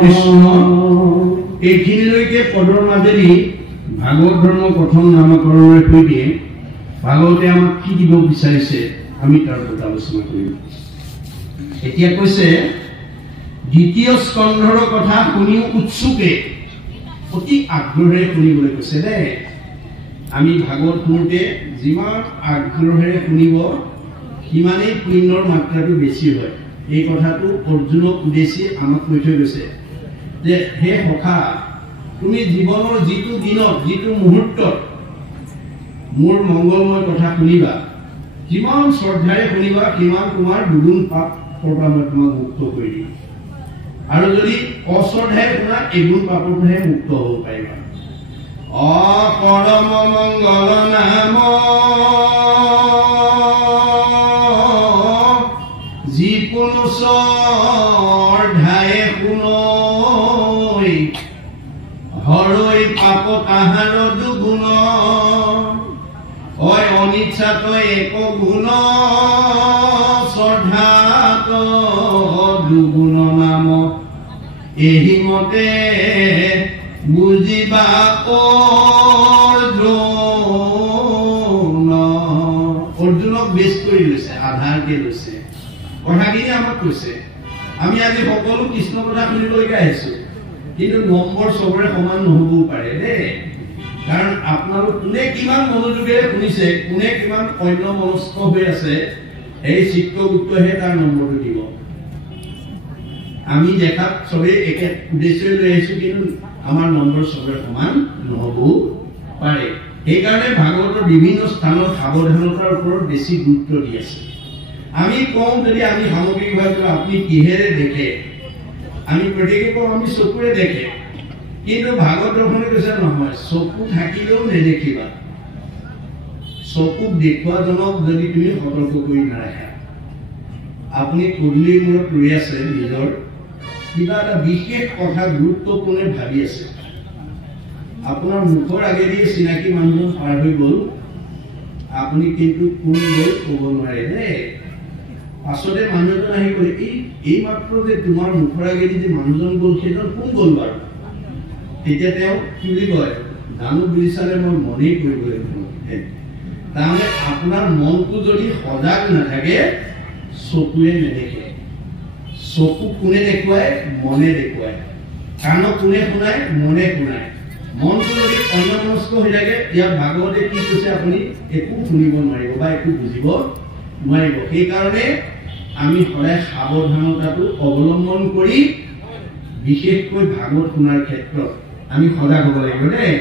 কৃষ্ণ এইখিনিলৈকে পদৰ মাজেদি ভাগৱত ধৰ্ম কথন নামকৰণৰ সৈতে ভাগৱতে আমাক কি দিব বিচাৰিছে আমি তাৰ ওপৰত আলোচনা কৰিম। এতিয়া কৈছে দ্বিতীয় স্কন্ধৰ কথা শুনি উৎসুকে অতি আগ্ৰহেৰে শুনিবলৈ কৈছে দে। আমি ভাগৱত শুনোতে যিমান আগ্ৰহেৰে শুনিব সিমানেই পুণ্যৰ মাত্ৰাটো বেছি হয়। এই কথাটো অৰ্জুনক উদ্দেশ্যি আমাক কৈ থৈ গৈছে যে হে সখা, তুমি জীৱনৰ যিটো দিনত যিটো মুহূৰ্তত মোৰ মংগলময় কথা শুনিবা, যিমান শ্ৰদ্ধাৰে শুনিবা সিমান তোমাৰ দুগুণ পাপ পৰা মই তোমাক মুক্ত কৰি দিম। আৰু যদি অশ্ৰদ্ধাৰে শুনা এগুণ পাপৰ পৰাহে মুক্ত হ'ব পাৰিবা। পৰম মংগল নাম যিকোনো শ্ৰদ্ধাৰে শুনৈ, হৰৈ পাপ তাহাৰ দুগুণ, অয় অনিচ্ছাত এক গুণ, শ্ৰদ্ধাত দুগুণ নাম, এই মতে বুজিবা অৰ্জুন। অৰ্জুনক বেছ কৰি লৈছে, আধাৰকে লৈছে, কথাখিনি আমাক কৈছে। আমি আজি সকলো কৃষ্ণ কথা শুনিবলৈকে আহিছো, কিন্তু নম্বৰ চবৰে সমান নহবও পাৰে দেই। কাৰণ আপোনালোক কোনে কিমান মনোযোগেৰে শুনিছে, কোনে কিমান অন্য মনস্ক হৈ আছে, এই চিত্ৰগুপ্তহে তাৰ নম্বৰটো দিব। আমি দেখাত চবেই একে উদ্দেশ্য লৈ আহিছো, কিন্তু আমাৰ নম্বৰ চবৰে সমান নহবও পাৰে। সেইকাৰণে ভাগৱতৰ বিভিন্ন স্থানত সাৱধানতাৰ ওপৰত বেছি গুৰুত্ব দি আছে। আমি কওঁ যদি আমি সামগ্ৰিকভাৱে আপুনি কিহেৰে দেখে, আমি প্ৰত্যেকে কওঁ আমি চকুৰে দেখে, কিন্তু ভাগৱত দৰ্শনে কৈছে নহয়, চকু থাকিলেও নেদেখিবা। চকুক দেখুৱাজনক যদি তুমি সতৰ্ক কৰি নাৰাখা, আপুনি পদূলিৰ মূৰত ৰৈ আছে, নিজৰ কিবা এটা বিশেষ কথা গুৰুত্বপূৰ্ণ ভাবি আছে, আপোনাৰ মুখৰ আগেদি চিনাকি মানুহজন পাৰ হৈ গ'ল, আপুনি কিন্তু কোন গ'ল ক'ব নোৱাৰে দেই। পাছতে মানুহজন আহি গ'লে এই মাত্ৰ যে তোমাৰ মুখৰ আগেদি যে মানুহজন গ'ল, সেইজন কোন গ'ল বাৰু? তেতিয়া তেওঁ কি বুলি কয়, জানো বুলি চালে মই মনেই কৰিবলৈ তাৰমানে আপোনাৰ মনটো যদি সজাগ নাথাকে চকুৱে নেদেখে। চকু কোনে দেখুৱায়? মনে দেখুৱায়। কাণক কোনে শুনায়? মনে শুনায়। মনটো যদি অন্যমনস্ক হৈ থাকে, ইয়াত ভাগৱতে কি কৈছে আপুনি একো শুনিব নোৱাৰিব বা একো বুজিব নোৱাৰিব। সেইকাৰণে আমি সদায় সাৱধানতাটো অৱলম্বন কৰি বিশেষকৈ ভাগৱত শুনাৰ ক্ষেত্ৰত আমি সজাগ হ'ব লাগিব দেই।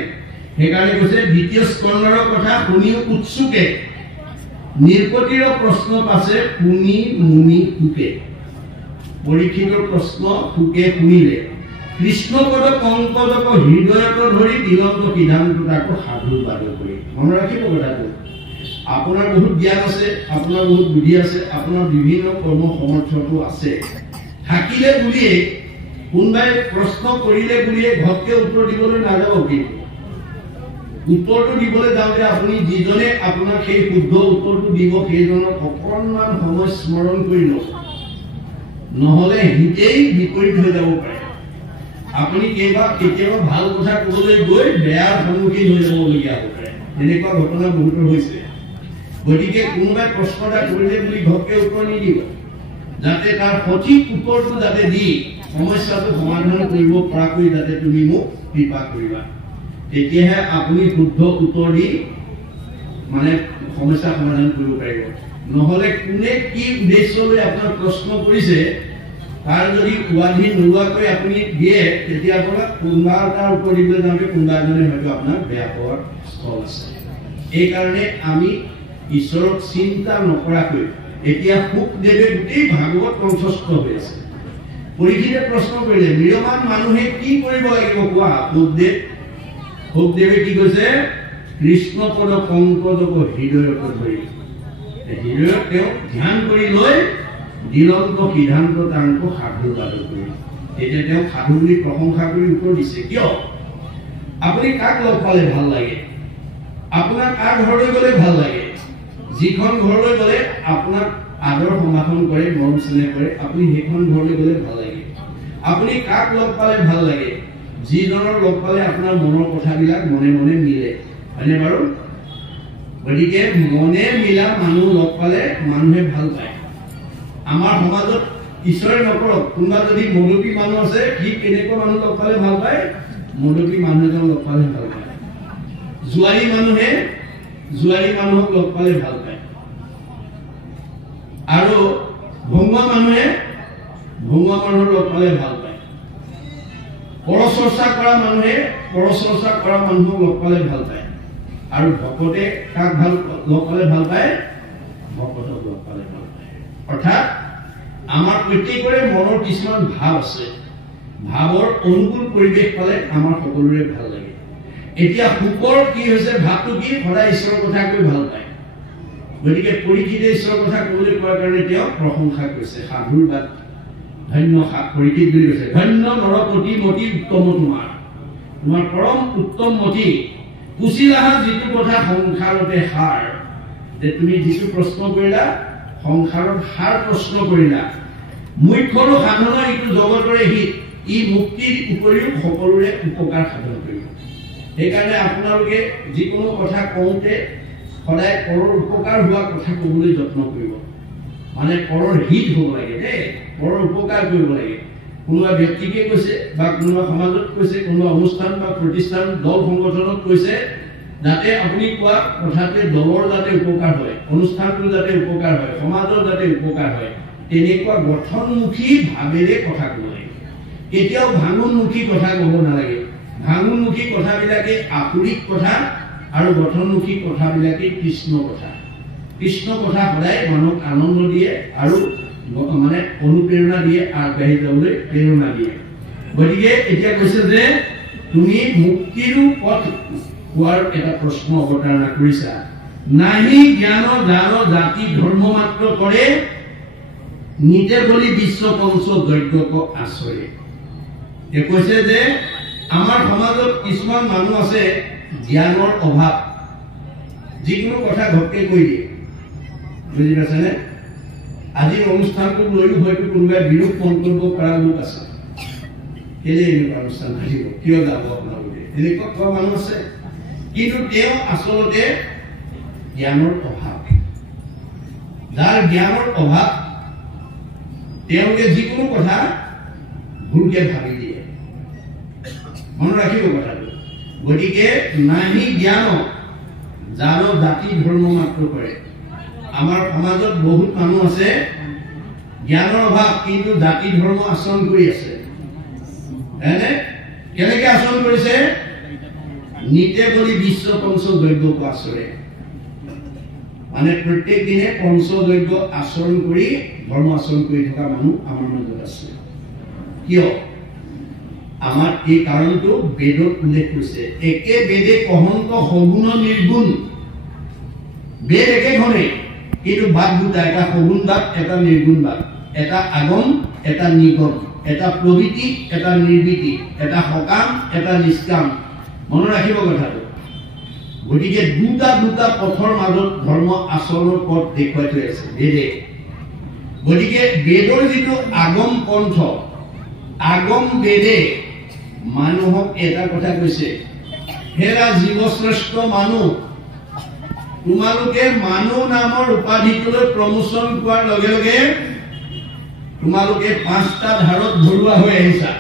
সেইকাৰণে কৈছে দ্বিতীয় স্কন্ধৰ কথা শুনিও উৎসুকে, নিৰ্পতিৰ প্ৰশ্ন পাছে শুনি মুনি সুকে। পৰীক্ষিতৰ প্ৰশ্ন সুকে শুনিলে, কৃষ্ণপদ পংকজক হৃদয়ত ধৰি দিলন্ত সিদ্ধান্ত তাকো সাধুৰ বাদ কৰি। মনত ৰাখিব কথাটো, আপোনাৰ বহুত জ্ঞান আছে, আপোনাৰ বহুত বুদ্ধি আছে, আপোনাৰ বিভিন্ন কৰ্ম সমৰ্থটো আছে, থাকিলে বুলিয়ে কোনোবাই প্ৰশ্ন কৰিলে বুলিয়ে ঘপকে উত্তৰ দিবলৈ নাযাব। কিন্তু উত্তৰটো দিবলৈ যাওঁতে আপুনি যিজনে আপোনাক সেই শুদ্ধ উত্তৰটো দিব সেইজনক অকণমান সময় স্মৰণ কৰি লওক, নহলে হিতেই বিপৰীত হৈ যাব পাৰে। আপুনি কেতিয়াবা ভাল কথা ক'বলৈ গৈ বেয়াৰ সন্মুখীন হৈ যাবলগীয়া হ'ব পাৰে। এনেকুৱা ঘটনা বহুতৰ হৈছে। গতিকে কোনোবাই প্ৰশ্ন এটা কৰিলে বুলি ঘপকে উত্তৰ নিদিব, যাতে তাৰ সঠিক উত্তৰটো যাতে দি সমস্যাটো সমাধান কৰিব পৰাকৈ যাতে তুমি মোক কৃপা কৰিবা। তেতিয়াহে আপুনি শুদ্ধ উত্তৰ দি মানে সমস্যা সমাধান কৰিব পাৰিব। নহলে কোনে কি উদ্দেশ্য লৈ আপোনাক প্ৰশ্ন কৰিছে তাৰ যদি উৱাধি নোলোৱাকৈ আপুনি দিয়ে, তেতিয়া আপোনাক কোনোবা এটাৰ উত্তৰ দিবলৈ যাওঁতে কোনোবা এজনে হয়তো আপোনাক বেয়া পোৱাৰ স্থল আছে। এইকাৰণে আমি ঈশ্বৰক চিন্তা নকৰাকৈ, এতিয়া শুকদেৱে গোটেই ভাগৱত কণ্ঠস্থ হৈ আছে। পৰীক্ষিতে প্ৰশ্ন কৰিলে নিৰমান মানুহে কি কৰিব লাগিব কোৱা? শুকদেৱে কি কৈছে? কৃষ্ণপদ পংকজক হৃদয়ত ধৰি, হৃদয়ত তেওঁ ধ্যান কৰি লৈ দিলন্ত সিদ্ধান্ত তাংক সাধুৰ বাদ কৰি। তেতিয়া তেওঁ সাধু বুলি প্ৰশংসা কৰি উত্তৰ দিছে। কিয়? আপুনি কাক লগ পালে ভাল লাগে? আপোনাৰ কাৰ ঘৰলৈ গ'লে ভাল লাগে? যিখন ঘৰলৈ গ'লে আপোনাক আদৰ সম্ভাষণ কৰে, মৰম স্নেহ কৰে, আপুনি সেইখন ঘৰলৈ গ'লে ভাল লাগে। আপুনি কাক লগ পালে ভাল লাগে যিজনৰ লগ পালে আপোনাৰ মনৰ কথাবিলাক মনে মনে মিলে হয়নে বাৰু গতিকে মনে মিলা মানুহ লগ পালে মানুহে ভাল পায় আমাৰ সমাজত ঈশ্বৰে নকৰক কোনোবা যদি মদপী মানুহ আছে সি কেনেকুৱা মানুহ লগ পালে ভাল পায় মদপী মানুহ এজন লগ পালে ভাল পায় জুৱাৰী মানুহে জুৱাৰী মানুহক লগ পালে ভাল পায় আৰু ভঙুৱা মানুহে ভঙুৱা মানুহক লগ পালে ভাল পায় পৰচৰ্চা কৰা মানুহে পৰচৰ্চা কৰা মানুহক লগ পালে ভাল পায় আৰু ভকতে কাক ভাল লগ পালে ভাল পায় ভকতক লগ পালে ভাল পায় অৰ্থাৎ আমাৰ প্ৰত্যেকৰে মনৰ কিছুমান ভাৱ আছে ভাৱৰ অনুকূল পৰিৱেশ পালে আমাৰ সকলোৰে ভাল লাগে এতিয়া সুকৰ কি হৈছে ভাৱটো কি সদায় ঈশ্বৰৰ কথা কৈ ভাল পায় গতিকে পৰীক্ষিতে ঈশ্বৰৰ কথা ক'বলৈ কোৱাৰ কাৰণে তেওঁ প্ৰশংসা কৰিছে সাধুৰ বাদ ধন্য পৰীক্ষিত বুলি কৈছে ধন্য নৰপতি মতি উত্তম তোমাৰ পৰম উত্তম মতি কুচিলাহা যিটো কথা সংসাৰতে সাৰ যে তুমি যিটো প্ৰশ্ন কৰিলা সংসাৰত সাৰ প্ৰশ্ন কৰিলা মুখ্যৰো সাধনা এইটো জগতৰে হিত ই মুক্তিৰ উপৰিও সকলোৰে উপকাৰ সাধন কৰিব সেইকাৰণে আপোনালোকে যিকোনো কথা কওঁতে সদায় পৰৰ উপকাৰ হোৱা কথা ক'বলৈ যত্ন কৰিব মানে পৰৰ হিত হ'ব লাগে দেই পৰৰ উপকাৰ কৰিব লাগে কোনোবা ব্যক্তিকে কৈছে বা কোনোবা সমাজত কৈছে কোনোবা অনুষ্ঠান বা প্ৰতিষ্ঠান দল সংগঠনত কৈছে যাতে আপুনি কোৱা কথাটোৱে দলৰ যাতে উপকাৰ হয় অনুষ্ঠানটোৰ যাতে উপকাৰ হয় সমাজৰ যাতে উপকাৰ হয় তেনেকুৱা গঠনমুখী ভাৱেৰে কথা ক'ব লাগে কেতিয়াও ভাঙোনমুখী কথা ক'ব নালাগে ভাঙোনমুখী কথাবিলাকে আসুৰিক কথা আৰু গঠনমুখী কথাবিলাকে কৃষ্ণ কথা সদায় মানুহক আনন্দ দিয়ে আৰু মানে অনুপ্ৰেৰণা দিয়ে আগবাঢ়ি যাবলৈ প্ৰেৰণা দিয়ে গতিকে এতিয়া কৈছে যে তুমি মুক্তিৰো পথ পোৱাৰ এটা প্ৰশ্ন অৱতাৰণা কৰিছা নাহি জ্ঞান দান জাতি ধৰ্ম মাত্ৰ কৰে নিতে বলি বিশ্ব পঞ্চ যজ্ঞক আশ্ৰয়ে কৈছে যে আমাৰ সমাজত কিছুমান মানুহ আছে জ্ঞানৰ অভাৱ যিকোনো কথা ঘপকে কৈ দিয়ে বুজি পাইছেনে আজিৰ অনুষ্ঠানটোক লৈও হয়তো কোনোবাই বিৰোধ মন্তব্য কৰা লোক আছে কেলে এনেকুৱা অনুষ্ঠান থাকিব কিয় যাব আপোনালোকে এনেকুৱা কোৱা মানুহ আছে কিন্তু তেওঁ আচলতে জ্ঞানৰ অভাৱ যাৰ জ্ঞানৰ অভাৱ তেওঁলোকে যিকোনো কথা ভুলকে ভাবি দিয়ে মনত ৰাখিব কথাটো গতিকে নাহি জ্ঞান যাৰ জাতি ধৰ্ম মাত্ৰ কৰে আমাৰ সমাজত বহুত মানুহ আছে জ্ঞানৰ অভাৱ কিন্তু জাতি ধৰ্ম আচৰণ কৰি আছে এনে কেনেকৈ আচৰণ কৰিছে নিতে বলি বিশ্ব পঞ্চ যজ্ঞক আশ্ৰয়ে মানে প্ৰত্যেক দিনে পঞ্চ যজ্ঞ আচৰণ কৰি ধৰ্ম আচৰণ কৰি থকা মানুহ আমাৰ মাজত আছে কিয় আমাৰ এই কাৰণটো বেদত উল্লেখ কৰিছে একে বেদে কহন্ত সগুণ নিৰ্গুণ বেদ একেখনেই কিন্তু বাদ দুটা এটা সগুণ বাদ এটা নিৰ্গুণ বাদ এটা আগম এটা নিগম এটা প্ৰবৃত্তি এটা নিৰ্বৃত্তি এটা সকাম এটা নিষ্কাম মনত ৰাখিব কথাটো গতিকে দুটা পথৰ মাজত ধৰ্ম আচৰণৰ পথ দেখুৱাই থৈ আছে বেদে গতিকে বেদৰ যিটো আগম পন্থ আগম বেদে মানুহক এটা কথা কৈছে হেৰা জীৱশ্ৰেষ্ঠ মানুহ তোমালোকে মানুহ নামৰ উপাধিটোলৈ প্ৰমোচন পোৱাৰ লগে লগে তোমালোকে 5টা ধাৰত ধৰুৱা হৈ আহিছা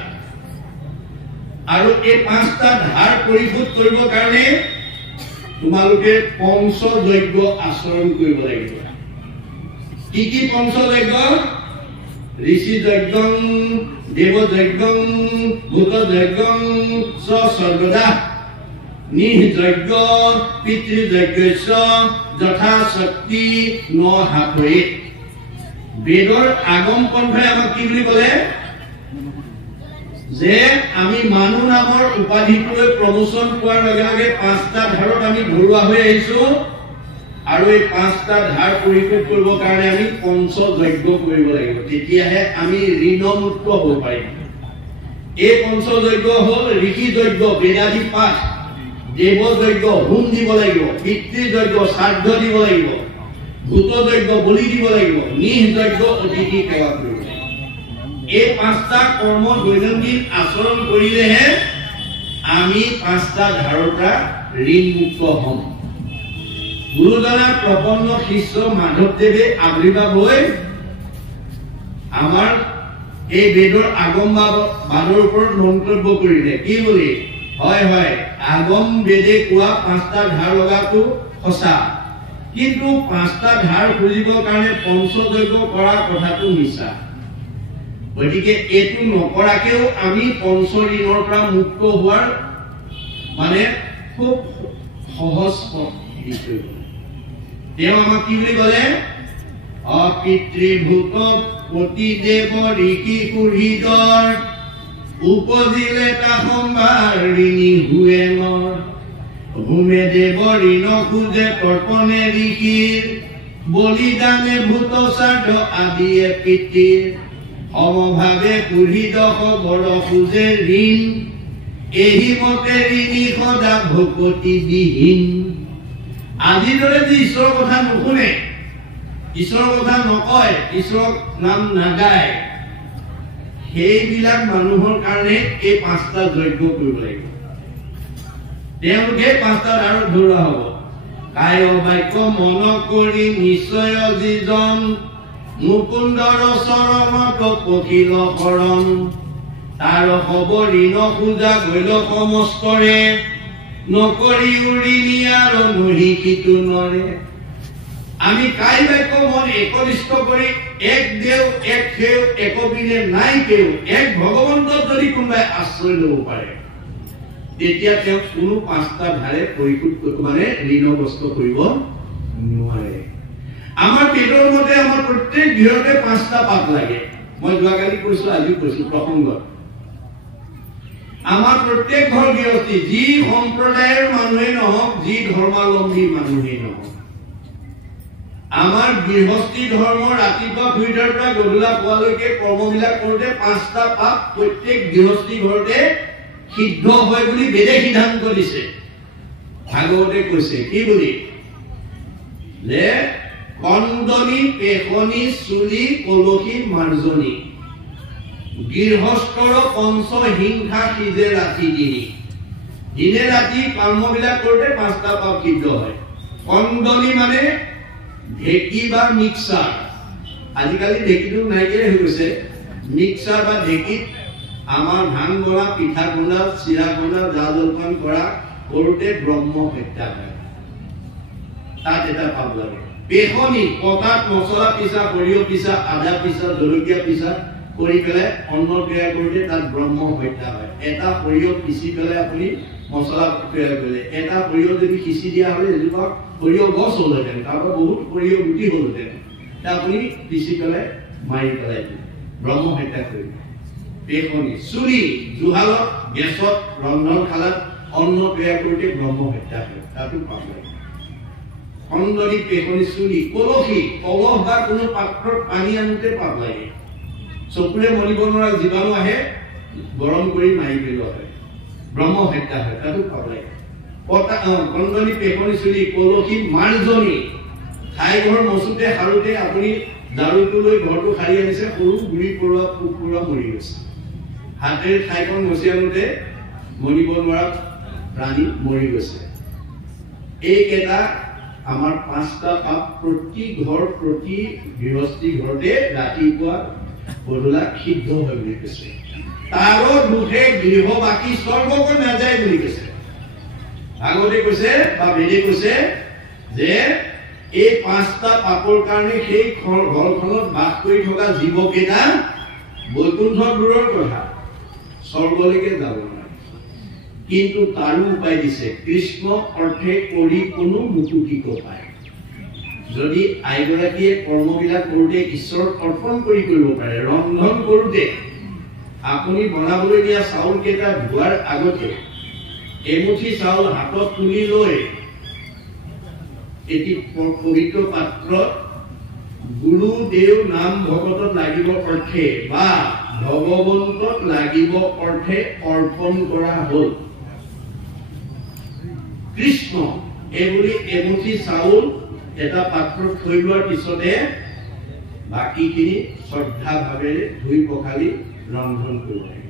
আৰু এই 5টা ধাৰ পৰিশোধ কৰিবৰ কাৰণে তোমালোকে পঞ্চ যজ্ঞ আচৰণ কৰিব লাগিব কি পঞ্চ যজ্ঞ ঋষি যজ্ঞং দেৱ যজ্ঞং ভূত যজ্ঞং স্বৰ্গদা নিযজ্ঞ পিতৃযজ্ঞস্য যথা শক্তি ন হাপয়ে বেদৰ আগম পন্থাই আমাক কি বুলি ক'লে যে আমি মানুহ নামৰ উপাধিটোলৈ প্ৰমোচন পোৱাৰ লগে লগে 5টা ধাৰত আমি ঘৰুৱা হৈ আহিছো আৰু এই 5টা ধাৰ পৰিশোধ কৰিবৰ কাৰণে আমি পঞ্চ যজ্ঞ কৰিব লাগিব তেতিয়াহে আমি ঋণমুক্ত হ'ব পাৰিম এই পঞ্চ যজ্ঞ হ'ল ঋষি যজ্ঞ বেদাদি পাঠ দেৱ যজ্ঞ হোম দিব লাগিব পিতৃ যজ্ঞ শ্ৰাদ্ধ দিব লাগিব ভূত যজ্ঞ বলি দিব লাগিব নিযজ্ঞ অতিথি সেৱা কৰিব এই পাঁচটা কৰ্ম দৈনন্দিন আচৰণ কৰিলেহে আমি পাঁচটা ধাৰৰ পৰা ঋণ মুক্ত হ'ম। গুৰুজনা প্ৰপন্ন শিষ্য মাধৱদেৱে আৱিৰ্ভাৱ হৈ আমাৰ এই বেদৰ আগম বাদৰ ওপৰত মন্তব্য কৰিলে কি বুলি? হয় হয়, আগম বেদে কোৱা পাঁচটা ধাৰ লগাটো সঁচা, কিন্তু পাঁচটা ধাৰ খুজিবৰ কাৰণে পঞ্চযজ্ঞ কৰা কথাটো মিছা। গতিকে এইটো নকৰাকেও আমি পঞ্চ ঋণৰ পৰা মুক্ত হোৱাৰ মানে খুব সহজ পথ দিছে। তেওঁ আমাক কি বুলি ক'লে? অপিতৃভূত পতিদেৱ ঋষি কুহৃদৰ উপজিলে তা সম্ভাৰ ঋণী হুৱে নৰ। হোমে দেৱ ঋণ খোজে তৰ্পণে ঋষিৰ বলিদানে ভূত শ্ৰাদ্ধ আদিয়ে পিতৃৰ। সমভাৱে কুহৃদ বৰ খোজে ঋণ এহি মতে ঋণী সদা ভকতি বিহীন। আজিৰ দৰে যে ঈশ্বৰৰ কথা নুশুনে, ঈশ্বৰৰ কথা নকয়, ঈশ্বৰৰ নাম নাগায়, সেইবিলাক মানুহৰ কাৰণে এই পাঁচটা যজ্ঞ কৰিব লাগিব। তেওঁলোকে পাঁচটা ধাৰত ধৰুৱা হ'ব। কায় বাক্য মন কৰি নিশ্চয় যিজন মুকুন্দৰ চৰণত পখিল শৰণ। তাৰ হব ঋণ খোজা গৈল সমস্তৰে নকৰি ঋণী আৰু নহিকিতো নৰে। আমি কাই বাক্য মন একনিষ্ঠ কৰি এক দেও এক সেও একবিনে নাই কেও এক ভগৱন্তক যদি কোনোবাই আশ্ৰয় ল'ব পাৰে, তেতিয়া তেওঁ কোনো পাঁচটা ধাৰে পৰিশোধ মানে ঋণগ্ৰস্ত কৰিব নোৱাৰে। আমাৰ পেটৰ মতে আমাৰ প্ৰত্যেক গৃহতে পাঁচটা পাপ লাগে। মই যোৱাকালি কৈছো, আজি কৈছো প্ৰসংগত। আমাৰ প্ৰত্যেক ঘৰ গৃহস্থী যি সম্প্ৰদায়ৰ মানুহে নহওক, যি ধৰ্মাৱলম্বী মানুহেই নহওক, আমাৰ গৃহস্থী ধৰ্ম ৰাতিপুৱা শুই উঠাৰ পৰা গধূলা পোৱালৈকে কৰ্মবিলাক কৰোঁতে পাঁচটা পাপ প্ৰত্যেক গৃহস্থী ঘৰতে সিদ্ধ হয় বুলি বেদে সিদ্ধান্ত দিছে। ভাগৱতে কৈছে কি বুলি? যে কন্দনি পেশনি চুলি কলসী মাৰ্জনী গৃহস্থৰ পঞ্চ হিংসা সিজে ৰাতি দিনি। দিনে ৰাতি কৰ্মবিলাক কৰোঁতে পাঁচটা পাপ সিদ্ধ হয়। কন্দনি মানে ঢেঁকী বা মিক্সাৰ। আজিকালি ঢেঁকীটো নাইকিয়াই হৈ গৈছে। মিক্সাৰ বা ঢেঁকীত আমাৰ ধান বনা, পিঠা খুন্দা, চিৰা খুন্দা, জা জলপান কৰা কৰোঁতে ব্ৰহ্ম হত্যা হয়। তাত এটা পাপ লাগে। পেশনি পতাত মছলা পিছা, সৰিয়হ পিছা, আদা পিছা, জলকীয়া পিছা কৰি পেলাই অন্ন তৈয়াৰ কৰোঁতে তাত ব্ৰহ্ম হত্যা হয়। এটা সৰিয়হ পিচি পেলাই আপুনি মছলা তৈয়াৰ কৰিলে, এটা সৰিয়হ যদি সিঁচি দিয়া হ'লে এজোপা সৰিয়হ গছ হ'লহেঁতেন, তাৰ পৰা বহুত সৰিয়হ গুটি হ'লহেঁতেন। আপুনি পিচি পেলাই মাৰি পেলাই দিয়ে, ব্ৰহ্ম হত্যা কৰিব। পেশনি চুৰি জুহালত গেছত ৰন্ধনশালাত অন্ন তৈয়াৰ কৰোঁতে ব্ৰহ্ম হত্যা হয়, তাতো পাপ লাগে। খণ্ডনি পেশনি চুৰি কলসী কলহ বা কোনো পাত্ৰত পানী আনোতে পাপ লাগে। চকুৰে মনিব নোৱাৰা জীৱাণু আহে, গৰম কৰি মাৰি পেলোৱা হয়, ব্ৰহ্ম হত্যা হয়, তাতো পাপ লাগে। খণ্ডনি পেশনি চুৰি কলসী মাৰ্জনী ঠাই ঘৰ মচোতে সাৰোতে আপুনি ঝাৰুটো লৈ ঘৰটো সাৰি আনিছে, সৰু গুৰি পৰুৱা পোক পৰুৱা মৰি গৈছে। হাতেৰে ঠাইখন মচি আনোতে মনিব নোৱাৰা প্ৰাণী মৰি গৈছে। এইকেইটা আমাৰ পাঁচটা পাপ প্ৰতি ঘৰ প্ৰতি গৃহস্থী ঘৰতে ৰাতিপুৱা গধূলা সিদ্ধ হয় বুলি কৈছে। তাৰো দুখে গৃহবাসী স্বৰ্গকৈ নাযায় বুলি কৈছে। ভাগৱতে কৈছে বা বেদে কৈছে যে এই পাঁচটা পাপৰ কাৰণে সেই ঘৰখনত বাস কৰি থকা জীৱকেইটা বৈকুণ্ঠ দূৰৰ কথা, স্বৰ্গলৈকে যাব নোৱাৰে। কিন্তু তাৰো উপায় দিছে, কৃষ্ণ অৰ্থে কৰি কোনো মুকুতিক পায়। যদি আইগৰাকীয়ে কৰ্মবিলাক কৰোঁতে ঈশ্বৰক অৰ্পণ কৰিব পাৰে, ৰন্ধন কৰোঁতে আপুনি বনাবলৈ দিয়া চাউল কেইটা ধোৱাৰ আগতে এমুঠি চাউল হাতত তুলি লৈ এটি পবিত্ৰ পাত্ৰত গুৰু দেও নাম ভগতত লাগিব অৰ্থে বা ভগৱন্তত লাগিব অৰ্থে অৰ্পণ কৰা হ'ল। কৃষ্ণ এইবুলি এমুঠি চাউল এটা পাত্ৰত থৈ লোৱাৰ পিছতে বাকীখিনি শ্ৰদ্ধা ভাৱেৰে ধুই পখালি ৰন্ধন কৰিব লাগে।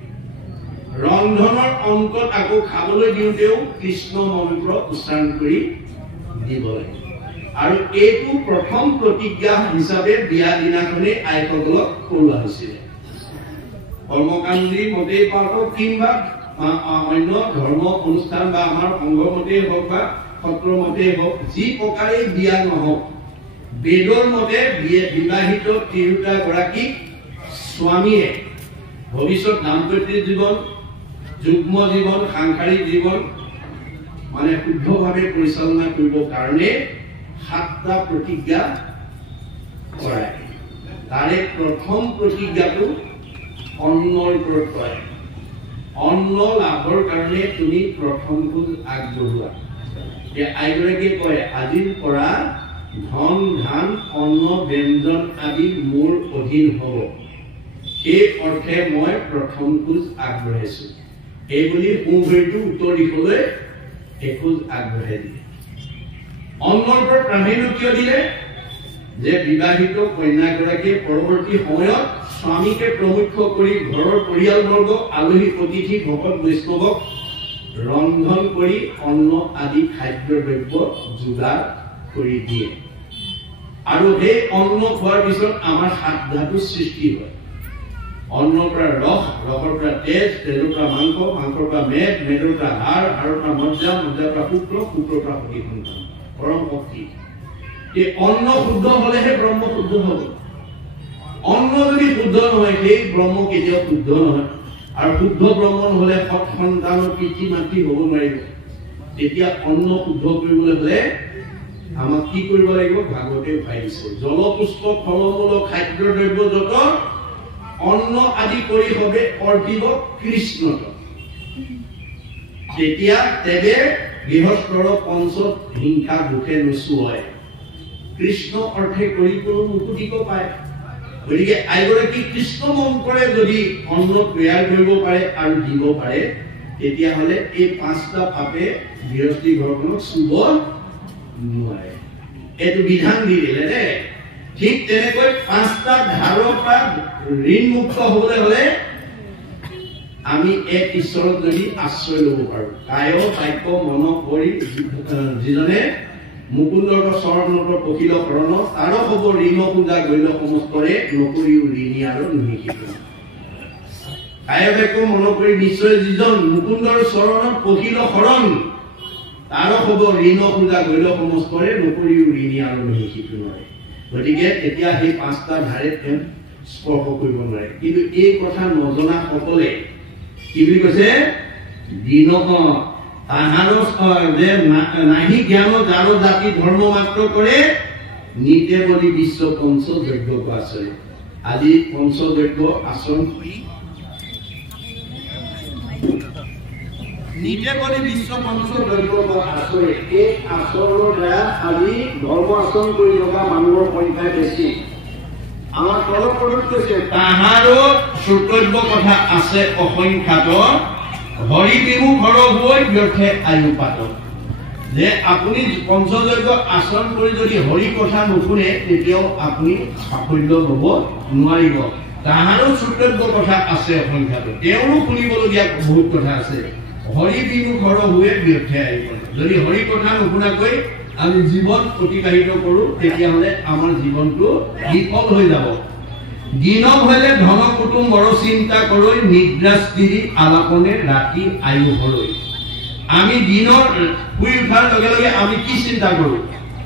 ৰন্ধনৰ অন্তত আকৌ খাবলৈ দিওঁতেও কৃষ্ণ মন্ত্ৰ উচ্চাৰণ কৰি দিব লাগে। আৰু এইটো প্ৰথম প্ৰতিজ্ঞা হিচাপে বিয়া দিনাখনে আইসকলক কৰোৱা হৈছিল। কৰ্মকাণ্ডী মতেই পাওক কিংবা অন্য ধৰ্ম অনুষ্ঠান বা আমাৰ সংঘৰ মতেই হওক বা সত্ৰ মতেই হওক, যি প্ৰকাৰেই বিয়া নহওক, বেদৰ মতে বিবাহিত তিৰোতা গৰাকীক স্বামীয়ে ভৱিষ্যত দাম্পত্য জীৱন, যুগ্ম জীৱন, সাংসাৰিক জীৱন মানে শুদ্ধভাৱে পৰিচালনা কৰিবৰ কাৰণে 7টা প্ৰতিজ্ঞা কৰায়। তাৰে প্ৰথম প্ৰতিজ্ঞাটো অন্নৰ ওপৰত কৰে। অন্ন লাভৰ কাৰণে তুমি প্ৰথম খোজ আগবঢ়োৱা। আইগৰাকীয়ে কয়, আজিৰ পৰা ধন ধান অন্ন ব্যঞ্জন আদি মোৰ অধীন হ'ব, সেই অৰ্থে মই প্ৰথম খোজ আগবঢ়াইছো। এইবুলি সোঁভৰিটো উত্তৰ দিশলৈ এখোজ আগবঢ়াই দিলে। অন্নৰ ওপৰত প্ৰাধান্য কিয় দিলে? যে বিবাহিত কন্যাগৰাকীয়ে পৰৱৰ্তী সময়ত স্বামীকে প্ৰমুখ্য কৰি ঘৰৰ পৰিয়ালবৰ্গ, আলহী অতিথি, ভকত বৈষ্ণৱক ৰন্ধন কৰি অন্ন আদি খাদ্য দ্ৰব্য যোগাৰ কৰি দিয়ে। আৰু সেই অন্ন খোৱাৰ পিছত আমাৰ 7 ধাতুৰ সৃষ্টি হয়। অন্নৰ পৰা ৰস, ৰসৰ পৰা তেজ, তেজৰ পৰা মাংস, মাংসৰ পৰা মেদ, মেদৰ পৰা হাড়, হাড়ৰ পৰা মজ্জা, মজ্জাৰ পৰা শুক্ৰ, শুক্ৰৰ পৰা সতি সন্তান, পৰম শক্তি। এই অন্ন শুদ্ধ হলেহে ব্ৰহ্ম শুদ্ধ হব। অন্ন যদি শুদ্ধ নহয়, সেই ব্ৰহ্ম কেতিয়াও শুদ্ধ নহয়। আৰু শুদ্ধ ব্ৰহ্ম নহলে সৎ সন্তানৰ পিতৃ মাতৃ হব নোৱাৰিব। তেতিয়া অন্ন শুদ্ধ কৰিবলৈ হলে আমাক কি কৰিব লাগিব? ভাগৱতে উঠাই দিছে, জলপুষ্প ফলমূল খাদ্য দ্ৰব্য যত অন্ন আদি কৰি হবে অৰ্পিব কৃষ্ণত। তেতিয়া তেবে গৃহস্থৰ পঞ্চত হিংসা দুখে নোচোৱায়, কৃষ্ণ অৰ্থে কৰি কোনো মুকুতিক পায়। গতিকে আইগৰাকী কৃষ্ণ মন্ত্ৰৰে যদি অন্ন তৈয়াৰ কৰিব পাৰে আৰু দিব পাৰে, তেতিয়াহ'লে এই 5টা পাপে গৃহস্থী ঘৰখনক চুব নোৱাৰে। এইটো বিধান দি দিলে দে। ঠিক তেনেকৈ 5টা ধাৰৰ পৰা ঋণ মুক্ত হবলৈ হলে আমি এক ঈশ্বৰক যদি আশ্ৰয় ল'ব পাৰো, কায় বাক্য মন কৰি যিজনে মুকুন্দৰ চৰণত পখিল শৰণ, তাৰ হব ঋণ পূজা গৈল সমস্তৰে, নকৰিও ঋণী আৰু নিশিত। কায় বাক্য মন কৰি নিশ্চয় যিজন মুকুন্দৰ চৰণত পখিল শৰণ, তাৰ হব ঋণ পূজা গৈল সমস্তৰে, নকৰিও ঋণী আৰু নিশিত নোৱাৰে। গতিকে তেতিয়া সেই 5টা ধাৰে স্পৰ্শ কৰিব নোৱাৰে। কিন্তু এই কথা নজনা সকলে কি বুলি কৈছে? দিন তাহার যে নাহি জ্ঞান যার জাতি ধর্ম মাত্র করে, নিতে বলি বিশ্ব পঞ্চযজ্ঞ আচরে। আজি পঞ্চযজ্ঞ আচরণ নিতে বলি বিশ্ব পঞ্চযজ্ঞ আচরে। এই আচৰণৰ দ্বাৰা আজি ধৰ্ম আচৰণ কৰি থকা মানুহৰ সংখ্যা বেছি। আমাৰ তলপদত কৈছে, তাহাৰো শ্ৰোতব্য কথা আছে অসংখ্যাত, হৰি বিমুখ হৰ হৈ ব্যৰ্থে আয়ু পাত। যে আপুনি পঞ্চযজ্ঞ আচৰণ কৰি যদি হৰি কথা নুশুনে, তেতিয়াও আপুনি সাফল্য লব নোৱাৰিব। তাহাৰো শ্ৰোতব্য কথা আছে অসংখ্যাত, তেওঁৰো শুনিবলগীয়া বহুত কথা আছে। হৰি বিমুখ হৰ হৈ ব্যৰ্থে আয়ু পাত। যদি হৰি কথা নুশুনাকৈ আমি জীৱন অতিবাহিত কৰো, তেতিয়াহ'লে আমাৰ জীৱনটো বিফল হৈ যাব। দিনক হলে ধন কুটুম বড় চিন্তা কৰৈ, নিদ্ৰা স্ত্ৰী আলাপনে ৰাতি আয়ু হৰৈ। আমি দিনৰ শুই উঠাৰ লগে লগে আমি কি চিন্তা কৰো?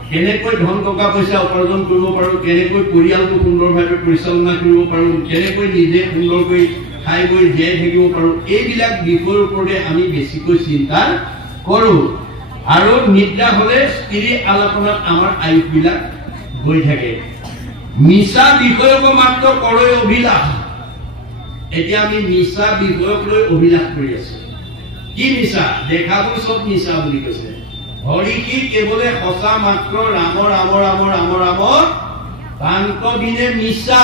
কেনেকৈ ধন টকা পইচা উপাৰ্জন কৰিব পাৰো, কেনেকৈ পৰিয়ালটো সুন্দৰভাৱে পৰিচালনা কৰিব পাৰো, কেনেকৈ নিজে সুন্দৰকৈ খাই বৈ জীয়াই থাকিব পাৰো, এইবিলাক বিষয়ৰ ওপৰতে আমি বেছিকৈ চিন্তা কৰো। আৰু নিদ্ৰা হলে স্ত্ৰী আলাপনাত আমাৰ আয়ুসবিলাক গৈ থাকে। মিছা বিষয়ক মাত্ৰ কৰৈ অভিলাষ। এতিয়া আমি মিছা বিষয়ক লৈ অভিলাষ কৰি আছো। কি মিছা? দেখাবোৰ চব মিছা বুলি কৈছে। হৰিকি কেৱলে সঁচা মাত্ৰ, ৰাম ৰাম ৰাম ৰাম ৰাম কান্ত বিনে মিছা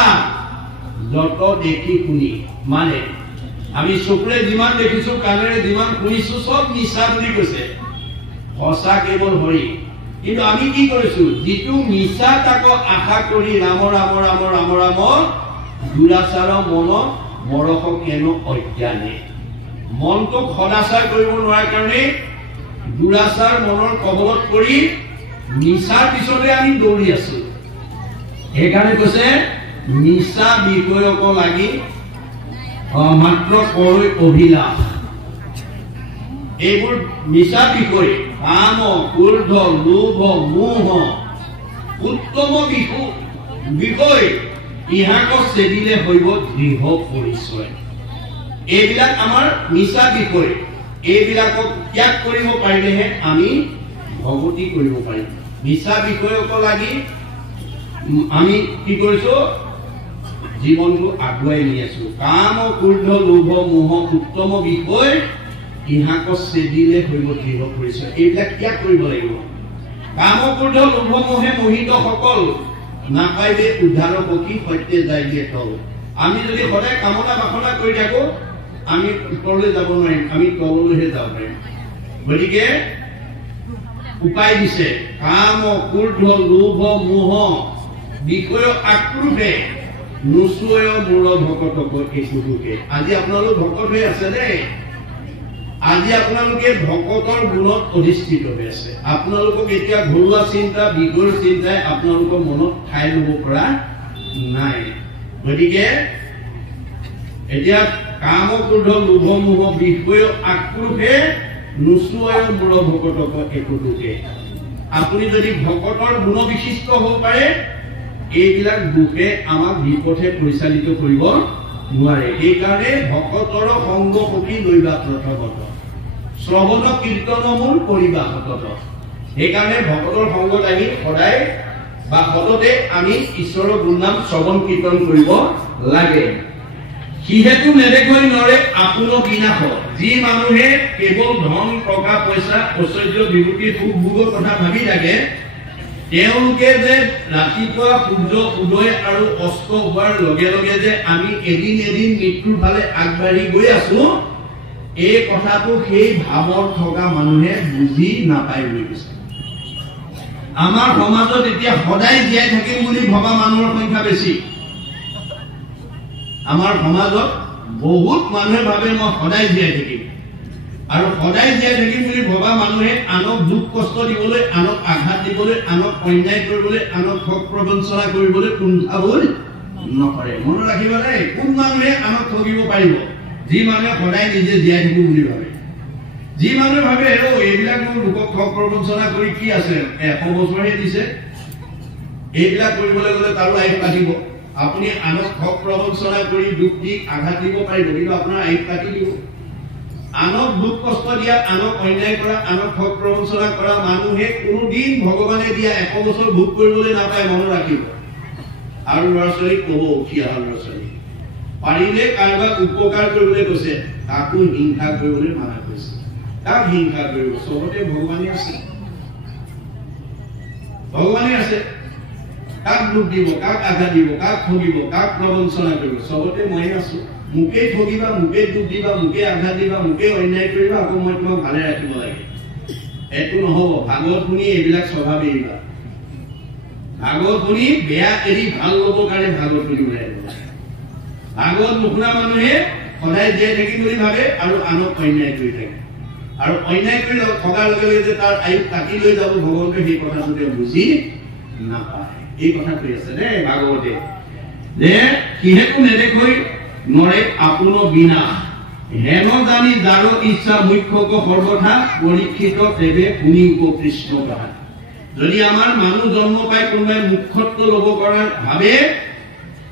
যত দেখি শুনি। মানে আমি চকুৰে যিমান দেখিছো, কাণেৰে যিমান শুনিছো, চব মিছা বুলি কৈছে। সঁচা কেৱল হৰি। কিন্তু আমি কি কৰিছো যিটো মিছা তাক আশা কৰি ৰাম ৰাম ৰাম ৰাম ৰাম দুৰাচাৰ মন মৰহ কেন অজ্ঞানে মনটো সদাচাৰ কৰিব নোৱাৰাৰ কাৰণে দুৰাচাৰ মনৰ কবলত পৰি মিছাৰ পিছতে আমি দৌৰি আছো সেইকাৰণে কৈছে মিছা বিষয়ক লাগি মাত্ৰ কৰৈ অভিলাষ এইবোৰ মিছা বিষয় কাম ক্ৰোধ লোভ মোহ উত্তম বিষয় ইহাক চেদিলে হইব দৃঢ় পৰিচয় এইবিলাক আমাৰ মিছা বিষয় এইবিলাকক ত্যাগ কৰিব পাৰিলেহে আমি ভগতি কৰিব পাৰিম মিছা বিষয়ক লাগি আমি কি কৰিছো জীৱনটো আগুৱাই নি আছো কাম ক্ৰোধ লোভ মোহ উত্তম বিষয় ইহাক চেদিলে হইব দৃঢ় পৰিচয় এইবিলাক ত্যাগ কৰিব লাগিব কাম ক্ৰোধ লোভ মোহে মোহিত সকল নাপাইবে উদ্ধাৰ পক্ষী সত্যে যায় দিয়ে তল আমি যদি সদায় কামনা বাসনা কৰি থাকো আমি ওপৰলৈ যাব নোৱাৰিম আমি তললৈহে যাব পাৰিম গতিকে উপায় দিছে কাম ক্ৰোধ লোভ মোহ বিষয় আক্ৰোহে নুচুয় মূল ভকতক এইটুকুকে আজি আপোনালোক ভকত হৈ আছে দেই আজি আপোনালোকে ভকতৰ গুণত অধিষ্ঠিত হৈ আছে আপোনালোকক এতিয়া ঘৰুৱা চিন্তা বিষয়ৰ চিন্তাই আপোনালোকৰ মনত ঠাই ল'ব পৰা নাই গতিকে এতিয়া কাম ক্ৰোধ লোভ মোহ বিষয় আক্ৰোহে নুচুয় মূল ভকতক এইটুকুকে আপুনি যদি ভকতৰ গুণ বিশিষ্ট হ'ব পাৰে এইবিলাক দুখে আমাক বিপথে পৰিচালিত কৰিব নোৱাৰে সেইকাৰণে ভকতৰ সংগ প্ৰতি লৈবা প্ৰথমত শ্ৰৱণ কীৰ্তন মূল কৰিবা সতত সেইকাৰণে ভকতৰ সংগত আহি সদায় বা সততে আমি ঈশ্বৰৰ গুণনাম শ্ৰৱণ কীৰ্তন কৰিব লাগে সিহেতু নেদেখৈ নৰে আপোন বিনাশ যি মানুহে কেৱল ধন টকা পইচা ঐশ্বৰ্য বিভূতি সুখ ভোগৰ কথা ভাবি থাকে তেওঁলোকে যে ৰাতিপুৱা সূৰ্য উদয় আৰু অস্ত হোৱাৰ লগে লগে যে আমি এদিন এদিন মৃত্যুৰ ফালে আগবাঢ়ি গৈ আছো এই কথাটো সেই ভাৱৰ থকা মানুহে বুজি নাপায় বুলি কৈছে আমাৰ সমাজত এতিয়া সদায় জীয়াই থাকিম বুলি ভবা মানুহৰ সংখ্যা বেছি আমাৰ সমাজত বহুত মানুহে ভাবে মই সদায় জীয়াই থাকিম আৰু সদায় জীয়াই থাকিম বুলি ভবা মানুহে আনক দুখ কষ্ট দিবলৈ আনক আঘাত দিবলৈ আনক অন্যায় কৰিবলৈ আনক ঠগ প্ৰবঞ্চনা কৰিবলৈ কুণ্ঠাবোধ নকৰে মনত ৰাখিব দেই কোন মানুহে আনক ঠগিব পাৰিব যি মানুহে সদায় নিজে জীয়াই থাকিব বুলি ভাবে যি মানুহে ভাবে এইবিলাক লোকক ঠগ প্ৰবঞ্চনা কৰি কি আছে 100 বছৰহে দিছে এইবিলাক কৰিবলৈ গ'লে তাৰো আয়ুস কাটিব আপুনি আনক ঠগ প্ৰবঞ্চনা কৰি দুখ দি আঘাত দিব পাৰিব কিন্তু আপোনাৰ আয়ুস কাটি দিব আনক দুখ কষ্ট দিয়া আনক অন্যায় কৰা আনক ঠগ প্ৰবঞ্চনা কৰা মানুহে কোনোদিন ভগৱানে দিয়া 100 বছৰ ভোগ কৰিবলৈ নাপায় মনত ৰাখিব আৰু ল'ৰা ছোৱালী ক'ব উঠি অহা ল'ৰা ছোৱালী পাৰিলে কাৰোবাক উপকাৰ কৰিবলৈ কৈছে তাকো হিংসা কৰিবলৈ মানা কৰিছে কাক হিংসা কৰিব চবতে ভগৱানে আছে কাক দুখ দিব কাক আঘাত দিব কাক ঠগিব কাক প্ৰবঞ্চনা কৰিব চবতে মই আছো মুকে ঠগিবা মুকে দুখ দিবা মুকে আঘাত দিবা মুকে অন্যায় কৰিবা আকৌ মই তোমাক ভালে ৰাখিব লাগে এইটো নহব ভাগৱত শুনি এইবিলাক স্বভাৱ এৰিবা ভাগৱত শুনি বেয়া এৰি ভাল ল'বৰ কাৰণে ভাগৱত শুনিব লাগিব ভাগৱত নুশুনা মানুহে সদায় জীয়াই থাকিম বুলি ভাবে আৰু আনক অন্যায় কৰি থাকে আৰু অন্যায় কৰি থকাৰ লগে লগে যে তাৰ আয়ুস কাটি লৈ যাব ভগৱানে সেই কথাটো তেওঁ বুজি নাপায় এই কথা কৈ আছে দেই ভাগৱতে যে সিহেতু নেদেখৈ নৰে আপোন বিনাশ হেন জানি যাৰ ইচ্ছা মুখ্যক সৰ্বথা পৰীক্ষিত তেবে শুনি উপকৃষ্ট কথা যদি আমাৰ মানুহ জন্ম পাই কোনোবাই মুখ্যত্ব ল'ব কৰাৰ ভাবে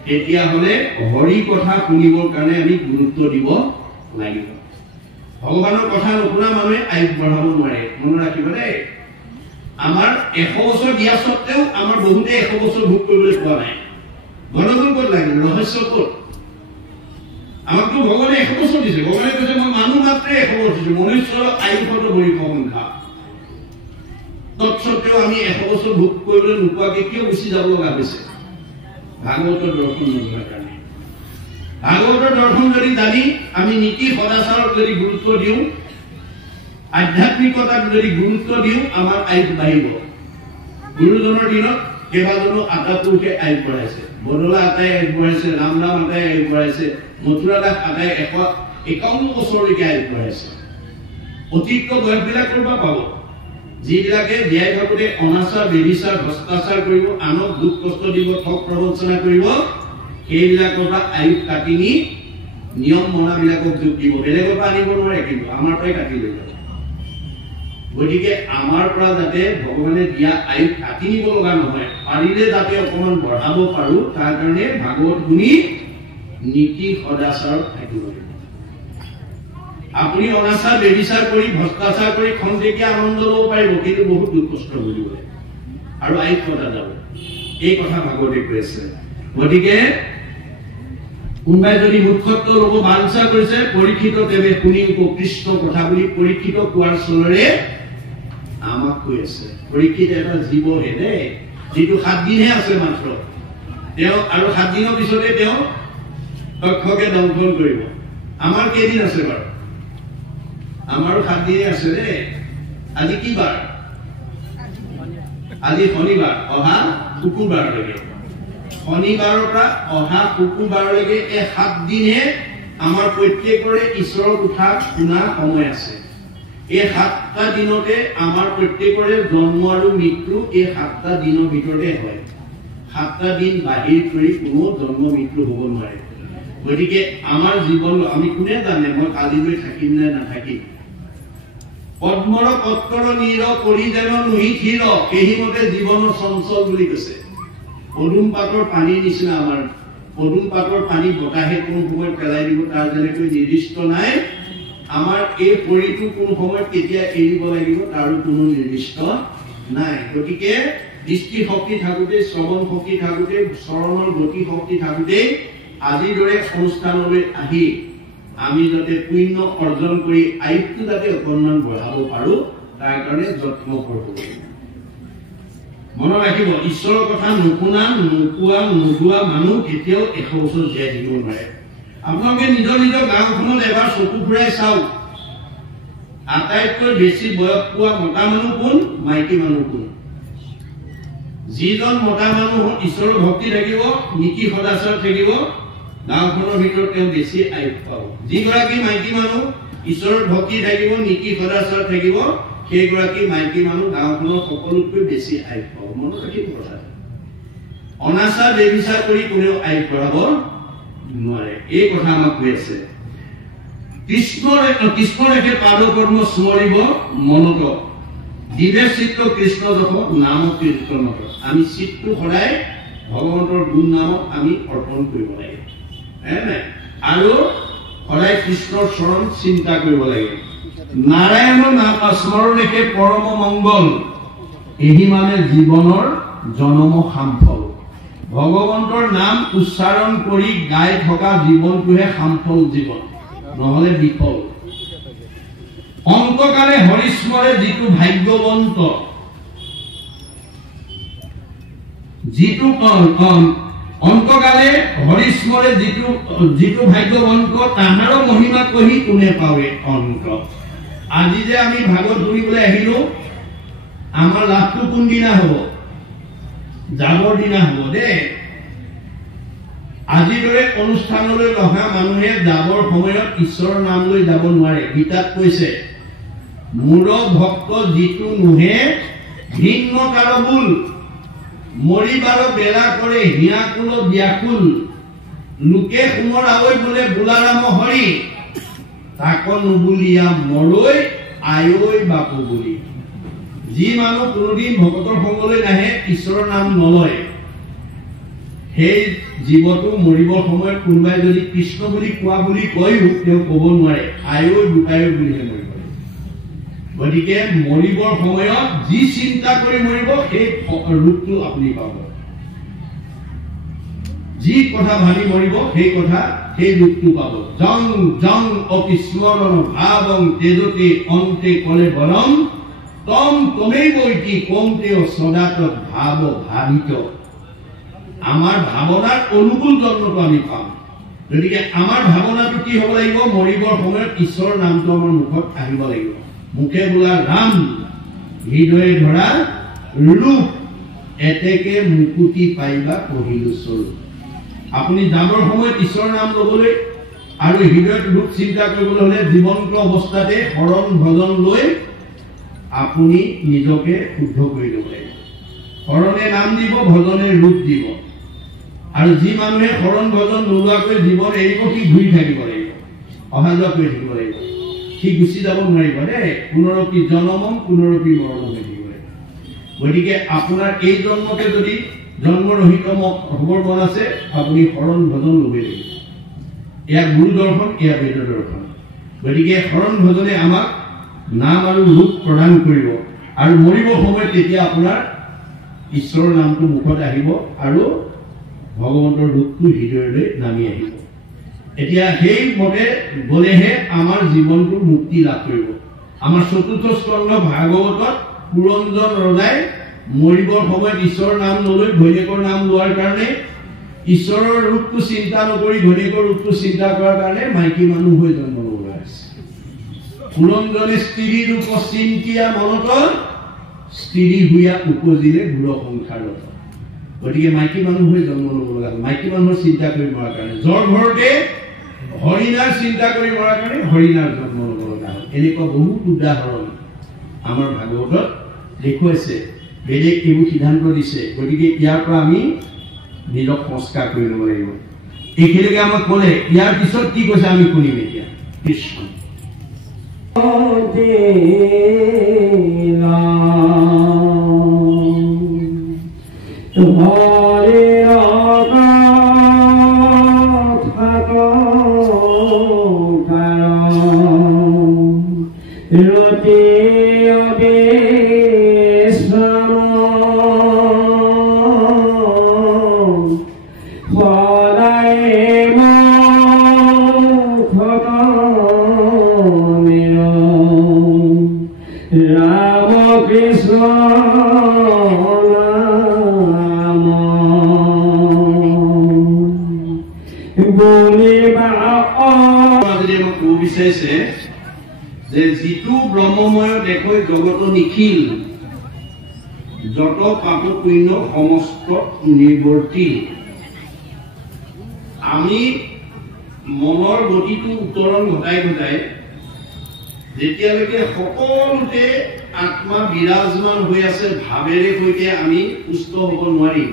তেতিয়াহ'লে হৰি কথা শুনিবৰ কাৰণে আমি গুৰুত্ব দিব লাগিব ভগৱানৰ কথা নুশুনা মানুহে আয়ুস বঢ়াব নোৱাৰে মনত ৰাখিব দেই আমাৰ 100 বছৰ দিয়া সত্ত্বেও আমাৰ বহুতে 100 বছৰ ভোগ কৰিবলৈ পোৱা নাই গণগুণ ক'ত লাগিল ৰহস্য ক'ত আমাকতো ভগৱানে 100 বছৰ দিছে ভগৱানে কৈছে মই মানুহ মাত্ৰে 100 বছৰ দিছো মনুষ্যৰ আয়ুসত বহি সংখ্যা তৎসত্ত্বেও আমি 100 বছৰ ভোগ কৰিবলৈ নোপোৱাকৈ কিয় গুচি যাব লগা হৈছে ভাগৱতৰ দৰ্শন নোলোৱাৰ কাৰণে ভাগৱতৰ দৰ্শন যদি জানি আমি নীতি সদাচাৰক যদি গুৰুত্ব দিওঁ আধ্যাত্মিকতাক যদি গুৰুত্ব দিওঁ আমাৰ আয়ুস বাঢ়িব গুৰুজনৰ দিনত কেইবাজনো আটাপুৰুষে আইন কৰাইছে, বদলা আটাই আইন কৰাইছে, ৰামৰাম আটাই আইন কৰাইছে, মথুৰা দাস আটাই 151 বছৰলৈকে আইন কৰাইছে। অতিৰিক্ত বয়সবিলাক কৰিব পাব, যিবিলাকে জীয়াই থাকোঁতে অনাচাৰ, বেবিচাৰ, ভ্ৰষ্টাচাৰ কৰিব, আনক দুখ কষ্ট দিব, ঠগ প্ৰবঞ্চনা কৰিব, সেইবিলাকৰ পৰা আয়ুস কাটি নি নিয়ম মনাবিলাকক যোগ দিব। বেলেগৰ পৰা আনিব নোৱাৰে, কিন্তু আমাৰ পৰাই কাটি লৈ যাব। গতিকে আমাৰ পৰা যাতে ভগৱানে দিয়া আয়ুস কাটি নিব লগা নহয়, পাৰিলে যাতে অকণমান বঢ়াব পাৰো, তাৰ কাৰণে ভাগৱত শুনি নীতি সদাচাৰত থাকিব লাগিব। আপুনি অনাচাৰ, বেবিচাৰ কৰি, ভ্ৰষ্টাচাৰ কৰি খন্তেকীয়া আনন্দ ল'ব পাৰিব, কিন্তু বহুত দুখ কষ্ট ভুগিব আৰু আয়ুস কটা যাব। এই কথা ভাগৱতে কৈ আছে। গতিকে কোনোবাই যদি মূৰ্খত্ব ল'ব বাঞ্ছা কৰিছে, পৰীক্ষিত তেৱে শুনি কৃষ্ণ কথা বুলি পৰীক্ষিত কোৱাৰ চলৰে আমাক কৈ আছে। পৰীক্ষিত এটা জীৱহে দেই, যিটো 7 দিনহে আছে মাত্ৰ, তেওঁ আৰু 7 দিনৰ পিছতে তেওঁ তক্ষকে দংশন কৰিব। আমাৰ কেইদিন আছে বাৰু? আমাৰো 7 দিনে আছে দেই। আজি কি বাৰ? আজি শনিবাৰ, অহা শুকুৰবাৰলৈকে। শনিবাৰৰ পৰা অহা শুকুৰবাৰলৈকে এই 7 দিনহে আমাৰ প্ৰত্যেকৰে ঈশ্বৰৰ কথা শুনা সময় আছে। এই 7টা দিনতে আমাৰ প্ৰত্যেকৰে জন্ম আৰু মৃত্যু এই 7টা দিনৰ ভিতৰতে হয়। 7টা দিন বাহিৰ কৰি কোনো জন্ম মৃত্যু হ'ব নোৱাৰে। গতিকে আমাৰ জীৱন আমি কোনে জানে মই কালিলৈ থাকিম নে নাথাকিম। পদ্মৰ পত্ৰৰ নীৰ কৰি যেন নুহি থিৰ, সেইমতে জীৱন চঞ্চল বুলি কৈছে। পদুম পাতৰ পানীৰ নিচিনা আমাৰ পদুম পাতৰ পানী বতাহে কোন সময়ত পেলাই দিব তাৰ যেনেকৈ নিৰ্দিষ্ট নাই, আমাৰ এই শৰীৰটো কোন সময়ত কেতিয়া এৰিব লাগিব তাৰো কোনো নিৰ্দিষ্ট নাই। গতিকে দৃষ্টি শক্তি থাকোঁতে, শ্ৰৱণ শক্তি থাকোঁতে, চৰণৰ গতি শক্তি থাকোঁতে আজিৰ দৰে অনুষ্ঠানলৈ আহি আমি যাতে পুণ্য অৰ্জন কৰি আয়ুসটো যাতে অকণমান বঢ়াব পাৰো, তাৰ কাৰণে যত্ন কৰিব লাগিব। মনত ৰাখিব, ঈশ্বৰৰ কথা নুশুনা, নোকোৱা, নোযোৱা মানুহ কেতিয়াও 100 বছৰ জীয়াই থাকিব নোৱাৰে। আপোনালোকে নিজৰ নিজৰ গাঁওখনত এবাৰ চকু ফুৰাই চাওক, আটাইতকৈ বেছি বয়স পোৱা মতা মানুহ কোন, মাইকী মানুহ কোন? যিজন মতা মানুহ ঈশ্বৰৰ ভক্তি থাকিব, নীতি সদাচাৰ থাকিব, গাঁওখনৰ ভিতৰত তেওঁ বেছি আয়ুস পাব। যিগৰাকী মাইকী মানুহ ঈশ্বৰৰ ভক্তি থাকিব, নীতি সদাচাৰ থাকিব, সেইগৰাকী মাইকী মানুহ গাঁওখনৰ সকলোতকৈ বেছি আয়ুস পাব। মনত ৰাখিব কথা। অনাচাৰ, বেবিচাৰ কৰি কোনেও আয়ুস বঢ়াব নোৱাৰে। এই কথা আমাক কৈ আছে। কৃষ্ণৰেখে পাদকৰ্ম স্মৰিব মনত, দিবে চিত্ত কৃষ্ণ যশ নাম কীৰ্তনত। আমি চিত্তটো সদায় ভগৱন্তৰ গুণ নামত আমি অৰ্পণ কৰিব লাগে আৰু সদায় কৃষ্ণৰ চৰণ চিন্তা কৰিব লাগে। নাৰায়ণৰ নাম স্মৰণেকে পৰম মংগল, এহি মানে জীৱনৰ জনম সামফল। ভগৱন্তৰ নাম উচ্চাৰণ কৰি গাই থকা জীৱনটোহে সামফল জীৱন, নহলে বিফল। অন্তকালে হৰিস্মৰে যিটো ভাগ্যৱন্ত, যিটো অন্তকালে হৰিস্মৰে যিটো ভাগ্যৱন্ত, তাহাৰো মহিমা কহি কোনে পাৱে অন্ত। আজি যে আমি ভাগৱত শুনিবলৈ আহিলো, আমাৰ লাভটো কোন দিনা হব? যাবৰ দিনা হব দেই। আজিৰ দৰে অনুষ্ঠানলৈ অহা মানুহে যাবৰ সময়ত ঈশ্বৰৰ নাম লৈ যাব নোৱাৰে। গীতাত কৈছে, মূৰ ভক্ত যিটো নোহে ভিন্ন তাৰ বোল, মৰিবাৰ বেলা কৰে হিয়াকুল ব্যাকুল, লোকে সোমৰ আৱৈ বোলে বোলাৰাম হৰি, তাক নুবুলিয়া মৰৈ আয়ৈ বাপু বুলি। যি মানুহ কোনোদিন ভকতৰ সংগলৈ নাহে, ঈশ্বৰৰ নাম নলয়, সেই জীৱটো মৰিবৰ সময়ত কোনোবাই যদি কৃষ্ণ বুলি কোৱা বুলি কয়ও তেওঁ কব নোৱাৰে, আয়ৈ বুকায়ৈ বুলিহে মৰিব। গতিকে মৰিবৰ সময়ত যি চিন্তা কৰি মৰিব সেই ৰূপটো আপুনি পাব। যি কথা ভাবি মৰিব সেই ৰূপটো পাব। জং জং অপি স্মৰণ ভাৱং তেজতে অন্তে কলে বৰম, তম তমেই বৈতি কমতেও সদাত ভাৱ ভাবিত। আমাৰ ভাৱনাৰ অনুকূল জন্মটো আমি পাম। গতিকে আমাৰ ভাৱনাটো কি হ'ব লাগিব? মৰিবৰ সময়ত ঈশ্বৰৰ নামটো আমাৰ মুখত আহিব লাগিব। মুখে বোলা ৰাম, হৃদয়ে ধৰা ৰূপ, এতেকে মুকুতি পাইবা কহিলো স্বৰূপ। আপুনি যাবৰ সময়ত ঈশ্বৰৰ নাম ল'বলৈ আৰু হৃদয়ত ৰূপ চিন্তা কৰিবলৈ হ'লে জীৱন্ত অৱস্থাতে শৰণ ভজন লৈ আপুনি নিজকে শুদ্ধ কৰি ল'ব লাগিব। শৰণে নাম দিব, ভজনে ৰূপ দিব। আৰু যি মানুহে শৰণ ভজন নোলোৱাকৈ জীৱন এৰিব, সি ঘূৰি থাকিব লাগিব, অহা যোৱা কৰি থাকিব লাগিব, সি গুচি যাব নোৱাৰিব দেই। পুনৰপি জনমম পুনৰপি মৰণম হৈ থাকিব লাগিব। গতিকে আপোনাৰ এই জন্মতে যদি জন্মৰহিত হ'বৰ মন আছে, আপুনি শৰণ ভজন ল'বই লাগিব। এয়া গুৰু দৰ্শন, এয়া বেদ দৰ্শন। গতিকে শৰণ ভজনে আমাক নাম আৰু ৰূপ প্ৰদান কৰিব, আৰু মৰিব সময়ত তেতিয়া আপোনাৰ ঈশ্বৰৰ নামটো মুখত আহিব আৰু ভগৱন্তৰ ৰূপটো হৃদয়লৈ নামি আহিব। এতিয়া সেই মতে গ'লেহে আমাৰ জীৱনটোৰ মুক্তি লাভ কৰিব। আমাৰ চতুৰ্থ স্কন্ধ ভাগৱতত পুৰঞ্জন ৰজাই মৰিবৰ সময়ত ঈশ্বৰৰ নাম নলৈ ঘৈণীয়েকৰ নাম লোৱাৰ কাৰণে, ঈশ্বৰৰ ৰূপটো চিন্তা নকৰি ঘৈণীয়েকৰ ৰূপটো চিন্তা কৰাৰ কাৰণে মাইকী মানুহ হৈ জন্ম ল'ব লাগিছে। পুৰঞ্জনে স্ত্ৰী ৰূপ চিন্তিয়া মনত, স্ত্ৰী হুয়া উপজিলে ঘূৰ সংসাৰত। গতিকে মাইকী মানুহ হৈ জন্ম ল'ব লগা হ'ল। মাইকী মানুহৰ চিন্তা কৰি মৰাৰ কাৰণে, জ্বৰ ঘৰতে হৰিণাৰ চিন্তা কৰি মৰাৰ কাৰণে হৰিণাৰ জন্ম ল'ব লগা হ'ল। এনেকুৱা বহুত উদাহৰণ আমাৰ ভাগৱতত দেখুৱাইছে। বেলেগ এইবোৰ সিদ্ধান্ত দিছে। গতিকে ইয়াৰ পৰা আমি নিজক সংস্কাৰ কৰি ল'ব লাগিব। এইখিনিকে আমাক ক'লে, ইয়াৰ পিছত কি কৈছে আমি শুনিম এতিয়া। কৃষ্ণ तुम्हारे যে যিটো ব্ৰহ্মময় দেখৈ জগত নিখিল, যত পাপ পুণ্য সমস্ত নিৰ্বৰ্তিল। আমি মনৰ গতিটো উত্তৰণ ঘটাই ঘটাই যেতিয়ালৈকে সকলোতে আত্মা বিৰাজমান হৈ আছে, ভাৱেৰে সৈতে আমি সুস্থ হ'ব নোৱাৰিম।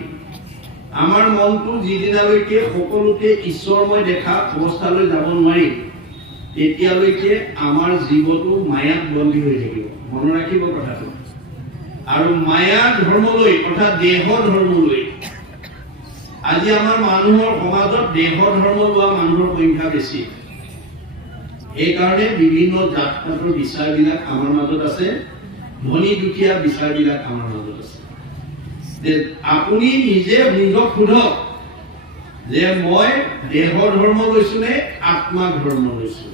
আমাৰ মনটো যিদিনালৈকে সকলোতে ঈশ্বৰময় দেখা অৱস্থালৈ যাব নোৱাৰিম, তেতিয়ালৈকে আমাৰ জীৱটো মায়াত বন্দী হৈ থাকিব। মনত ৰাখিব কথাটো। আৰু মায়া ধৰ্মলৈ অৰ্থাৎ দেহ ধৰ্মলৈ, আজি আমাৰ মানুহৰ সমাজত দেহ ধৰ্ম লোৱা মানুহৰ সংখ্যা বেছি। এইকাৰণে বিভিন্ন জাত পাতৰ বিচাৰবিলাক আমাৰ মাজত আছে, ধনী দুখীয়া বিচাৰবিলাক আমাৰ মাজত আছে। আপুনি নিজে নিজক সোধক যে মই দেহ ধৰ্ম লৈছো নে আত্মা ধৰ্ম লৈছো।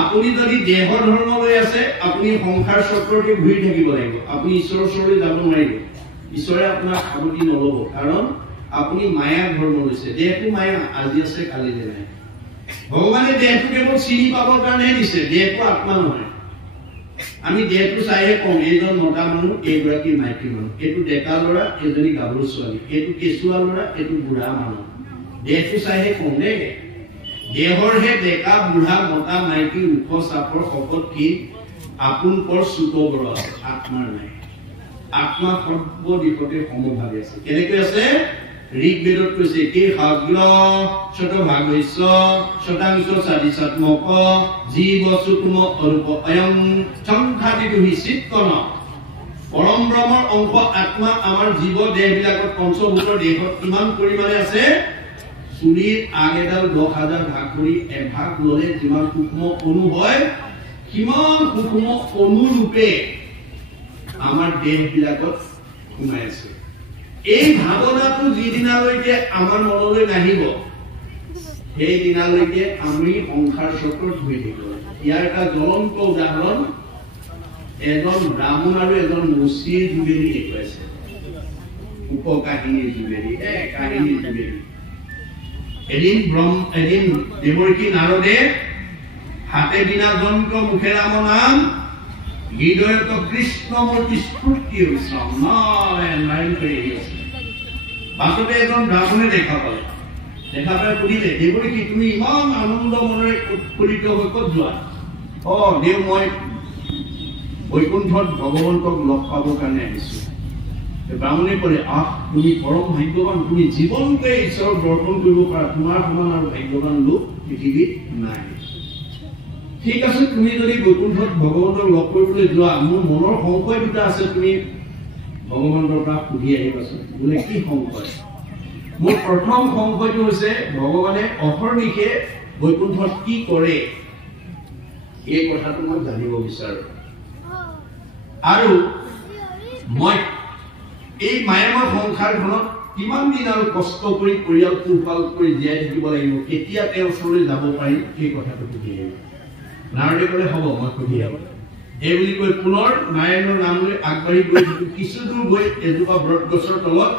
আপুনি যদি দেহ ধৰ্ম লৈ আছে, আপুনি সংসাৰ চক্ৰতে ঘূৰি থাকিব লাগিব, আপুনি ঈশ্বৰৰ ওচৰলৈ যাব নোৱাৰিব। ঈশ্বৰে আপোনাক সাৱটি নল'ব, কাৰণ আপুনি মায়া ধৰ্ম লৈছে। দেহটো মায়া, আজি আছে কালিলৈ নাই। ভগৱানে দেহটো কেৱল চিনি পাবৰ কাৰণেহে দিছে, দেহটো আত্মা নহয়। আমি দেহটো চাইহে কওঁ এইজন মতা মানুহ, এইগৰাকী মাইকী মানুহ, এইটো ডেকা ল'ৰা, এইজনী গাভৰু ছোৱালী, এইটো কেঁচুৱা ল'ৰা, এইটো বুঢ়া মানুহ। দেহটো চাইহে কওঁ দেই। দেহৰহে ডেকা বুঢ়া মতা মাইকী ওখ চাপৰ শকত কি আপোন পৰ চুত বৰ আছে, আত্মাৰ নাই। আত্মা সৰ্ব দিশতে সমভাৱে আছে। কেনেকৈ আছে? ঋগ্বেদত কৈছে কি সাগ্ৰ শতভাগস্য শতাংশ চাদিচাত্মক জীৱ সুকুম অৰূপ অয়ং সংখ্যাদিটো হিচিৎকন। পৰম ব্ৰহ্মৰ অংশ আত্মা আমাৰ জীৱ দেহবিলাকত পঞ্চভূতৰ দেহত কিমান পৰিমাণে আছে? চুলিৰ আগ এডাল 10,000 ভাগ কৰি এভাগ ল'লে যিমান সূক্ষ্ম অণু হয়, সিমান সূক্ষ্ম অণুৰূপে আমাৰ দেহবিলাকত সোমাই আছে। এই ভাৱনাটো যিদিনালৈকে আমাৰ মনলৈ নাহিব, সেই দিনালৈকে আমি সংসাৰ চক্ৰত ঘূৰি থাকিব। ইয়াৰ এটা জ্বলন্ত উদাহৰণ এজন ব্ৰাহ্মণ আৰু এজন মুচিৰ যোগেদি দেখুৱাইছে। উপকাহিনীৰ যোগেদি, কাহিনীৰ যোগেদি। এদিন দেৱৰ্ষি নাৰদে হাতে বিনা যন্ত্ৰ মুখে ৰাম নাম হৃদয়ত কৃষ্ণমূৰ্তি স্ফূৰ্তি হৈছে নাৰায়ণ নাৰায়ণ কৰি আহি আছে বাটতে এজন ব্ৰাহ্মণে দেখা পালে সুধিলে দেৱৰী কি তুমি ইমান আনন্দ মনেৰে উৎফুল্লিত হৈ ক'ত যোৱা দেৱ মই বৈকুণ্ঠত ভগৱন্তক লগ পাবৰ কাৰণে আহিছো ব্ৰাহ্মণে ক'লে তুমি পৰম ভাগ্যৱান তুমি জীৱনতে ঈশ্বৰক দৰ্শন কৰিব পাৰা তোমাৰ সমান আৰু ভাগ্যৱান লোক পৃথিৱীত নাই ঠিক আছে তুমি যদি বৈকুণ্ঠত ভগৱন্তক লগ কৰিবলৈ যোৱা মোৰ মনৰ সংশয় দুটা আছে তুমি ভগৱন্তৰ পৰা সুধি আহিবাচোন বোলে কি সংশয় মোৰ প্ৰথম সংশয়টো হৈছে ভগৱানে অহৰ্নিশে বৈকুণ্ঠত কি কৰে এই কথাটো মই জানিব বিচাৰো আৰু মই এই মায়াময় সংসাৰখনত কিমান দিন আৰু কষ্ট কৰি পৰিয়াল পোহপাল কৰি জীয়াই থাকিব লাগিব কেতিয়া তেওঁৰ ওচৰলৈ যাব পাৰিম সেই কথাটো সুধি আহিব নাৰদে ক'লে হ'ব মই সুধি আহিম এই বুলি কৈ পুনৰ নাৰায়ণৰ নাম লৈ আগবাঢ়ি গৈ কিছু দূৰ গৈ এজোপা বট গছৰ তলত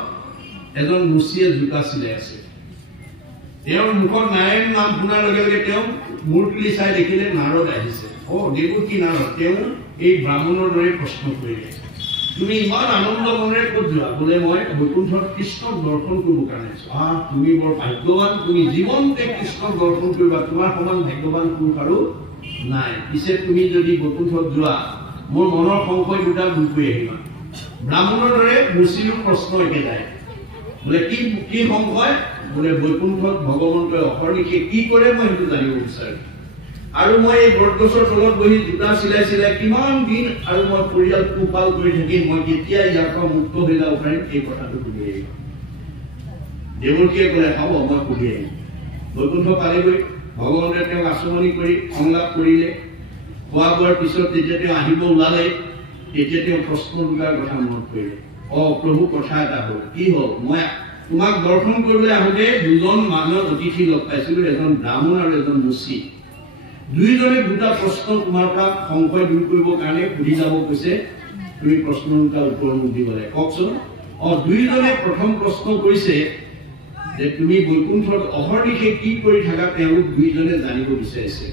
এজন মুচিয়ে জোতা চিলাই আছে তেওঁৰ মুখত নাৰায়ণ নাম শুনাৰ লগে লগে তেওঁ মূৰ তুলি চাই দেখিলে নাৰদ আহিছে দেৱৰ কি নাৰদ তেওঁ এই ব্ৰাহ্মণৰ দৰে প্ৰশ্ন কৰিলে তুমি ইমান আনন্দ মনেৰে ক'ত যোৱা বোলে মই বৈকুণ্ঠত কৃষ্ণক দৰ্শন কৰিব কাৰণে তুমি বৰ ভাগ্যৱান তুমি জীৱনতে কৃষ্ণক দৰ্শন কৰিবা তোমাৰ সমান ভাগ্যৱান পুৰুষ আৰু নাই পিছে তুমি যদি বৈকুণ্ঠত যোৱা মোৰ মনৰ সংশয় দুটা দূৰ কৰি আহিবা ব্ৰাহ্মণৰ দৰে মুচিৰো প্ৰশ্ন একেটাই বোলে কি সংশয় বোলে বৈকুণ্ঠত ভগৱন্তই অহৰ্নিশে কি কৰে মই সেইটো জানিব বিচাৰো আৰু মই এই বটগছৰ তলত বহি জোতা চিলাই চিলাই কিমান দিন আৰু মই পৰিয়াল পোহপাল কৰি থাকিম মই কেতিয়া ইয়াৰ পৰা মুক্ত হৈ যাব পাৰিম এই কথাটো সুধি আহিম দেৱকীয়ে ক'লে হ'ব মই সুধি আহিম বৈকুণ্ঠ পালেগৈ ভগৱন্তে তেওঁক আচমনি কৰি সংলাপ কৰিলে খোৱা বোৱাৰ পিছত যেতিয়া তেওঁ আহিব ওলালে তেতিয়া তেওঁ প্ৰশ্ন দুটাৰ কথা মনত কৰিলে প্ৰভু কথা এটা হ'ল কি হ'ল মই তোমাক দৰ্শন কৰিবলৈ আহোঁতে দুজন মানুহ অতিথি লগ পাইছিলো এজন ব্ৰাহ্মণ আৰু এজন মুচি দুইজনে দুটা প্ৰশ্ন তোমাৰ পৰা সংশয় দূৰ কৰিবৰ কাৰণে সুধি যাব কৈছে তুমি প্ৰশ্ন দুটা উত্তৰ মোক দিব লাগে কওকচোন দুইজনে প্ৰথম প্ৰশ্ন কৰিছে যে তুমি বৈকুণ্ঠত অহৰ্নিশে কি কৰি থাকা তেওঁলোক দুইজনে জানিব বিচাৰিছে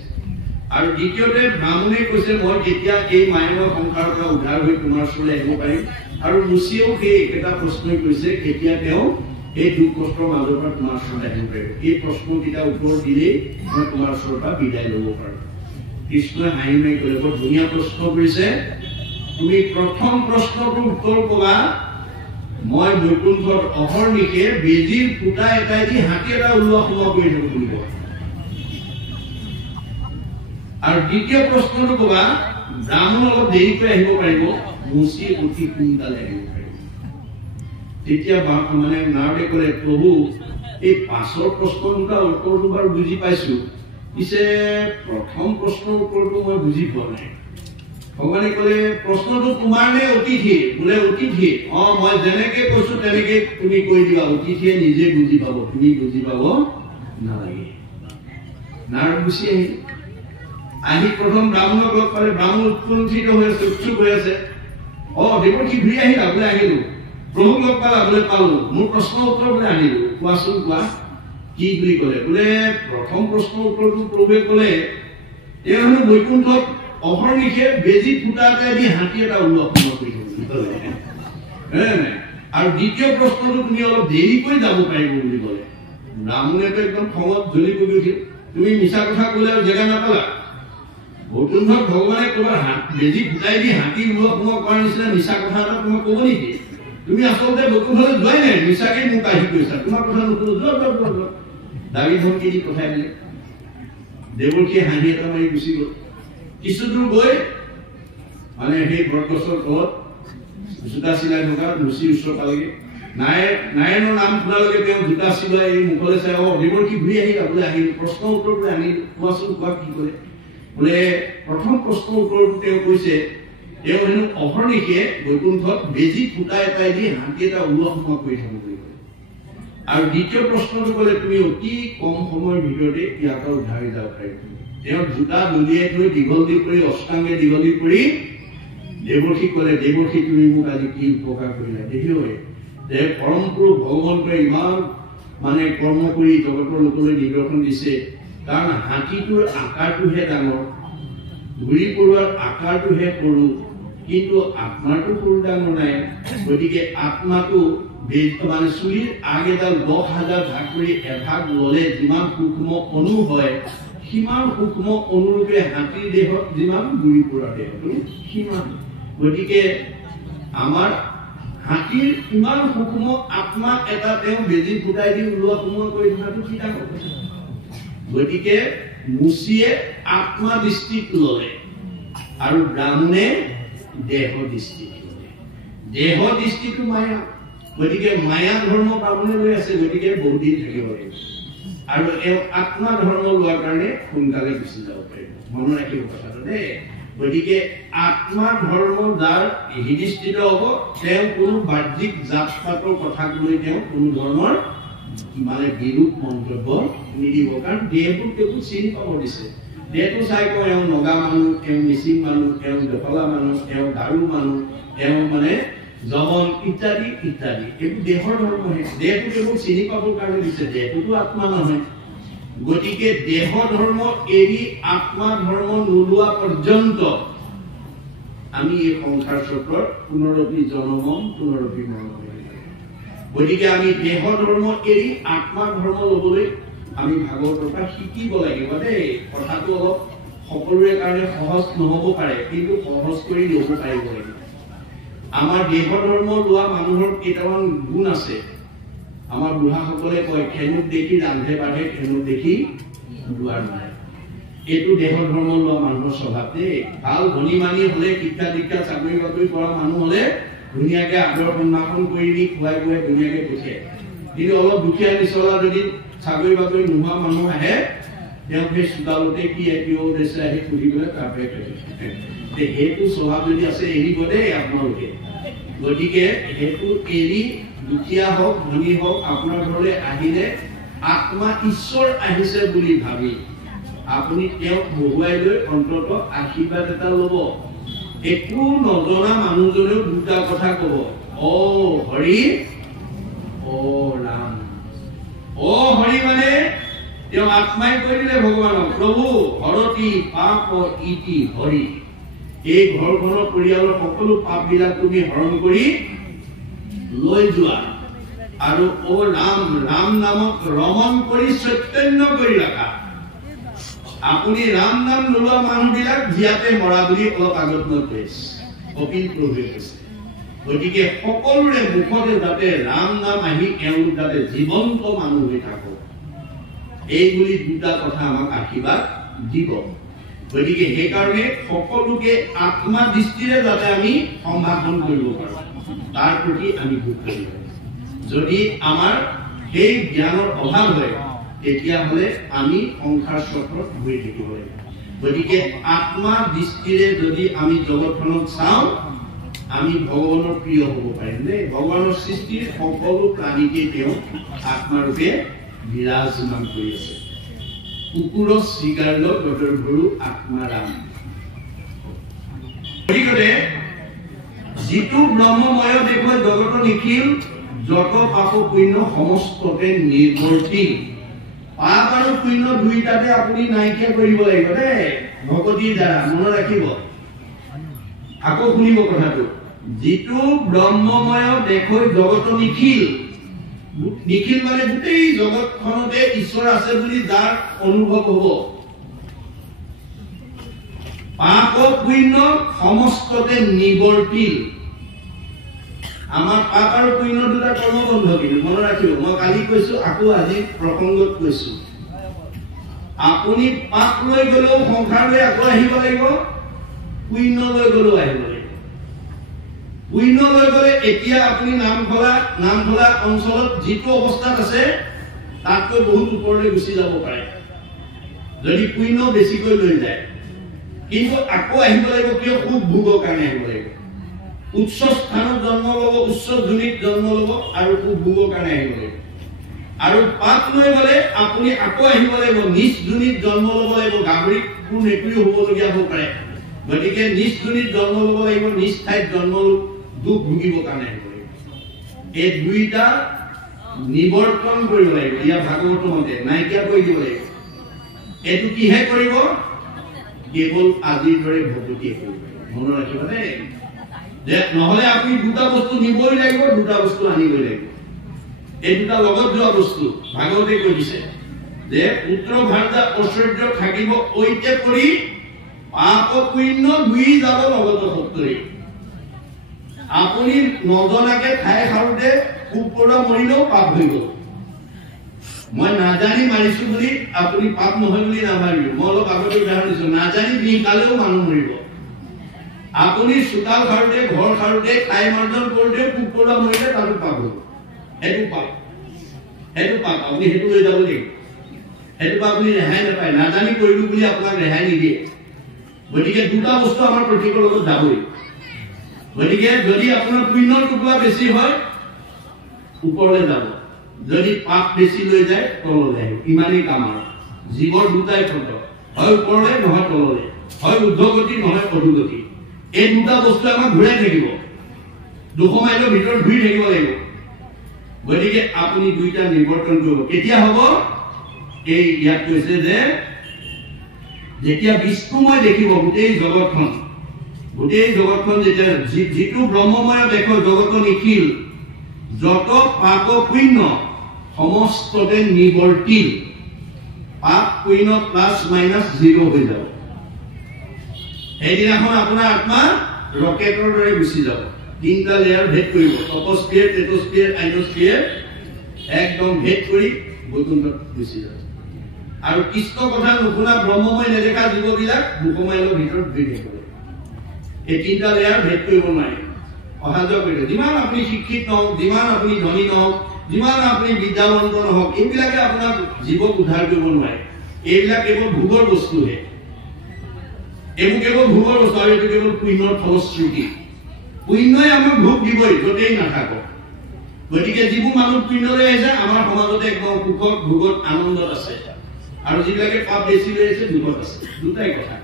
আৰু দ্বিতীয়তে ব্ৰাহ্মণে কৈছে মই কেতিয়া এই মায়াময় সংসাৰৰ পৰা উদ্ধাৰ হৈ তোমাৰ ওচৰলৈ আহিব পাৰিম আৰু মুচিয়েও সেই একেটা প্ৰশ্নই কৈছে কেতিয়া তেওঁ এই দুখ কষ্টৰ মাজৰ পৰা তোমাৰ ওচৰলৈ আহিব পাৰিব এই প্ৰশ্নকেইটা উত্তৰ দিলেই মই তোমাৰ ওচৰৰ পৰা বিদায় ল'ব পাৰোঁ কৃষ্ণই হাঁহি মাৰি ক'লে বৰ ধুনীয়া প্ৰশ্ন কৰিছে তুমি প্ৰথম প্ৰশ্নটোৰ উত্তৰ ক'বা মই বৈকুণ্ঠত অহৰ্নিশে বেজীৰ ফুটা এটাই দি হাতী এটা ওলোৱা সোমোৱা কৰি থাকো বুলিব আৰু দ্বিতীয় প্ৰশ্নটো ক'বা ব্ৰাহ্মণ অলপ দেৰিকৈ আহিব পাৰিব মুচি অতি সোনকালে আহিব পাৰিব তেতিয়া মানে নাৰদে ক'লে প্ৰভু এই পাছৰ প্ৰশ্ন দুটা উত্তৰটো বাৰু বুজি পাইছো পিছে প্ৰথম প্ৰশ্নৰ উত্তৰটো মই বুজি পোৱা নাই ভগৱানে ক'লে প্ৰশ্নটো তোমাৰ নে অতিথি বোলে অতিথি মই যেনেকে কৈছো তেনেকে তুমি কৈ দিবা অতিথিয়ে নিজে বুজি পাব তুমি বুজি পাব নালাগে নাৰদ গুচি আহিল আহি প্ৰথম ব্ৰাহ্মণক লগ পালে ব্ৰাহ্মণ উৎকণ্ঠিত হৈ আছে উৎসুক হৈ আছে দেৱৰ কি ঘূৰি আহিলা বোলে আহিলো প্ৰভুক লগ পালা বোলে পালো মোৰ প্ৰশ্নৰ উত্তৰ বোলে আনিলো কোৱাচোন কোৱা কি বুলি ক'লে বোলে প্ৰথম প্ৰশ্নৰ উত্তৰটো প্ৰভুৱে ক'লে তেওঁ হেনো বৈকুণ্ঠত অহৰ্নিশে বেজী ফুটা এটাই দি হাতী এটা ওলোৱা সোমোৱা কৰি থাকিব আৰু দ্বিতীয় প্ৰশ্নটো তুমি অলপ দেৰিকৈ যাব পাৰিব বুলি ক'লে ব্ৰাহ্মণেতো একদম খঙত জ্বলি পৰি উঠিল তুমি মিছা কথা ক'লে আৰু জেগা নাপালা বৈকুণ্ঠত ভগৱানে ক'ৰবাৰ বেজী ফুটাই দি হাতী ওলোৱা সোমোৱা কৰাৰ নিচিনা মিছা কথা এটা তোমাক ক'ব নেকি তুমি আচলতে বৈকুণ্ঠলৈ যোৱাই নাই মিছাকে মোক আহি কৈছা তোমাৰ কথা নুশুনো যোৱা দাবী ধমকি দি পঠাই দিলে দেৱকীয়ে হাঁহি এটা মাৰি গুচি গ'ল কিছু দূৰ গৈ মানে সেই বটগছৰ তলত জোতা চিলাই থকা মুচিৰ ওচৰ পালেগে নাৰায়ণৰ নাম শুনালৈকে তেওঁ জোতা চিলাই এই মুখলৈ চাই দেৱকী ঘূৰি আহিলা বোলে আহিল প্ৰশ্ন উত্তৰ বোলে আনিল কোৱাচোন কোৱা কি ক'লে বোলে প্ৰথম প্ৰশ্নৰ উত্তৰটো তেওঁ কৈছে তেওঁ হেনো অহৰ্নিশে বৈকুণ্ঠত বেজী ফুটা এটাই দি হাতী এটা ওলোৱা সোমোৱা কৰি থাকো বুলি ক'লে আৰু দ্বিতীয় প্ৰশ্নটো ক'লে তুমি অতি কম সময়ৰ ভিতৰতে ইয়াৰ পৰা উদ্ধাৰ হৈ যাব পাৰিবা তেওঁ জোতা দলিয়াই থৈ দীঘলী কৰি অষ্টাংগে দীঘলী কৰি দেৱকীক ক'লে দেৱকী তুমি মোক আজি কি উপকাৰ কৰিলা দেখিব যে পৰম পুৰুষ ভগৱন্তই ইমান মানে কৰ্ম কৰি জগতৰ লোকলৈ নিদৰ্শন দিছে কাৰণ হাতীটোৰ আকাৰটোহে ডাঙৰ ঘূৰি পৰুৱাৰ আকাৰটোহে সৰু কিন্তু আত্মাটো সৰু ডাঙৰ নাই গতিকে আত্মাটো মানে চুলিৰ আগ এডাল 10,000 ভাগ কৰি এভাগ ললে যিমান সূক্ষ্ম অণু হয় সিমান সূক্ষ্ম অণুৰূপে হাতীৰ দেহত যিমান গুৰিপুৰৰ দেহটো সিমান গতিকে আমাৰ হাতীৰ ইমান সূক্ষ্ম আত্মা এটা তেওঁ বেজি ফুটাই দি ওলোৱা সোমোৱা কৰি থকাটো কি ডাঙৰ কথা গতিকে মুচিয়ে আত্মা দৃষ্টিত ললে আৰু ব্ৰাহ্মণে দেহ দৃষ্টিত ললে দেহ দৃষ্টিটো মায়া গতিকে মায়া ধৰ্ম ব্ৰাহ্মণে লৈ আছে গতিকে বহুদিন থাকিব লাগিব আৰু এই আত্মা ধৰ্ম লোৱাৰ কাৰণে সোনকালে গুচি যাব পাৰিব মনত ৰাখিব কথাটো দেই গতিকে আত্মা ধৰ্ম যাৰ হৃদিস্থিত হ'ব তেওঁ কোনো বাহ্যিক জাত পাতৰ কথাক লৈ তেওঁ কোনো ধৰণৰ মানে বিৰূপ মন্তব্য নিদিব কাৰণ দেহটো তেওঁ চিনি পাব দিছে দেহটো চাই কয় এওঁ নগা মানুহ এওঁ মিচিং মানুহ এওঁ দফলা মানুহ এওঁ দাৰু মানুহ এওঁ মানে জবন ইত্যাদি ইত্যাদি এইবোৰ দেহৰ ধৰ্মহে দেহটো কেৱল চিনি পাবৰ কাৰণে দিছে দেহটোতো আত্মা নহয় গতিকে দেহ ধৰ্ম এৰি আত্মা ধৰ্ম নোলোৱা পৰ্যন্ত আমি এই সংসাৰ চক্ৰৰ পুনৰপি জনমন পুনৰপি মৰণ গতিকে আমি দেহ ধৰ্ম এৰি আত্মা ধৰ্ম ল'বলৈ আমি ভাগৱতৰ পৰা শিকিব লাগিব দেই কথাটো অলপ সকলোৰে কাৰণে সহজ নহ'ব পাৰে কিন্তু সহজ কৰি ল'ব পাৰিব লাগিব আমাৰ দেহ ধৰ্ম লোৱা মানুহৰ কেইটামান গুণ আছে আমাৰ বুঢ়াসকলে কয় খেনুক দেখি ৰান্ধে বাঢ়ে খেনুক দেখি দুৱাৰ নাই এইটো দেহ ধৰ্ম লোৱা মানুহৰ স্বভাৱ দেই ভাল ধনী মানি হ'লে শিক্ষা দীক্ষা চাকৰি বাকৰি কৰা মানুহ হ'লে ধুনীয়াকে আদৰ সন্মান কৰি নি খুৱাই খুৱাই ধুনীয়াকে পঠিয়ায় কিন্তু অলপ দুখীয়া নিচলা যদি চাকৰি বাকৰি নোহোৱা মানুহ আহে তেওঁ সেই চোতালতে কি একিও দেশে আহি সুধিবলৈ তাৰপৰা সেইটো স্বভাৱ যদি আছে এৰিব দেই আপোনালোকে গতিকে সেইটো এৰি দুখীয়া হওক ধনী হওক আপোনাৰ ঘৰলৈ আহিলে আত্মা ঈশ্বৰ আহিছে বুলি ভাবি আপুনি তেওঁক বহুৱাই লৈ অন্তত আশীৰ্বাদ এটা ল'ব একো নজনা মানুহজনেও দুটা কথা ক'ব অ হৰি অ ৰাম অ হৰি মানে তেওঁ আত্মাই কৈ দিলে ভগৱানক প্ৰভু হৰতি পাপ ইতি হৰি এই ঘৰখনৰ পৰিয়ালৰ সকলো পাপবিলাক তুমি হৰণ কৰি লৈ যোৱা আৰু ও ৰাম ৰাম নামক ৰমণ কৰি চৈতন্য কৰি ৰাখা আপুনি ৰাম নাম লোৱা মানুহবিলাক জীয়াতে মৰা বুলি অলপ আগত মই কৈছে কপিল প্ৰভুৱে কৈছে গতিকে সকলোৰে মুখতে যাতে ৰাম নাম আহি এওঁলোক যাতে জীৱন্ত মানুহ হৈ থাকক এইবুলি দুটা কথা আমাক আশীৰ্বাদ দিব গতিকে সেইকাৰণে সকলোকে আত্মা দৃষ্টিৰে যাতে আমি সম্ভাষণ কৰিব পাৰোঁ তাৰ প্ৰতি আমি গুৰুত্ব দিব যদি আমাৰ সেই জ্ঞানৰ অভাৱ হয় তেতিয়াহ'লে আমি সংসাৰ চক্ৰত ঘূৰি থাকিব লাগিব গতিকে আত্মা দৃষ্টিৰে যদি আমি জগতখনক চাওঁ আমি ভগৱানৰ প্ৰিয় হ'ব পাৰিম দেই ভগৱানৰ সৃষ্টিৰ সকলো প্ৰাণীকে তেওঁ আত্মাৰূপে বিৰাজমান কৰি আছে কুকুৰ শ্ৰীকাৰ্য গতৰ ভৰু আত্মাৰাম গতিকে যিটো ব্ৰহ্মময় দেখুৱাই জগত নিখিল যত পাপ পুণ্য সমস্ততে নিৰ্ভৰশীল পাপ আৰু পুণ্য দুইটাতে আপুনি নাইকিয়া কৰিব লাগিব দেই ভগৱতীৰ দ্বাৰা মনত ৰাখিব আকৌ শুনিব কথাটো যিটো ব্ৰহ্মময় দেখুৱাই জগত নিখিল নিখিল মানে গোটেই জগতখনতে ঈশ্বৰ আছে বুলি যাৰ অনুভৱ হ'ব পাপ পুণ্য সমস্ততে নিৱৰ্তিল আমাৰ পাপ আৰু পুণ্য দুটা কৰ্মবন্ধ কিন্তু মনত ৰাখিব মই কালি কৈছো আকৌ আজি প্ৰসংগত কৈছো আপুনি পাপ লৈ গ'লেও সংসাৰলৈ আকৌ আহিব লাগিব পুণ্য লৈ গ'লেও আহিব লাগিব পুণ্য লৈ গ'লে এতিয়া আপুনি নামখোলা অঞ্চলত যিটো অৱস্থাত আছে তাতকৈ বহুত ওপৰলৈ গুচি যাব পাৰে যদি পুণ্য বেছিকৈ লৈ যায় কিন্তু আকৌ আহিব লাগিব কিয় খুব ভোগৰ কাৰণে আহিব লাগিব উচ্চ স্থানত জন্ম ল'ব উচ্চ ধুনিত জন্ম ল'ব আৰু খুব ভোগৰ কাৰণে আহিব লাগিব আৰু পাপ লৈ গ'লে আপুনি আকৌ আহিব লাগিব নিজ ধুনিত জন্ম ল'ব লাগিব গাহৰি কোন নেকুৰি হ'বলগীয়া হ'ব পাৰে গতিকে নিজ ধুনিত জন্ম ল'ব লাগিব নিজ ঠাইত জন্ম দুখ ভুগিবৰ কাৰণে আহিব লাগিব এই দুইটা নিৱৰ্তন কৰিব লাগিব ইয়াৰ ভাগৱতৰ মতে নাইকিয়া কৰি দিব লাগিব এইটো কিহে কৰিব কেৱল আজিৰ দৰে ভকতিয়ে কৰিব মনত ৰাখিব দেই যে নহলে আপুনি দুটা বস্তু নিবই লাগিব, দুটা বস্তু আনিবই লাগিব। এই দুটা লগত যোৱা বস্তু ভাগৱতে কৈ দিছে যে পুত্ৰ ভাৰ্যা ঐশ্বৰ্য থাকিব ঐতে কৰি পাপ পুণ্য দুই যাব লগত সত্তৰি। আপুনি নজনাকে খাই খাওঁতে পোক পৰুৱা মৰিলেও পাপ হৈ গ'ল। মই নাজানি মাৰিছো বুলি আপুনি পাপ নহয় বুলি নামাৰিব। মই অলপ আগতে উদাহৰণ দিছো, নাজানি বিহ খালেও মানুহ মৰিব। আপুনি চোতাল খাওঁতে ঘৰ খাওঁতে খাই মাৰ্জন কৰোঁতে পোক পৰুৱা মৰিলে তাতো পাপ হ'ব। সেইটো পাপ, সেইটো পাপ। আপুনি সেইটো লৈ যাব লাগিব। সেইটো পৰা আপুনি ৰেহাই নাপায়। নাজানি কৰিলো বুলি আপোনাক ৰেহাই নিদিয়ে। গতিকে দুটা বস্তু আমাৰ প্ৰত্যেকৰ লগত যাবই। গতিকে যদি আপোনাৰ পুণ্যৰ টুকুৰা বেছি হয় ওপৰলৈ যাব, যদি পাপ বেছি লৈ যায় তললৈ আহিব। ইমানেই কাম আৰু জীৱৰ দুটাই খণ্ড, হয় ওপৰলৈ নহয় তললৈ, হয় ঊৰ্ধ্বগতি নহয় অধোগতি। এই দুটা বস্তু আমাক ঘূৰাই থাকিব, 200 মাইলৰ ভিতৰত ঘূৰি থাকিব লাগিব। গতিকে আপুনি দুইটা নিৰ্বৰ্তন কৰিব। কেতিয়া হ'ব? এই ইয়াত কৈছে যে যেতিয়া বিষ্ণুময় দেখিব গোটেই জগতখন, গোটেই জগতখন যেতিয়া যিটো ব্ৰহ্মময় দেখো জগত নিখিল, যত পাপ পুণ্য সমস্ততে নিবৰ্তিল, পাপ পুণ্য প্লাছ মাইনাছ 0 হৈ যাব। সেইদিনাখন আপোনাৰ আত্মা ৰকেটৰ দৰে গুচি যাব। 3টা লেয়াৰ ভেদ কৰিব, টপস্ফিয়াৰ, টেটস্ফিয়াৰ, আইনোস্ফিয়াৰ, একদম ভেদ কৰি বৈকুণ্ঠত গুচি যাব। আৰু কৃষ্ণ কথা নুশুনা ব্ৰহ্মময় নেদেখা জীৱবিলাক 200 মাইলৰ ভিতৰত ঘূৰি থাকিব। এই 3টা লেয়াৰ ভেদ কৰিব নোৱাৰি। অহা যোৱা কৰিব। যিমান আপুনি শিক্ষিত নহওক, যিমান আপুনি ধনী নহওক, যিমান আপুনি বিদ্যাৱন্ত নহওক, এইবিলাকে আপোনাক জীৱক উদ্ধাৰ কৰিব নোৱাৰে। এইবিলাক কেৱল ভোগৰ বস্তুহে। এইবোৰ কেৱল ভোগৰ বস্তু, আৰু এইটো কেৱল পুণ্যৰ ফলশ্ৰুতি। পুণ্যই আমাক ভোগ দিবই য'তেই নাথাকক। গতিকে যিবোৰ মানুহ পুণ্যলৈ আহিছে আমাৰ সমাজতে একদম সুখত ভোগত আনন্দত আছে, আৰু যিবিলাকে পাপ বেছি লৈ আহিছে দুখত আছে। দুটাই কথা।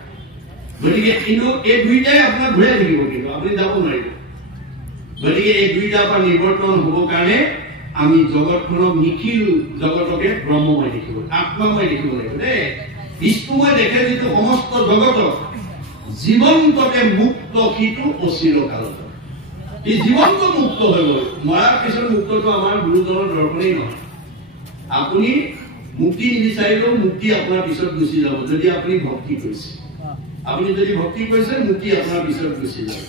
গতিকে কিন্তু এই দুইটাই আপোনাক ঘূৰাই থাকিব, কিন্তু আপুনি যাব নোৱাৰিব। গতিকে এই দুইটাৰ পৰা নিৰ্বৰ্তন হ'ব কাৰণে আমি জগতখনক নিখিল জগতকে ব্ৰহ্মময় দেখিব, আত্মাময় দেখিব লাগিব দেই। বিষ্ণুময় দেখে যিটো সমস্ত জগতক জীৱন্তকে মুক্ত, সিটো অচিৰকালত। ই জীৱন্ত মুক্ত হৈ গ'ল। মৰাৰ পিছত মুক্তটো আমাৰ গুৰুজনৰ দৰ্শনেই নহয়। আপুনি মুক্তি নিবিচাৰিলেও মুক্তি আপোনাৰ পিছত গুচি যাব, যদি আপুনি ভক্তি কৰিছে। আপুনি যদি ভক্তি কৰিছে মুক্তি আপোনাৰ পিছত গুচি যাব।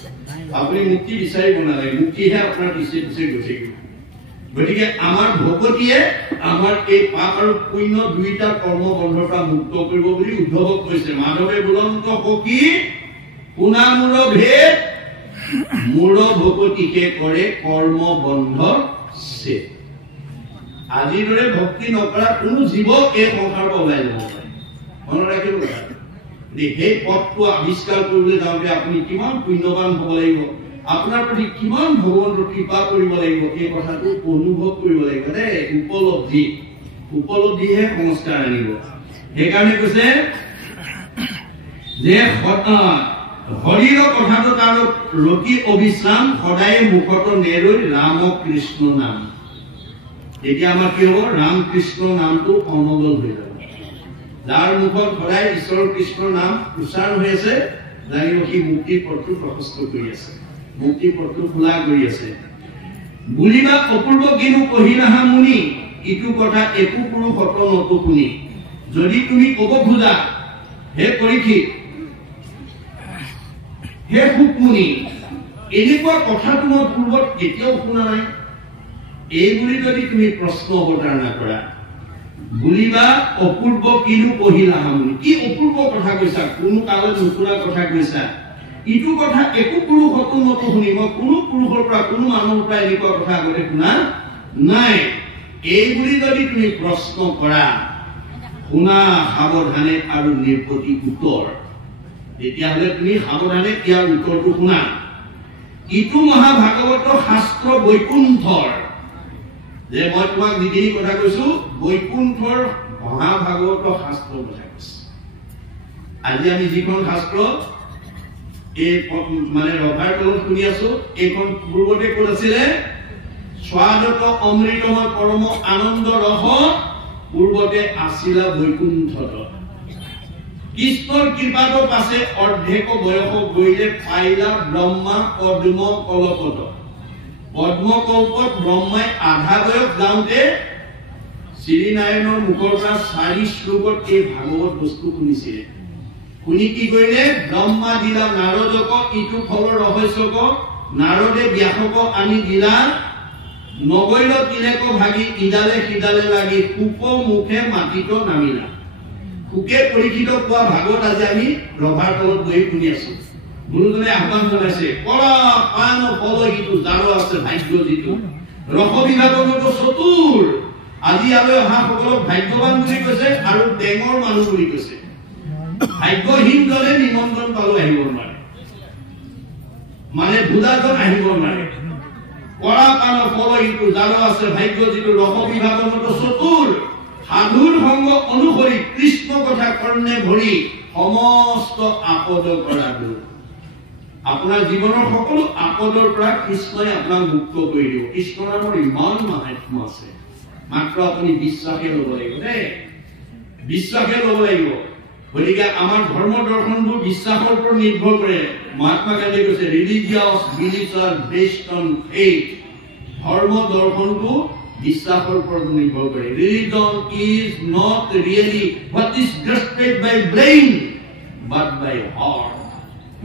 আপুনি মুক্তি বিচাৰিব নালাগে, মুক্তিহে আপোনাৰ পিছে পিছে গৈ থাকিব। গতিকে আমাৰ ভগৱতীয়ে আমাৰ এই পাপ আৰু পুণ্য দুইটা কৰ্ম বন্ধৰ পৰা মুক্ত কৰিব বুলি উদ্ধৱক কৈছে। মাধৱে বুলন্ত সখী শুনা মূৰ ভেদ, মূৰ ভগৱতীকে কৰে কৰ্ম বন্ধ ছেদ। আজিৰ দৰে ভক্তি নকৰা কোনো জীৱক এই সংসাৰৰ পৰা ওলাই যাব পাৰে। মনত ৰাখিব লাগে। সেই পথটো আৱিষ্কাৰ কৰিবলৈ যাওঁতে আপুনি কিমান পুণ্যৱান হ'ব লাগিব, আপোনাৰ প্ৰতি কিমান ভগৱানৰ কৃপা কৰিব লাগিব, এই কথাটো অনুভৱ কৰিব লাগিব দেই। উপলব্ধিহে সংস্কাৰ আনিব। সেইকাৰণে কৈছে যে হৰিৰ কথাটো তাৰ ৰতি অবিশ্ৰাম, সদায় মুখত নেৰৈ ৰাম কৃষ্ণ নাম। তেতিয়া আমাৰ কি হ'ব? ৰাম কৃষ্ণ নামটো অনবল হৈ যাব। যাৰ মুখত সদায় ঈশ্বৰ কৃষ্ণৰ নাম উচ্চাৰণ হৈ আছে, জানিব সি মুক্তিৰ পথটো প্ৰশস্ত কৰি আছে, মুক্তিৰ পথটো খোলা কৰি আছে। বুলিবা অপূৰ্ব কিনো কহি নাহা মুনি, ইটো কথা একো পুৰুষত নত শুনি। যদি তুমি কব খোজা হে পৰীক্ষিত, হে সুকমুনি, এনেকুৱা কথাটো মই পূৰ্বত কেতিয়াও শুনা নাই, এই বুলি যদি তুমি প্ৰশ্ন অৱতাৰণা কৰা, বুলিবা অপূৰ্ব কিনো কহিলা হামুনি, কি অপূৰ্ব কথা কৈছা, কোনো কালত নুশুনা কথা কৈছা। ইটো কথা একো পুৰুষতো নত শুনি, মই কোনো পুৰুষৰ পৰা কোনো মানুহৰ পৰা এনেকুৱা কথা আগতে শুনা নাই, এই বুলি যদি তুমি প্ৰশ্ন কৰা, শুনা সাৱধানে আৰু নিৰ্পতি উত্তৰ। তেতিয়াহ'লে তুমি সাৱধানে ইয়াৰ উত্তৰটো শুনা। ইটো মহাভাগৱত শাস্ত্ৰ বৈকুণ্ঠৰ, যে মই তোমাক যিখিনি কথা কৈছো বৈকুণ্ঠৰ মহাভাগৱত শাস্ত্ৰৰ কথা কৈছো। আজি আমি যিখন শাস্ত্ৰ এই মানে ৰভাৰ তলত শুনি আছো, এইখন পূৰ্বতে ক'ত আছিলে? স্বাদত অমৃতময় পৰম আনন্দ ৰস পূৰ্বতে আছিলা বৈকুণ্ঠত। কৃষ্ণৰ কৃপাটো পাছে অৰ্ধেক বয়স গৈলে পাইলা ব্ৰহ্মা পদ্ম কলপত পদ্ম কল্পত ব্ৰহ্মাই আধা বয়স যাওঁতে শ্ৰীনাৰায়ণৰ মুখৰ পৰা 4 শ্লোকত এই ভাগৱত বস্তু শুনিছিলে শুনি কি কৰিলে ব্ৰহ্মা দিলা নাৰদক ইটো ফলৰ ৰহস্যক নাৰদে ব্যাসক আনি দিলা নগৈল তিলেক ভাগি ইডালে সিডালে লাগি কুপ মুখে মাটিত নামিলা কুকে পৰীক্ষিত কোৱা ভাগৱত আজি আমি ৰভাৰ তলত বহি শুনি আছো গুৰুজনে আহ্বান জনাইছে কৰা পান ফল ইটো যাৰ আছে ভাগ্য যিটো ৰস বিভাগত চতুৰ আজি আৰু অহা সকলক ভাগ্যৱান বুলি কৈছে আৰু টেঙৰ মানুহ বুলি কৈছে ভাগ্যহীন দলে নিমন্ত্ৰণ পালো আহিব নোৱাৰে মানে বুধাজন আহিব নোৱাৰে কৰা পান ফল ইটো যাৰ আছে ভাগ্য যিটো ৰস বিভাগত চতুৰ সাধুৰ সংগ অনুসৰি কৃষ্ণ কথা কৰ্ণে ভৰি সমস্ত আপদ কৰা দূৰ আপোনাৰ জীৱনৰ সকলো আপদৰ পৰা কৃষ্ণই আপোনাক মুক্ত কৰি দিব কৃষ্ণ নামৰ ইমান মাহাত্ম্য আছে মাত্ৰ আপুনি বিশ্বাসে ল'ব লাগিব দেই বিশ্বাসে ল'ব লাগিব গতিকে আমাৰ ধৰ্ম দৰ্শনবোৰ বিশ্বাসৰ ওপৰত নিৰ্ভৰ কৰে মহাত্মা গান্ধী কৈছে religious beliefs are based on faith ধৰ্ম দৰ্শনটো বিশ্বাসৰ ওপৰত নিৰ্ভৰ কৰে religion is not really what is grasped by brain but by heart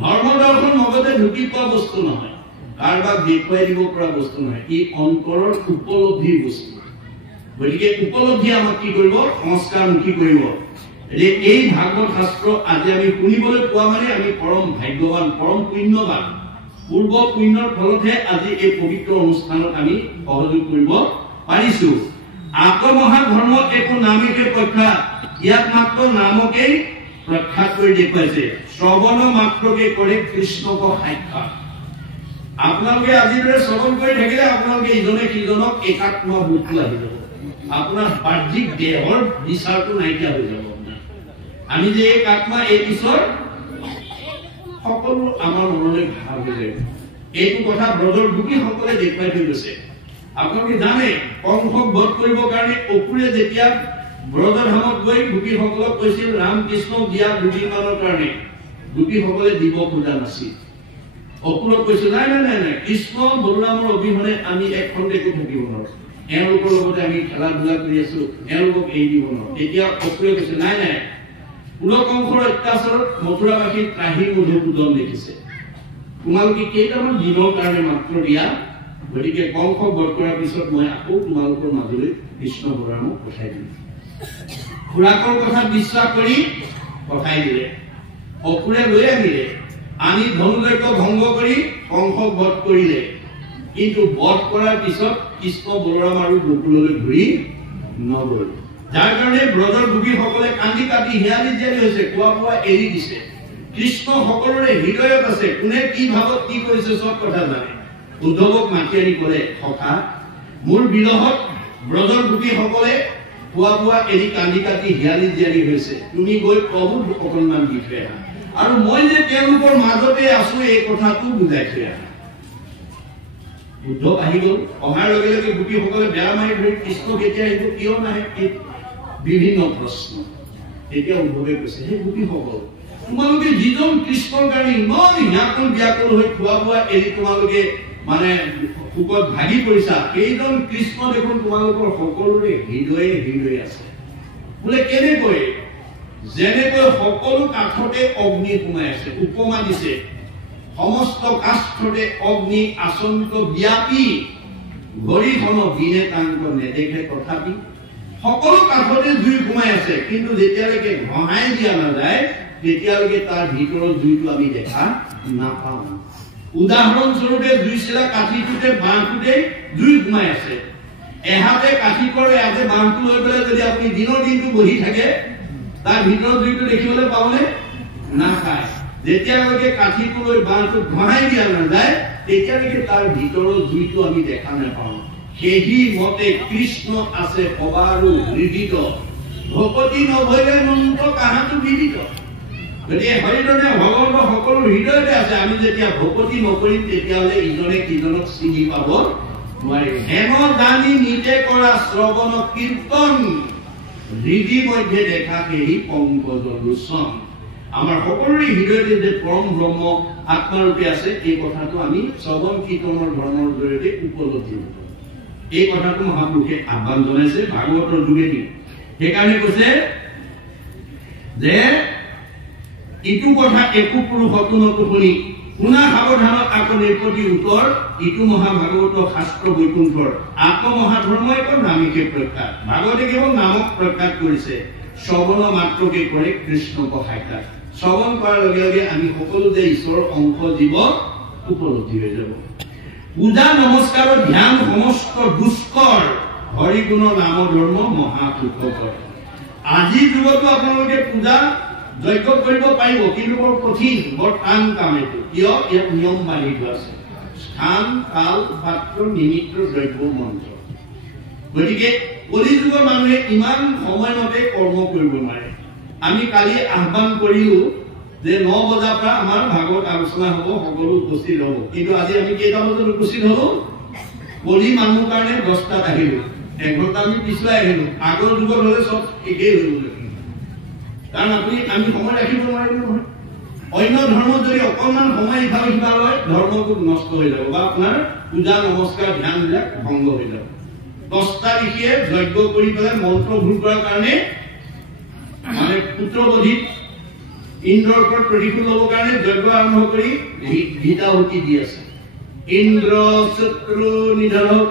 ধৰ্ম দৰ্শন মগজে ঢুকি পোৱা বস্তু নহয় কাৰোবাক দেখুৱাই দিব পৰা বস্তু নহয় ই অন্তৰৰ উপলব্ধিৰ বস্তু গতিকে উপলব্ধি আমাক কি কৰিব সংস্কাৰমুখী কৰিব এই ভাগৱত শাস্ত্ৰ আজি আমি শুনিবলৈ পোৱা মানে আমি পৰম ভাগ্যৱান পৰম পুণ্যৱান পূৰ্ব পুণ্যৰ ফলতহে আজি এই পবিত্ৰ অনুষ্ঠানত আমি সহযোগ কৰিব পাৰিছো আত্মমহা ধৰ্ম একো নামিকে প্ৰখ্যাত ইয়াত মাত্ৰ নামকেই প্ৰখ্যাত কৰি দেখুৱাইছে শ্ৰৱণ মাত্ৰকে কৰে কৃষ্ণক সাক্ষাৎ আপোনালোকে আজি দৰে শ্ৰৱণ কৰি থাকিলে আপোনালোকে ইজনে সিজনক একাত্ম বুদ্ধি লাগি যাব আপোনাৰ বাহ্যিক দেহৰ বিচাৰটো নাইকিয়া হৈ যাব আমি যে এক আত্মা এই ঈশ্বৰ সকলো আমাৰ মনলৈ ভাৱ হৈ যায় এইটো কথা ব্ৰজৰ গোপীসকলে দেখুৱাই থৈ গৈছে আপোনালোকে জানে কংসক বধ কৰিবৰ কাৰণে অসুৰে যেতিয়া ব্ৰজধামত গৈ গোপীসকলক কৈছিল ৰামকৃষ্ণক দিয়া দুদিনমানৰ কাৰণে গোপীসকলে দিব খোজা নাছিল অসুৰক কৈছিল নাই নাই নাই নাই কৃষ্ণ বলৰামৰ অবিহনে আমি এক খন্তেকো থাকিব নোৱাৰো এওঁলোকৰ লগতে আমি খেলা ধূলা কৰি আছো এওঁলোকক এৰি দিব নোৱাৰো তেতিয়া অসুৰে কৈছে নাই নাই পুলকংসৰ অত্যাচাৰত মথুৰাবাসী ত্ৰাহি মধুসূদন দেখিছে তোমালোকে কেইটামান দিনৰ কাৰণে মাত্ৰ দিয়া গতিকে কংসক বধ কৰাৰ পিছত মই আকৌ তোমালোকৰ মাজলৈ কৃষ্ণ বলৰামক পঠাই দিম খুৰাকৰ কথা বিশ্বাস কৰি পঠাই দিলে অসুৰে লৈ আনিলে আনি ধনুৰ্যজ্ঞ ভংগ কৰি কংসক বধ কৰিলে কিন্তু বধ কৰাৰ পিছত কৃষ্ণ বলৰাম আৰু গোকুললৈ ঘূৰি নগ'ল যাৰ কাৰণে ব্ৰজৰ গোপীসকলে কান্দি কাটি হিয়ালি জিয়ালি হৈছে খোৱা বোৱা এৰি দিছে কৃষ্ণ সকলোৰে হৃদয়ত আছে কোনে কি ভাৱত কি কৰিছে চব কথা জানে উদ্ধৱক মাতি আনি ক'লে সখা মোৰ বিৰহত ব্ৰজৰ গোপীসকলে খোৱা বোৱা এৰি কান্দি কাটি হিয়ালি জিয়ালি হৈছে তুমি গৈ প্ৰভুক অকণমান দি থৈ আহা আৰু মই যে তেওঁলোকৰ মাজতে আছো এই কথাটো বুজাই থৈ আহা উদ্ধৱ আহি গ'ল অহাৰ লগে লগে গোপীসকলে বেয়া মাৰি ধৰি কৃষ্ণ কেতিয়া আহিব কিয় নাহে বিভিন্ন প্ৰশ্ন তেতিয়া উদ্ধৱে কৈছে হে গোপীসকল তোমালোকে যিজন কৃষ্ণৰ কাৰণে ইমান হিয়াকুল ব্যাকুল হৈ খোৱা বোৱা এৰি তোমালোকে মানে শোকত ভাগি পৰিছা সেইজন কৃষ্ণ দেখোন তোমালোকৰ সকলোৰে হৃদয়ে হৃদয়ে আছে বোলে কেনেকৈ যেনেকৈ সকলো কাঠতে অগ্নি সোমাই আছে উপমা দিছে সমস্ত কাষ্ঠতে অগ্নি আচন্ত ব্যাপী ঘড়ীখন বিনে তাংক নেদেখে তথাপি সকলো কাঠতে জুই সোমাই আছে কিন্তু যেতিয়ালৈকে ঘঁহাই দিয়া নাযায় তেতিয়ালৈকে তাৰ ভিতৰৰ জুইটো আমি দেখা নাপাওঁ উদাহৰণস্বৰূপে জুই চেলা কাঠিটোতে বাঁহটোতে জুই সোমাই আছে এহাতে কাঠি কৰে এহাতে বাঁহটো লৈ পেলাই যদি আপুনি দিনৰ দিনটো বহি থাকে তাৰ ভিতৰৰ জুইটো দেখিবলৈ পাবনে নাপায় যেতিয়ালৈকে কাঠিটো লৈ বাঁহটো ঘঁহাই দিয়া নাযায় তেতিয়ালৈকে তাৰ ভিতৰৰ জুইটো আমি দেখা নাপাওঁ সেই মতে কৃষ্ণ আছে সবাৰো হৃদিত ভকতি নভৈলে মন্ত্ৰ কাহাটো বিদিত গতিকে হৰিজনে ভগৱানৰ সকলো হৃদয়তে আছে আমি যেতিয়া ভকতি নকৰিম তেতিয়াহ'লে ইজনে সিজনক চিনি পাব নোৱাৰিম হেম দানি নিজে কৰা শ্ৰৱণ কীৰ্তন হৃদি মধ্যে দেখা সেই পংকজ লোচন আমাৰ সকলোৰে হৃদয়তে যে পৰম ব্ৰহ্ম আত্মাৰূপে আছে এই কথাটো আমি শ্ৰৱণ কীৰ্তনৰ ধৰ্মৰ জৰিয়তে উপলব্ধি কৰোঁ। এই কথাটো মহাপুৰুষে আহ্বান জনাইছে ভাগৱতৰ যোগেদি। সেইকাৰণে কৈছে যে ইটো কথা একো পুৰুষতো শুনি শুনা সাৱধানত আকৌ নিৰ্পতি উত্তৰ ইটো মহাভাগৱত শাস্ত্ৰ বৈকুণ্ঠৰ আত্মমহাধৰ্ম এক নামিকে প্ৰখ্যাত। ভাগৱতে কেৱল নামক প্ৰখ্যাত কৰিছে, শ্ৰৱণ মাত্ৰকে কৰে কৃষ্ণক সাক্ষাৎ। শ্ৰৱণ কৰাৰ লগে লগে আমি সকলো যে ঈশ্বৰৰ অংশ জীৱ উপলব্ধি হৈ যাব। পূজা নমস্কাৰ ধ্যান সমস্ত দুষ্কৰ হৰিগুণ নাম ধৰ্ম মহাসুখকৰ। আজিৰ যুগতো আপোনালোকে পূজা যজ্ঞ কৰিব পাৰিব, কিন্তু বৰ কঠিন, বৰ টান কাম এইটো। কিয়? ইয়াত নিয়ম বান্ধি থোৱা আছে, স্থান কাল পাত্ৰ নিমিত্ত দ্ৰব্য মন্ত্ৰ। গতিকে কলি যুগৰ মানুহে ইমান সময়মতে কৰ্ম কৰিব নোৱাৰে। আমি কালি আহ্বান কৰিলো যে 9 বজাৰ পৰা আমাৰ ভাগৱত আলোচনা হ'ব, সকলো উপস্থিত হ'ব। কিন্তু আজি আমি কেইটা বজাত উপস্থিত হলো? কলি মানুহ কাৰণে 10টাত আহিলো, 1 ঘণ্টা আমি পিছুৱাই আহিলো। আগৰ যুগত হলে চব একেই হৈ গ'ল, কাৰণ আমি সময় ৰাখিব নোৱাৰিলো নহয়। অন্য ধৰ্মত যদি অকণমান সময় ইফালে সিফাল হয় ধৰ্মটো নষ্ট হৈ যাব, বা আপোনাৰ পূজা নমস্কাৰ ধ্যান বিলাক ভংগ হৈ যাব। 10টা ঋষিয়ে যজ্ঞ কৰি পেলাই মন্ত্ৰ ভুল কৰাৰ কাৰণে মানে পুত্ৰবধিত ইন্দ্ৰৰ ওপৰত প্ৰতিশোধ ল'বৰ কাৰণে যজ্ঞ আৰম্ভ কৰি গীতাহুতি দি আছে। ইন্দ্ৰ শত্ৰু নিধনক,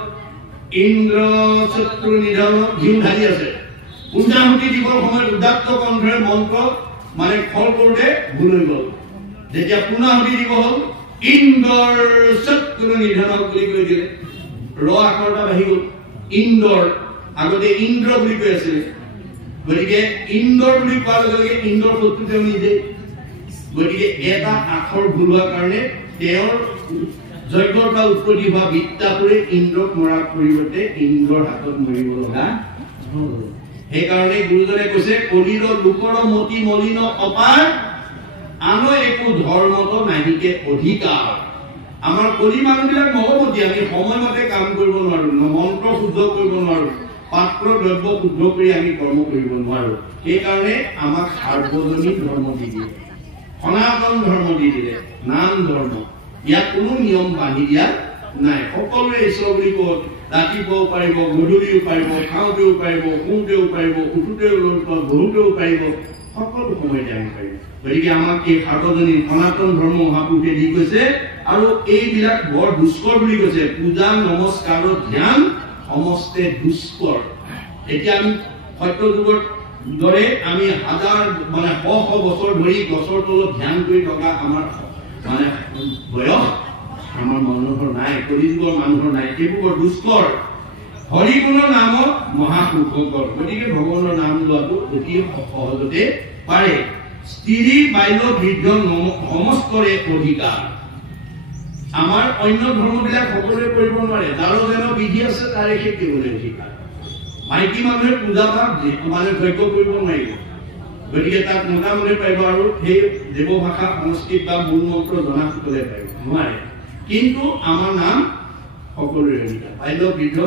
ইন্দ্ৰ শত্ৰু নিধনক ঘিউ ঢালি আছে। পূজাহুতি দিবৰ সময়ত উদাত্ত কণ্ঠৰে মন্ত্ৰ মানে ফল কৰোঁতে ভুল হৈ গ'ল। যেতিয়া পুনাহুতি দিব হ'ল ইন্দ্ৰৰ শত্ৰু নিধনক বুলি কৈ দিলে, ৰ আখৰটা বাঢ়ি গ'ল। ইন্দ্ৰৰ আগতে ইন্দ্ৰ বুলি কৈ আছিলে, গতিকে ইন্দ্ৰৰ বুলি কোৱাৰ লগে লগে ইন্দ্ৰৰ শত্ৰু তেওঁ নিজে। গতিকে এটা আখৰ ভুল হোৱাৰ কাৰণে তেওঁৰ যজ্ঞৰ পৰা উৎপত্তি হোৱা বিদ্যাটোৰে ইন্দ্ৰক মৰাৰ পৰিৱৰ্তে ইন্দ্ৰৰ হাতত মৰিব লগা হ'ল। সেইকাৰণে গুৰুজনে কৈছে কলিৰ লোকৰ মতি মলিন অপাৰ আন একো ধৰ্মত নাহিকে অধিকাৰ। আমাৰ কলি মানুহবিলাক মহমতি, আমি সময়মতে কাম কৰিব নোৱাৰো, মন্ত্ৰ শুদ্ধ কৰিব নোৱাৰো, পাত্ৰ দ্ৰব্য শুদ্ধ কৰি আমি কৰ্ম কৰিব নোৱাৰো। সেইকাৰণে আমাক সাৰ্বজনীন ধৰ্ম দি দিয়ে, সনাতন ধৰ্ম দি দিলে, নাম ধৰ্ম। ইয়াত কোনো নিয়ম বান্ধি দিয়া নাই। সকলোৱে ঈশ্বৰ বুলি কয়, ৰাতিপুৱাও পাৰিব, গধূলিও পাৰিব, খাওঁতেও পাৰিব, শুওঁতেও পাৰিব, উঠোতেও বহোতেও পাৰিব, সকলো সময়তে আমি পাৰিব। গতিকে আমাক এই সাৰ্বজনীন সনাতন ধৰ্ম মহাপুৰুষে দি কৈছে, আৰু এইবিলাক বৰ দুষ্কৰ বুলি কৈছে। পূজা নমস্কাৰ ধ্যান সমস্তে দুষ্কৰ। এতিয়া আমি সত্য যুগৰ দৰে আমি হাজাৰ মানে শ বছৰ ধৰি গছৰ তলত ধ্যান কৰি থকা আমাৰ মানে বয়স আমাৰ মানুহৰ নাই, কলি যুগৰ মানুহৰ নাই। এইবোৰ দুষ্কৰ। হৰিগুণৰ নামত মহাসুখকৰ। গতিকে ভগৱানৰ নাম লোৱাটো অতি সহজতে পাৰে। স্ত্ৰী বাল্য বৃদ্ধ সমস্তৰে অধিকাৰ। আমাৰ অন্য ধৰ্মবিলাক সকলোৱে কৰিব নোৱাৰে, যাৰো যেন বিধি আছে তাৰে সেই কেৱল অধিকাৰ। মাইকী মানুহে পূজা পাঠ মানে যজ্ঞ কৰিব নোৱাৰিব, গতিকে তাক মতা মানুহে পাৰিব, আৰু সেই দেৱ ভাষা সংস্কৃত বা মূল মন্ত্ৰ জনা সকলে পাৰিব নোৱাৰে। কিন্তু আমাৰ নাম সকলোৰে অধিকাৰ। বাল্য বৃদ্ধ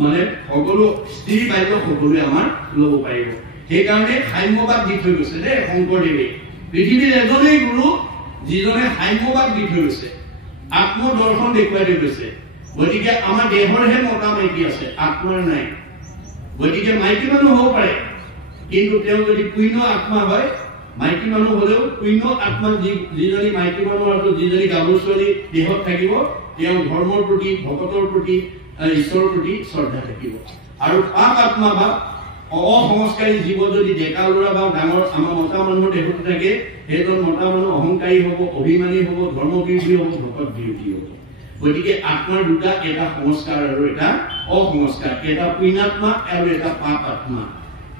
মানে সকলো স্ত্ৰী বাল্য সকলোৱে আমাৰ ল'ব পাৰিব। সেইকাৰণে সাম্যবাদ দি থৈ গৈছে দেই শংকৰদেৱে। পৃথিৱীৰ এজনেই গুৰু যিজনে সাম্যবাদ দি থৈ গৈছে, আত্মদৰ্শন দেখুৱাই থৈ গৈছে। গতিকে আমাৰ দেহৰহে মতা মাইকী আছে, আত্মাৰ নাই। গতিকে মাইকী মানুহ হ'ব পাৰে, কিন্তু তেওঁ যদি পূৰ্ণ আত্মা হয়, মাইকী মানুহ হলেও পূৰ্ণ আত্মা যিজনী মাইকী মানুহ আৰু যিজনী গাভৰু ছোৱালী দেহত থাকিব, তেওঁ ধৰ্মৰ প্ৰতি, ভকতৰ প্ৰতি, ঈশ্বৰৰ প্ৰতি শ্ৰদ্ধা থাকিব। আৰু পাপ আত্মা বা অসংস্কাৰী জীৱ যদি ডেকা ল'ৰা বা ডাঙৰ আমাৰ মতা মানুহৰ দেহত থাকে, সেইজন মতা মানুহ অহংকাৰী হ'ব, অভিমানী হ'ব, ধৰ্ম বিৰোধী হ'ব, ভকত বিৰোধী হ'ব। গতিকে আত্মাৰ দুটা, এটা সংস্কাৰ আৰু এটা অসংস্কাৰ, এটা পুণ্যাত্মা আৰু এটা পাপ আত্মা।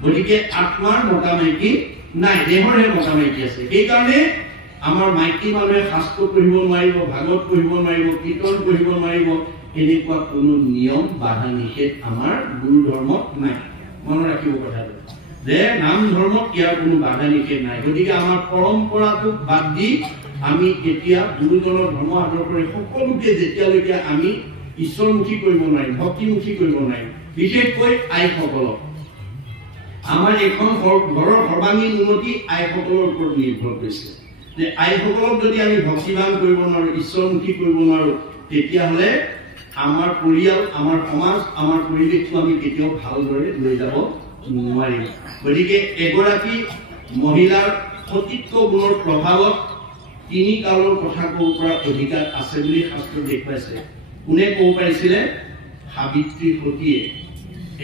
গতিকে আত্মাৰ মতা মাইকী নাই, দেহৰহে মতা মাইকী আছে। সেইকাৰণে আমাৰ মাইকী মানুহে শাস্ত্ৰ পঢ়িব নোৱাৰিব, ভাগৱত পঢ়িব নোৱাৰিব, কীৰ্তন পঢ়িব নোৱাৰিব, এনেকুৱা কোনো নিয়ম বাধা নিষেধ আমাৰ গুৰু ধৰ্মত নাই। মনত ৰাখিব কথাটো যে নাম ধৰ্মত ইয়াৰ কোনো বাধা নিষেধ নাই। গতিকে আমাৰ পৰম্পৰাটোক বাদ দি আমি এতিয়া গুৰুজনৰ ধৰ্ম আদৰ কৰি সকলোকে যেতিয়ালৈকে আমি ঈশ্বৰমুখী কৰিব নোৱাৰিম, ভক্তিমুখী কৰিব নোৱাৰিম, বিশেষকৈ আইসকলক আমাৰ এখন ঘৰৰ সৰ্বাংগীন উন্নতি আইসকলৰ ওপৰত নিৰ্ভৰ কৰিছে যে আইসকলক যদি আমি ভক্তিবান কৰিব নোৱাৰো ঈশ্বৰমুখী কৰিব নোৱাৰো তেতিয়াহ'লে আমাৰ পৰিয়াল আমাৰ সমাজ আমাৰ পৰিৱেশটো আমি কেতিয়াও ভালদৰে লৈ যাব নোৱাৰিম গতিকে এগৰাকী মহিলাৰ সতীত্ব গুণৰ প্ৰভাৱত তিনি কালৰ কথা ক'ব পৰা অধিকাৰ আছে বুলি শাস্ত্ৰত দেখুৱাইছে কোনে ক'ব পাৰিছিলে সাবিত্ৰী সতীয়ে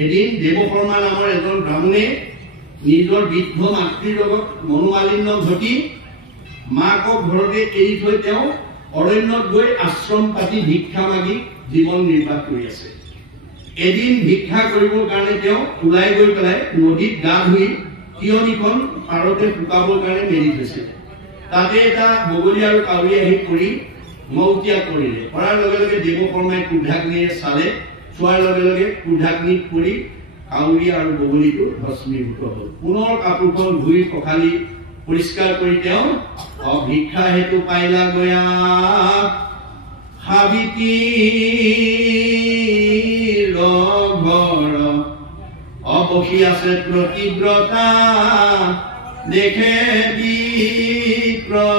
এদিন দেৱশৰ্মা নামৰ এজন ব্ৰাহ্মণে নিজৰ বৃদ্ধ মাতৃৰ লগত মনোমালিন্য ঘটি মাকক ঘৰতে এৰি থৈ তেওঁ অৰণ্যত গৈ আশ্ৰম পাতি ভিক্ষা মাগি জীৱন নিৰ্বাহ কৰি আছে এদিন ভিক্ষা কৰিবৰ কাৰণে তেওঁ ওলাই গৈ পেলাই নদীত গা ধুই তিয়নিখন পাৰতে শুকাবৰ কাৰণে মেলি থৈছিল তাতে এটা বগলী আৰু কাউৰী আহি পৰি মৌতিয়া কৰিলে কৰাৰ লগে লগে দেৱশৰ্মাই ক্ৰোধাগ্নিৰে চালে চোৱাৰ লগে লগে ক্ৰোধাগ্নিত পৰি কাউৰী আৰু বগলীটো ভস্মীভূত হ'ল পুনৰ কাপোৰখন ধুই পখালি পৰিষ্কাৰ কৰি তেওঁ ভিক্ষা হেতু পাইলা গয়া সাবিত্ৰীৰ ঘৰ অবসী আছে প্ৰতিব্ৰতা দেখে বিপ্ৰবৰ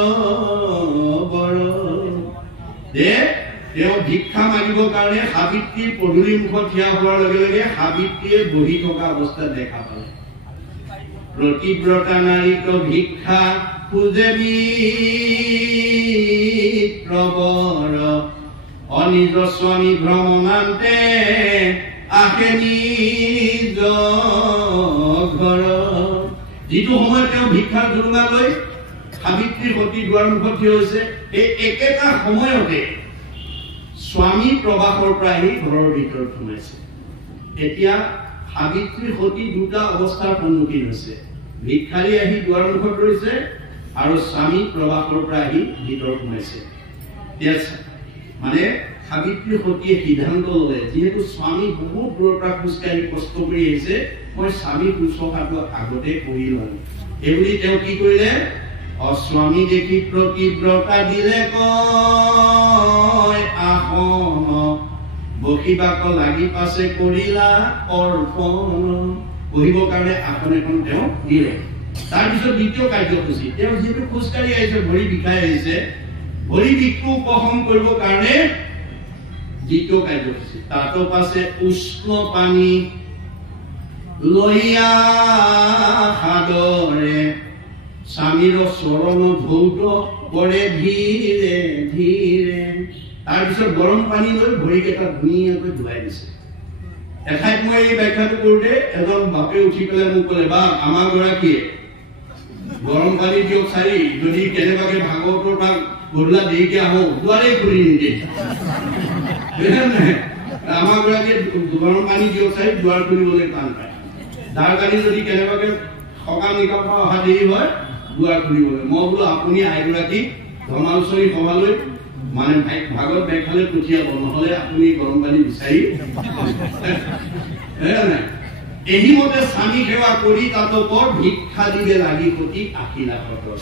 তেওঁ ভিক্ষা মাগিবৰ কাৰণে সাবিত্ৰীৰ পদূলি মুখত থিয় হোৱাৰ লগে লগে সাবিত্ৰীয়ে বহি থকা অৱস্থাত দেখা পালে প্ৰতিব্ৰতা নাৰীক ভিক্ষা খুজে বিপ্ৰবৰ অনিজ স্বামী ভ্ৰমণান্তে আহে নিজ ঘৰ যিটো সময়ত তেওঁ ভিক্ষাৰ জোৰোঙা লৈ সাবিত্ৰী সতী দুৱাৰ মুখত থিয় হৈছে এই একেটা সময়তে স্বামী প্ৰবাসৰ পৰা আহি ঘৰৰ ভিতৰত সোমাইছে এতিয়া সাবিত্ৰী সতী দুটা অৱস্থাৰ সন্মুখীন হৈছে ভিক্ষাৰী আহি দুৱাৰ মুখত ৰৈছে আৰু স্বামী প্ৰবাসৰ পৰা আহি ভিতৰত সোমাইছে মানে সাবিত্ৰী সতীয়ে সিদ্ধান্ত ললে যিহেতু স্বামী বহুত দূৰৰ পৰা খোজকাঢ়ি কষ্ট কৰি আহিছে মই স্বামী শুশ্ৰূষাটো আগতে কৰি লম এইবুলি তেওঁ কি কৰিলে অস্বামী দেখি প্ৰতিব্ৰতা দিলে কয় আসন বহিবাক লাগি পাছে কৰিলা অৰ্পণ বহিবৰ কাৰণে আসন এখন তেওঁ দিলে তাৰপিছত দ্বিতীয় কাৰ্যসূচী তেওঁ যিহেতু খোজকাঢ়ি আহিছে ভৰি বিষাই আহিছে ভৰি বিষটো উপশম কৰিবৰ কাৰণে দ্বিতীয় কাৰ্যসূচী তাতো পাছে উষ্ণ পানী লৈয়া সাদৰে স্বামীৰ চৰণ ধৌত কৰে ধীৰে ধীৰে তাৰপিছত গৰম পানী লৈ ভৰিকেইটা ধুনীয়াকৈ ধুৱাই দিছে এঠাইত মই এই ব্যাখ্যাটো কৰোঁতে এজন বাপে উঠি পেলাই মোক ক'লে বা আমাৰ গৰাকীয়ে গৰম পানী দিয়ক চাৰি যদি কেনেবাকে ভাগৱতৰ পৰা গধূলা দেৰিকে আহো দুৱাৰেই খুলি নিদিয়ে আমাৰ গৰাকীয়ে গৰম পানী দিয়ক চাৰি দুৱাৰ খুলিবলৈ টান পায় দাৰ কালি যদি কেনেবাকে সকাম নিকাম পৰা অহা দেৰি হয় দুৱাৰ খুলিবলৈ মই বোলো আপুনি আইগৰাকী ধৰ্মালোচনী সভালৈ মানে ভাগৱত ব্যাখ্যালৈ পঠিয়াব নহলে আপুনি গৰম পানী বিচাৰি এই মতে স্বামী সেৱা কৰি তাতোপৰ ভিক্ষা দিবে লাগি সতী আহিলা সতৰ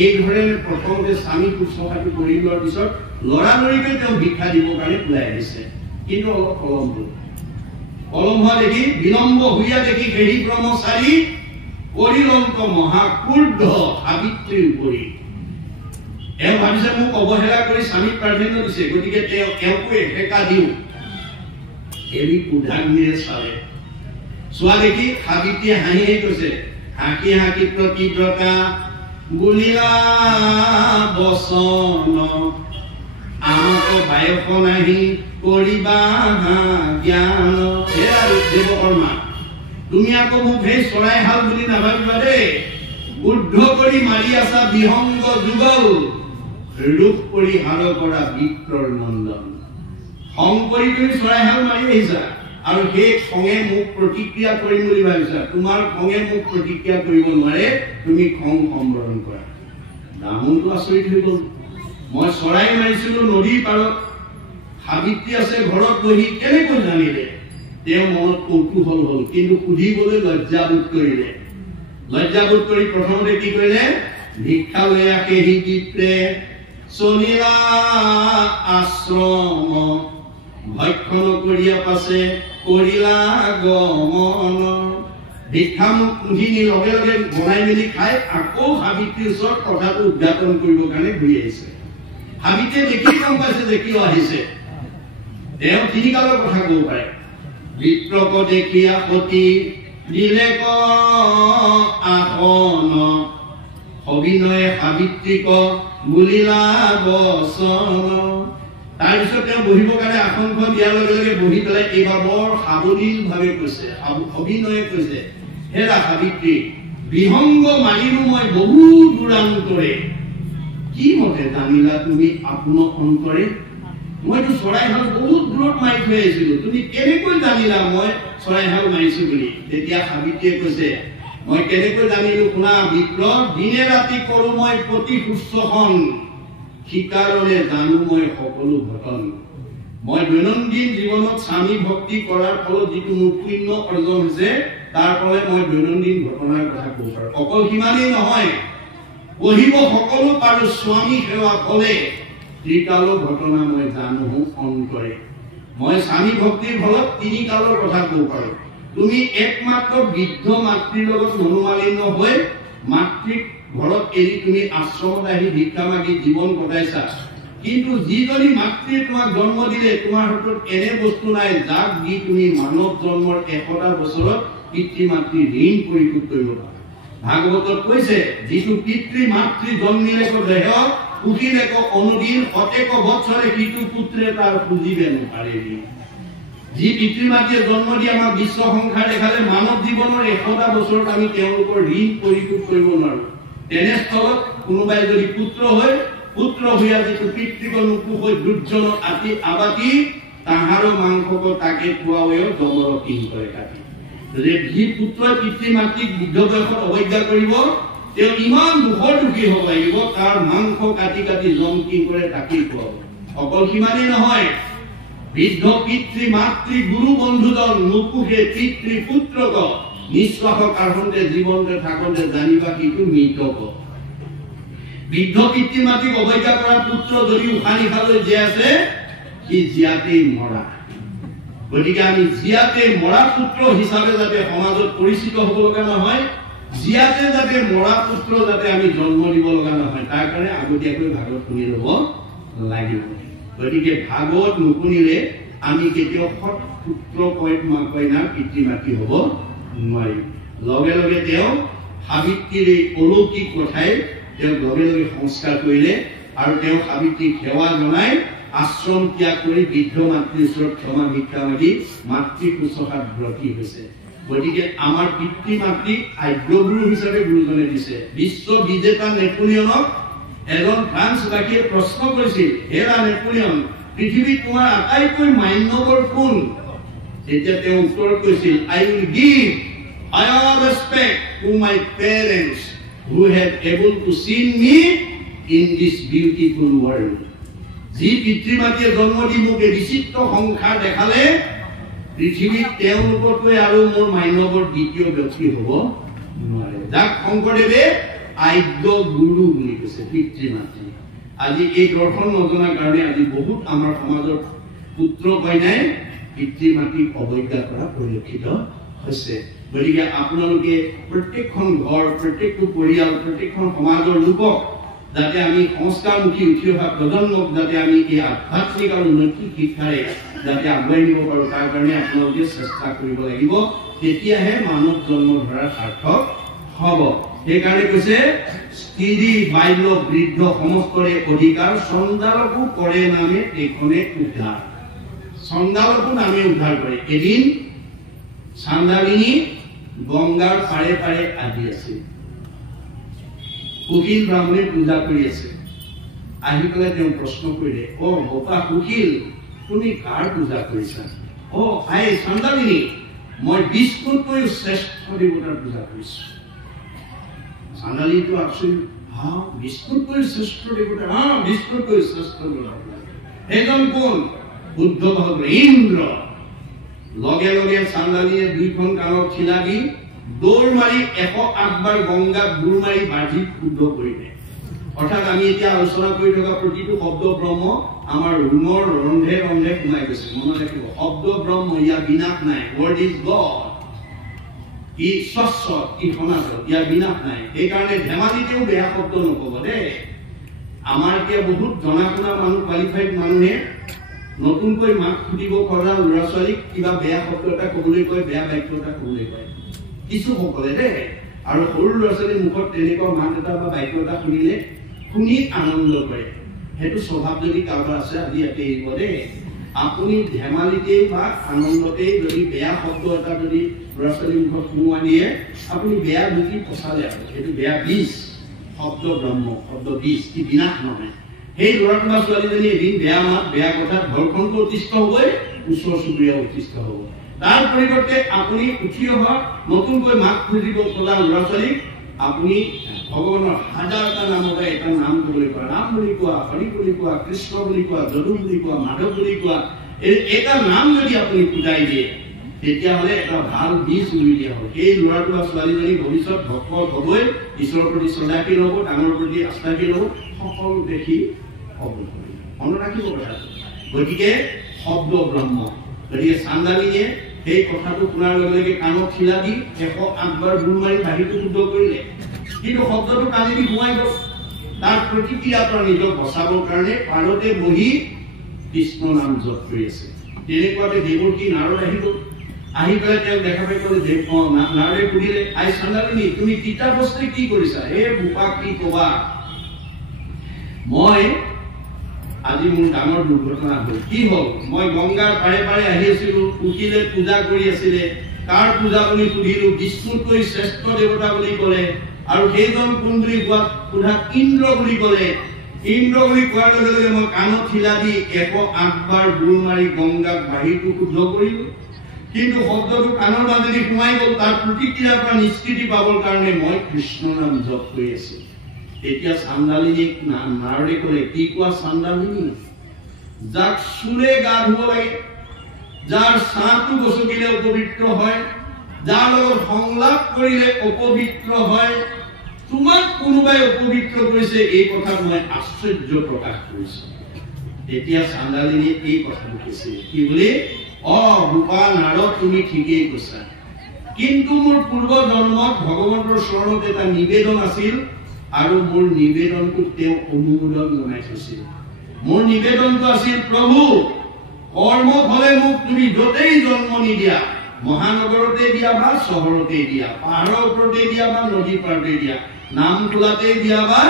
এইদৰে প্ৰথমতে স্বামী শুশ্ৰূষাটো কৰি লোৱাৰ পিছত লৰালৰিকৈ তেওঁ ভিক্ষা দিবৰ কাৰণে ওলাই আহিছে কিন্তু অলপ কলম হোৱা দেখি বিলম্ব হৈয়া দেখি হেৰি ব্ৰহ্মচাৰী কৰিলন্ত মহাকুৰ্ধ সাবিত্ৰীৰ উপৰি এওঁ ভাবিছে মোক অৱহেলা কৰি স্বামীক প্ৰাধান্য দিছে গতিকে তেওঁকো এসেকা দিওঁ এৰি ক্ৰোধাগ্নিৰে চালে চোৱা দেখি সাবিত্ৰীয়ে হাঁহি কৈছে হাঁকি হাঁকি প্ৰতিব্ৰতা বুলিলা বচন আমক বায়স নাহি কৰিবা জ্ঞান দেৱকৰ্মা তুমি আকৌ মোক সেই চৰাই হাল বুলি নাভাবিবা দেই উদ্ধ কৰি মাৰি আছা বিহংগ যুগল ৰূপ কৰি হাল কৰা বিক্ৰৰ নন্দন খং কৰি তুমি চৰাই হাল মাৰি আহিছা আৰু সেই খঙে মোক প্ৰতিক্ৰিয়া কৰিম বুলি ভাবিছা তোমাৰ খঙে মোক প্ৰতিক্ৰিয়া কৰিব নোৱাৰে তুমি খং সম্বৰণ কৰা ব্ৰাহ্মণটো আচৰিত হৈ গ'ল মই চৰাই মাৰিছিলো নদীৰ পাৰত সাবিত্ৰী আছে ঘৰত বহি কেনেকৈ জানিলে তেওঁ মনত কৌতূহল হ'ল কিন্তু সুধিবলৈ লজ্জাবোধ কৰিলে লজ্জাবোধ কৰি প্ৰথমতে কি কৰিলে ভিক্ষা লৈ আহে সি বিপ্ৰে চলিলা আশ্ৰম ভক্ষণ কৰিয়া পাছে কৰিলা গমন ভিক্ষামুখী লগে লগে বনাই মেলি খাই আকৌ সাবিত্ৰীৰ ওচৰত কথাটো উদ্ঘাটন কৰিবৰ কাৰণে ঘূৰি আহিছে। সাবিত্ৰীয়ে দেখি গম পাইছে যে কিয় আহিছে। তেওঁ তিনি কালৰ কথা ক'ব পাৰে। বিপ্ৰক দেখি আপত্তি দিলে ক আসন সবিনয়ে সাবিত্ৰীক বুলিলা বচন। তাৰপিছত তেওঁ বহিবৰ কাৰণে আসনখন দিয়াৰ লগে লগে বহি পেলাই এইবাৰ বৰ সাৱলীলভাৱে কৈছে, সবিনয়ে কৈছে, হেৰা সাবিত্ৰী, বিহংগ মাৰিলো মই বহু দূৰান্তৰে, কি মতে জানিলা তুমি আপোন অন্তৰে? মইতো চৰাইহাল বহুত দূৰত মাৰি থৈ আহিছিলো, তুমি কেনেকৈ জানিলা মই চৰাইহাল মাৰিছো বুলি? তেতিয়া সাবিত্ৰীয়ে কৈছে, মই কেনেকৈ জানিলো শুনা বিপ্ৰ, দিনে ৰাতি কৰো মই প্ৰতি শুশ্ৰূষণ, শিকাৰৰে জানো মই সকলো ঘটন। মই দৈনন্দিন জীৱনত স্বামী ভক্তি কৰাৰ ফলত যিটো মোৰ পুণ্য অৰ্জন হৈছে তাৰ ফলত মই দৈনন্দিন ঘটনাৰ কথা ক'ব পাৰো। অকল সিমানেই নহয়, পঢ়িব সকলো পাৰো স্বামী সেৱা ফলে, ত্ৰিকালৰ ঘটনা মই জানো অন্তৰে। মই স্বামী ভক্তিৰ ফলত তিনি কালৰ কথা ক'ব পাৰো। তুমি একমাত্ৰ বৃদ্ধ মাতৃৰ লগত মনোমালিন্য হৈ মাতৃক ঘৰত এৰি তুমি আশ্ৰমত আহি ভিক্ষা মাগি জীৱন কটাইছা, কিন্তু যিজনী মাতৃয়ে তোমাক জন্ম দিলে তোমাৰ হাতত এনে বস্তু নাই যাক দি তুমি মানৱ জন্মৰ 100টা বছৰত পিতৃ মাতৃ ঋণ পৰিশোধ কৰিব পাৰা। ভাগৱতত কৈছে, যিটো পিতৃ মাতৃ জন্মিলে দেহ পুতিলে অনুদিন অতেক বছৰে সিটো পুত্ৰে তাৰ পুজিবে নোৱাৰে। যি পিতৃ মাতৃয়ে জন্ম দি আমাক বিশ্ব সংসাৰ দেখালে মানৱ জীৱনৰ 100টা বছৰত আমি তেওঁলোকৰ ঋণ পৰিশোধ কৰিব নোৱাৰো। তেনেস্থলত কোনোবাই যদি পুত্ৰ হৈ যিটো পিতৃক নুপুহ হৈ দুৰ্জনক আতি আবাতি তাহাৰো মাংসক তাকে খোৱাওৱে জমৰ কিন কৰে কাটি। যি পুত্ৰই পিতৃ মাতৃক বৃদ্ধ বয়সত অৱজ্ঞা কৰিব তেওঁ ইমান দুখী হ'ব লাগিব, তাৰ মাংস কাটি কাটি জম কিন কৰে তাকে খুৱাব। অকল সিমানেই নহয়, বৃদ্ধ পিতৃ মাতৃ গুৰু বন্ধুজন নুপুহে পিতৃ পুত্ৰক নিশ্বাস কাঢ়ন্তে জীৱনতে থাকন্তে জানিবা কিটো মৃতক। বৃদ্ধ পিতৃ মাতৃক অৱজ্ঞা কৰা পুত্ৰ যদি উশাহ নিশালৈ জীয়াই আছে সি জীয়াতেই মৰা। গতিকে আমি জীয়াতে মৰা পুত্ৰ হিচাপে যাতে সমাজত পৰিচিত হ'ব লগা নহয়, জীয়াতে যাতে মৰা পুত্ৰ যাতে আমি জন্ম দিব লগা নহয়, তাৰ কাৰণে আগতীয়াকৈ ভাগৱত শুনি ল'ব লাগিব। গতিকে ভাগৱত নুশুনিলে আমি কেতিয়াও সৎ পুত্ৰ কন্যা পিতৃ মাতৃ হ'ব নোৱাৰিম। লগে লগে তেওঁ সাবিত্ৰীৰ এই অলৌকিক কথাই তেওঁ লগে লগে সংস্কাৰ কৰিলে আৰু তেওঁ সাবিত্ৰীক সেৱা জনাই আশ্ৰম ত্যাগ কৰি বৃদ্ধ মাতৃৰ ওচৰত ক্ষমা ভিক্ষা মাগি মাতৃ শুশ্ৰূষাত ব্ৰতী হৈছে। গতিকে আমাৰ পিতৃ মাতৃক আদ্যগুৰু হিচাপে গুৰুজনে দিছে। বিশ্ব বিজেতা নেপোলিয়নক এজন ফ্ৰান্সবাসীয়ে প্ৰশ্ন কৰিছিল, হেৰা নেপোলিয়ন, পৃথিৱীত তোমাৰ আটাইতকৈ মান্যবৰ কোন? তেতিয়া তেওঁ উত্তৰত কৈছিল, I will give higher respect to my parents who have able to see me in this beautiful world. যি পিতৃ মাতৃয়ে জন্ম দি মোক এই বিচিত্ৰ সংসাৰ দেখালে পৃথিৱীত তেওঁলোকতকৈ আৰু মোৰ মান্যবৰ দ্বিতীয় ব্যক্তি হ'ব নোৱাৰে। যাক শংকৰদেৱে আদ্য গুৰু বুলি কৈছে পিতৃ মাতৃ। আজি এই দৰ্শন নজনাৰ কাৰণে আজি বহুত আমাৰ সমাজৰ পুত্ৰ কন্যাই পিতৃ মাতৃক অৱজ্ঞা কৰা পৰিলক্ষিত হৈছে। গতিকে আপোনালোকে প্ৰত্যেকখন ঘৰ, প্ৰত্যেকটো পৰিয়াল, প্ৰত্যেকখন সমাজৰ লোকক যাতে আমি সংস্কাৰমুখী উঠি অহা প্ৰজন্মক যাতে আমি এই আধ্যাত্মিক আৰু নৈতিক শিক্ষাৰে যাতে আগুৱাই নিব পাৰোঁ, তাৰ কাৰণে আপোনালোকে চেষ্টা কৰিব লাগিব। তেতিয়াহে মানৱ জন্ম ধৰাৰ সাৰ্থক হ'ব। সেইকাৰণে কৈছে, স্ত্ৰী বাল্য বৃদ্ধ সমস্তৰে অধিকাৰ, চণ্ডালকো কৰে নামে এইখনে উদ্ধাৰ। চণ্ডালকো নামে উদ্ধাৰ কৰে। এদিন চান্দালিনী গংগাৰ পাৰে পাৰে আদি আছিল। সুশীল ব্ৰাহ্মণে পূজা কৰি আছে। আহি পেলাই তেওঁ প্ৰশ্ন কৰিলে, অ বপা সুশীল, তুমি কাৰ পূজা কৰিছা? অ আই চান্দালিনী, মই বিষ্ণুতকৈ শ্ৰেষ্ঠ দেৱতাৰ পূজা কৰিছো। চান্দালিনীটো আচৰিত, বিষ্ণুতকৈ শ্ৰেষ্ঠ দেৱতা? বিষ্ণুতকৈ শ্ৰেষ্ঠ দেৱতা। সেইজন কোন? বুদ্ধ ভগৱান ইন্দ্ৰ। লগে লগে চান্দালিনীয়ে দুইখন কাণত ঠিলা দি দৌৰ মাৰি 108 বাৰ গংগাত বুৰ মাৰি বাজিত শুদ্ধ কৰিলে। অৰ্থাৎ আমি এতিয়া আলোচনা কৰি থকা প্ৰতিটো শব্দ ব্ৰহ্ম আমাৰ ৰুমৰ ৰন্ধে ৰন্ধে সোমাই গৈছে। মনত ৰাখিব, শব্দ ব্ৰহ্ম, ইয়াৰ বিনাশ নাই। Word is god. ই স্বচ্ছ ই সনাতন ইয়াৰ বিনাশ নাই সেইকাৰণে ধেমালিতেও বেয়া শব্দ নকব দেই আমাৰ এতিয়া বহুত জনা শুনা মানুহ কোৱালিফাইড মানুহে নতুনকৈ মাক ফুটিব পৰা ল'ৰা ছোৱালীক কিবা বেয়া শব্দ এটা ক'বলৈ কয় বেয়া বাক্য এটা ক'বলৈ কয় কিছু সকলে দেই আৰু সৰু ল'ৰা ছোৱালীৰ মুখত তেনেকুৱা মাত এটা বা বাক্য এটা শুনিলে শুনি আনন্দ কৰে সেইটো স্বভাৱ যদি কাৰোবাৰ আছে আজি ইয়াতে এৰিব দেই আপুনি ধেমালিতেই বা আনন্দতেই যদি বেয়া শব্দ এটা যদি ল'ৰা ছোৱালীৰ মুখত সোমোৱাই দিয়ে আপুনি বেয়া বুদ্ধি পচালে আৰু সেইটো বেয়া বীজ শব্দ ব্ৰহ্ম শব্দ বীজ কি বিনাশ নহয় সেই ল'ৰাটো বা ছোৱালীজনী এদিন বেয়া মাত বেয়া কথা ঘৰখনটো অতিষ্ঠ হ'বই ওচৰ চুবুৰীয়া অতিষ্ঠ হ'ব তাৰ পৰিৱৰ্তে আপুনি উঠি অহা নতুনকৈ মাত খুজিব পৰা ল'ৰা ছোৱালীক আপুনি ভগৱানৰ হাজাৰটা নামতে এটা নাম ক'বলৈ কোৱা ৰাম বুলি কোৱা হৰি বুলি কোৱা কৃষ্ণ বুলি কোৱা যদু বুলি কোৱা মাধৱ বুলি কোৱা এটা নাম যদি আপুনি পূজাই দিয়ে তেতিয়াহ'লে এটা ভাল বীজ ৰুই দিয়া হ'ব সেই ল'ৰাটো বা ছোৱালীজনী ভৱিষ্যত ভক্ত হ'বই ঈশ্বৰৰ প্ৰতি শ্ৰদ্ধাশীল হ'ব ডাঙৰ প্ৰতি আস্থাশীল হ'ব সকলো দেখি হ'ব মনত ৰাখিব কথাটো গতিকে শব্দ ব্ৰহ্ম গতিকে চান্দালিনীয়ে সেই কথাটো শুনাৰ লগে লগে কাণত শিলা দি 108বাৰ বুল মাৰি বাহিৰটো শুদ্ধ কৰিলে কিন্তু শব্দটো কাণেদি সোমাই গ'ল তাৰ প্ৰতিক্ৰিয়াৰ পৰা নিজক বচাবৰ কাৰণে পাৰতে বহি কৃষ্ণ নাম জপ কৰি আছে তেনেকুৱাতে দেৱকী নাৰদ আহিব আহি পেলাই তেওঁক দেখা পাই ক'লে নাৰদে সুধিলে আই চান্দালিনী তুমি তিতা বস্তুৱে কি কৰিছা হে বোপা কি ক'বা মই আজি মোৰ ডাঙৰ দুৰ্ঘটনা হ'ল কি হ'ল মই গংগাৰ পাৰে পাৰে আহি আছিলো উঠিলে পূজা কৰি আছিলে কাৰ পূজা বুলি সুধিলো বিষ্ণুতকৈ শ্ৰেষ্ঠ দেৱতা বুলি ক'লে আৰু সেইজন কোন বুলি সোধা ইন্দ্ৰ বুলি ক'লে ইন্দ্ৰ বুলি কোৱাৰ লগে লগে মই কাণত শিলা দি 108বাৰ বুল মাৰি গংগাক বাহিৰটো শুদ্ধ কৰিলো কিন্তু শব্দটো কাণৰ মাজেদি সোমাই গ'ল তাৰ প্ৰতিক্ৰিয়াৰ পৰা নিষ্কৃতি পাবৰ কাৰণে মই কৃষ্ণ নাম জপ কৰি আছো এতিয়া চান্দালিনীক নাৰদে ক'লে কি কোৱা চান্দালিনী যাক চুলে গা ধুব লাগে যাৰ ছাঁটো গছকিলে অপবিত্ৰ হয় যাৰ লগত সংলাপ কৰিলে অপবিত্ৰ হয় তোমাক কোনোবাই অপবিত্ৰ কৰিছে এই কথাত মই আশ্চৰ্য প্ৰকাশ কৰিছো তেতিয়া চান্দালিনীয়ে এই কথাটো কৈছে কি বুলি বোপা নাৰদ তুমি ঠিকেই কৈছা কিন্তু মোৰ পূৰ্ব জন্মত ভগৱন্তৰ চৰণত এটা নিবেদন আছিল আৰু মোৰ নিবেদনটো তেওঁ অনুমোদন জনাই থৈছিল মোৰ নিবেদনটো আছিল প্ৰভু কৰ্ম ফলে মোক তুমি য'তেই জন্ম নিদিয়া মহানগৰতে দিয়া বা চহৰতে দিয়া পাহাৰৰ ওপৰতে দিয়া বা নদীৰ পাৰতে দিয়া নাম খোলাতে দিয়া বা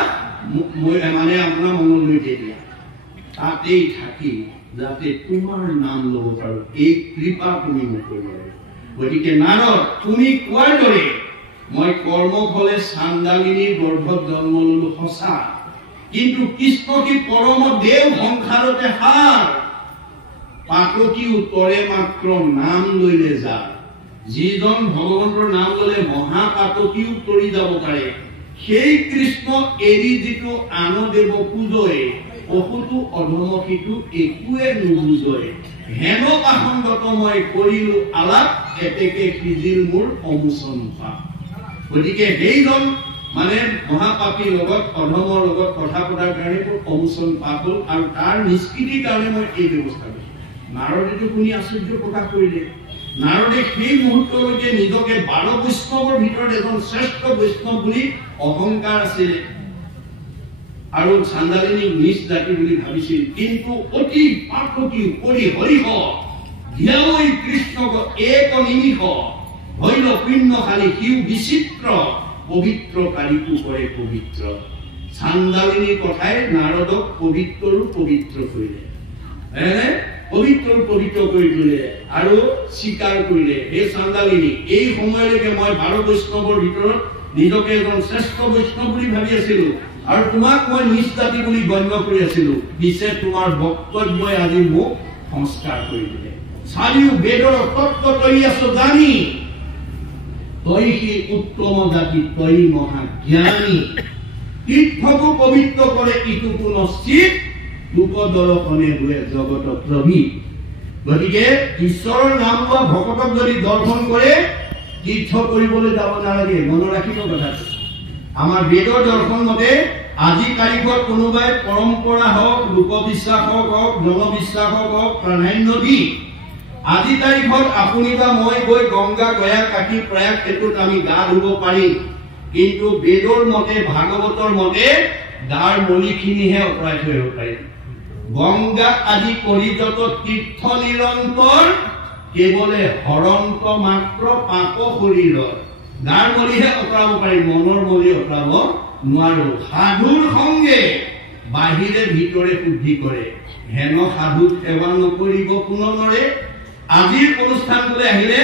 মানে আপোনাৰ মংগলদৈতে দিয়া তাতেই থাকি যাতে তোমাৰ নাম ল'ব পাৰো এই কৃপা তুমি মোক কৰিব লাগে গতিকে নাৰদ তুমি কোৱাৰ দৰে মই কৰ্ম ফলে চান্দালিনীৰ গৰ্ভত জন্ম ললো সঁচা কিন্তু কৃষ্ণ কি পৰম দেৱ সংসাৰতে সাৰ পাতকী উত্তৰে মাত্ৰ নাম লৈলে যা যিজন ভগৱন্তৰ নাম ল'লে মহাপাতকী উত্তৰি যাব পাৰে সেই কৃষ্ণ এৰি যিটো আন দেৱ পূজয় অসুতো অধমসিটো একোৱে নুবুজয় হেন পাখণ্ডত মই কৰিলো আলাপ এতেকে সিজিল মোৰ অমোচন পাপ গতিকে সেইজন মানে মহাপাপীৰ লগত অধমৰ লগত কথা পতাৰ কাৰণে মোৰ অমোচন পাপ হ'ল আৰু তাৰ নিষ্কৃতিৰ কাৰণে মই এই ব্যৱস্থা কৰিছো নাৰদেটো শুনি আশ্চৰ্য প্ৰকাশ কৰিলে নাৰদে সেই মুহূৰ্তলৈকে নিজকে 12 বৈষ্ণৱৰ ভিতৰত এজন শ্ৰেষ্ঠ বৈষ্ণৱ বুলি অহংকাৰ আছিল আৰু চান্দালিনীক নিজ জাতি বুলি ভাবিছিল কিন্তু অতি পাতকী কৰি হৰিহ ধ্যাই কৃষ্ণক এক নিমিষ ভৈল পুণ্যশালী সিও বিচিত্ৰ পবিত্ৰকাৰীকো কৰে পবিত্ৰ চান্দালিনীৰ কথাই নাৰদক পবিত্ৰৰো পবিত্ৰ কৰিলে পবিত্ৰ পবিত্ৰ কৰি দিলে আৰু স্বীকাৰ কৰিলে হে চান্দালিনী এই সময়লৈকে মই 12 বৈষ্ণৱৰ ভিতৰত নিজকে এজন শ্ৰেষ্ঠ বৈষ্ণৱ বুলি ভাবি আছিলো আৰু তোমাক মই নিজ জাতি বুলি গণ্য কৰি আছিলো পিছে তোমাৰ বক্তব্যই আজি মোক সংস্কাৰ কৰি দিলে চাৰিও বেদৰ তত্ত্ব তই আছো জানি তই সি উত্তম জাতি তই মহাজ্ঞানী তীৰ্থকো পবিত্ৰ কৰে ইটো পুনশ্চিত লোকদৰ্শনে হুৱে জগত প্ৰভি গতিকে ঈশ্বৰৰ নাম লোৱা ভকতক যদি দৰ্শন কৰে তীৰ্থ কৰিবলৈ যাব নালাগে মনত ৰাখিব কথাটো আমাৰ বেদৰ দৰ্শন মতে আজি তাৰিখত কোনোবাই পৰম্পৰা হওক লোকবিশ্বাস হওক জনবিশ্বাস হওক প্ৰাধান্য দি আজি তাৰিখত আপুনি বা মই গৈ গংগা গয়া কাশী প্ৰয়াগ ক্ষেত্ৰত আমি গা ধুব পাৰিম, কিন্তু বেদৰ মতে ভাগৱতৰ মতে গাৰ মলিখিনিহে অঁতৰাই থৈ আহিব পাৰিম। গংগা আদি কৰি যত তীৰ্থ নিৰন্তৰ কেৱলে হৰন্ত মাত্ৰ পাপ শৰীৰৰ। গাৰ মলিহে অঁতৰাব পাৰিম, মনৰ মলি অঁতৰাব নোৱাৰো। সাধুৰ সংগে বাহিৰে ভিতৰে শুদ্ধি কৰে, হেন সাধু সেৱা নকৰিব পুনৰে। আজিৰ অনুষ্ঠানটোলৈ আহিলে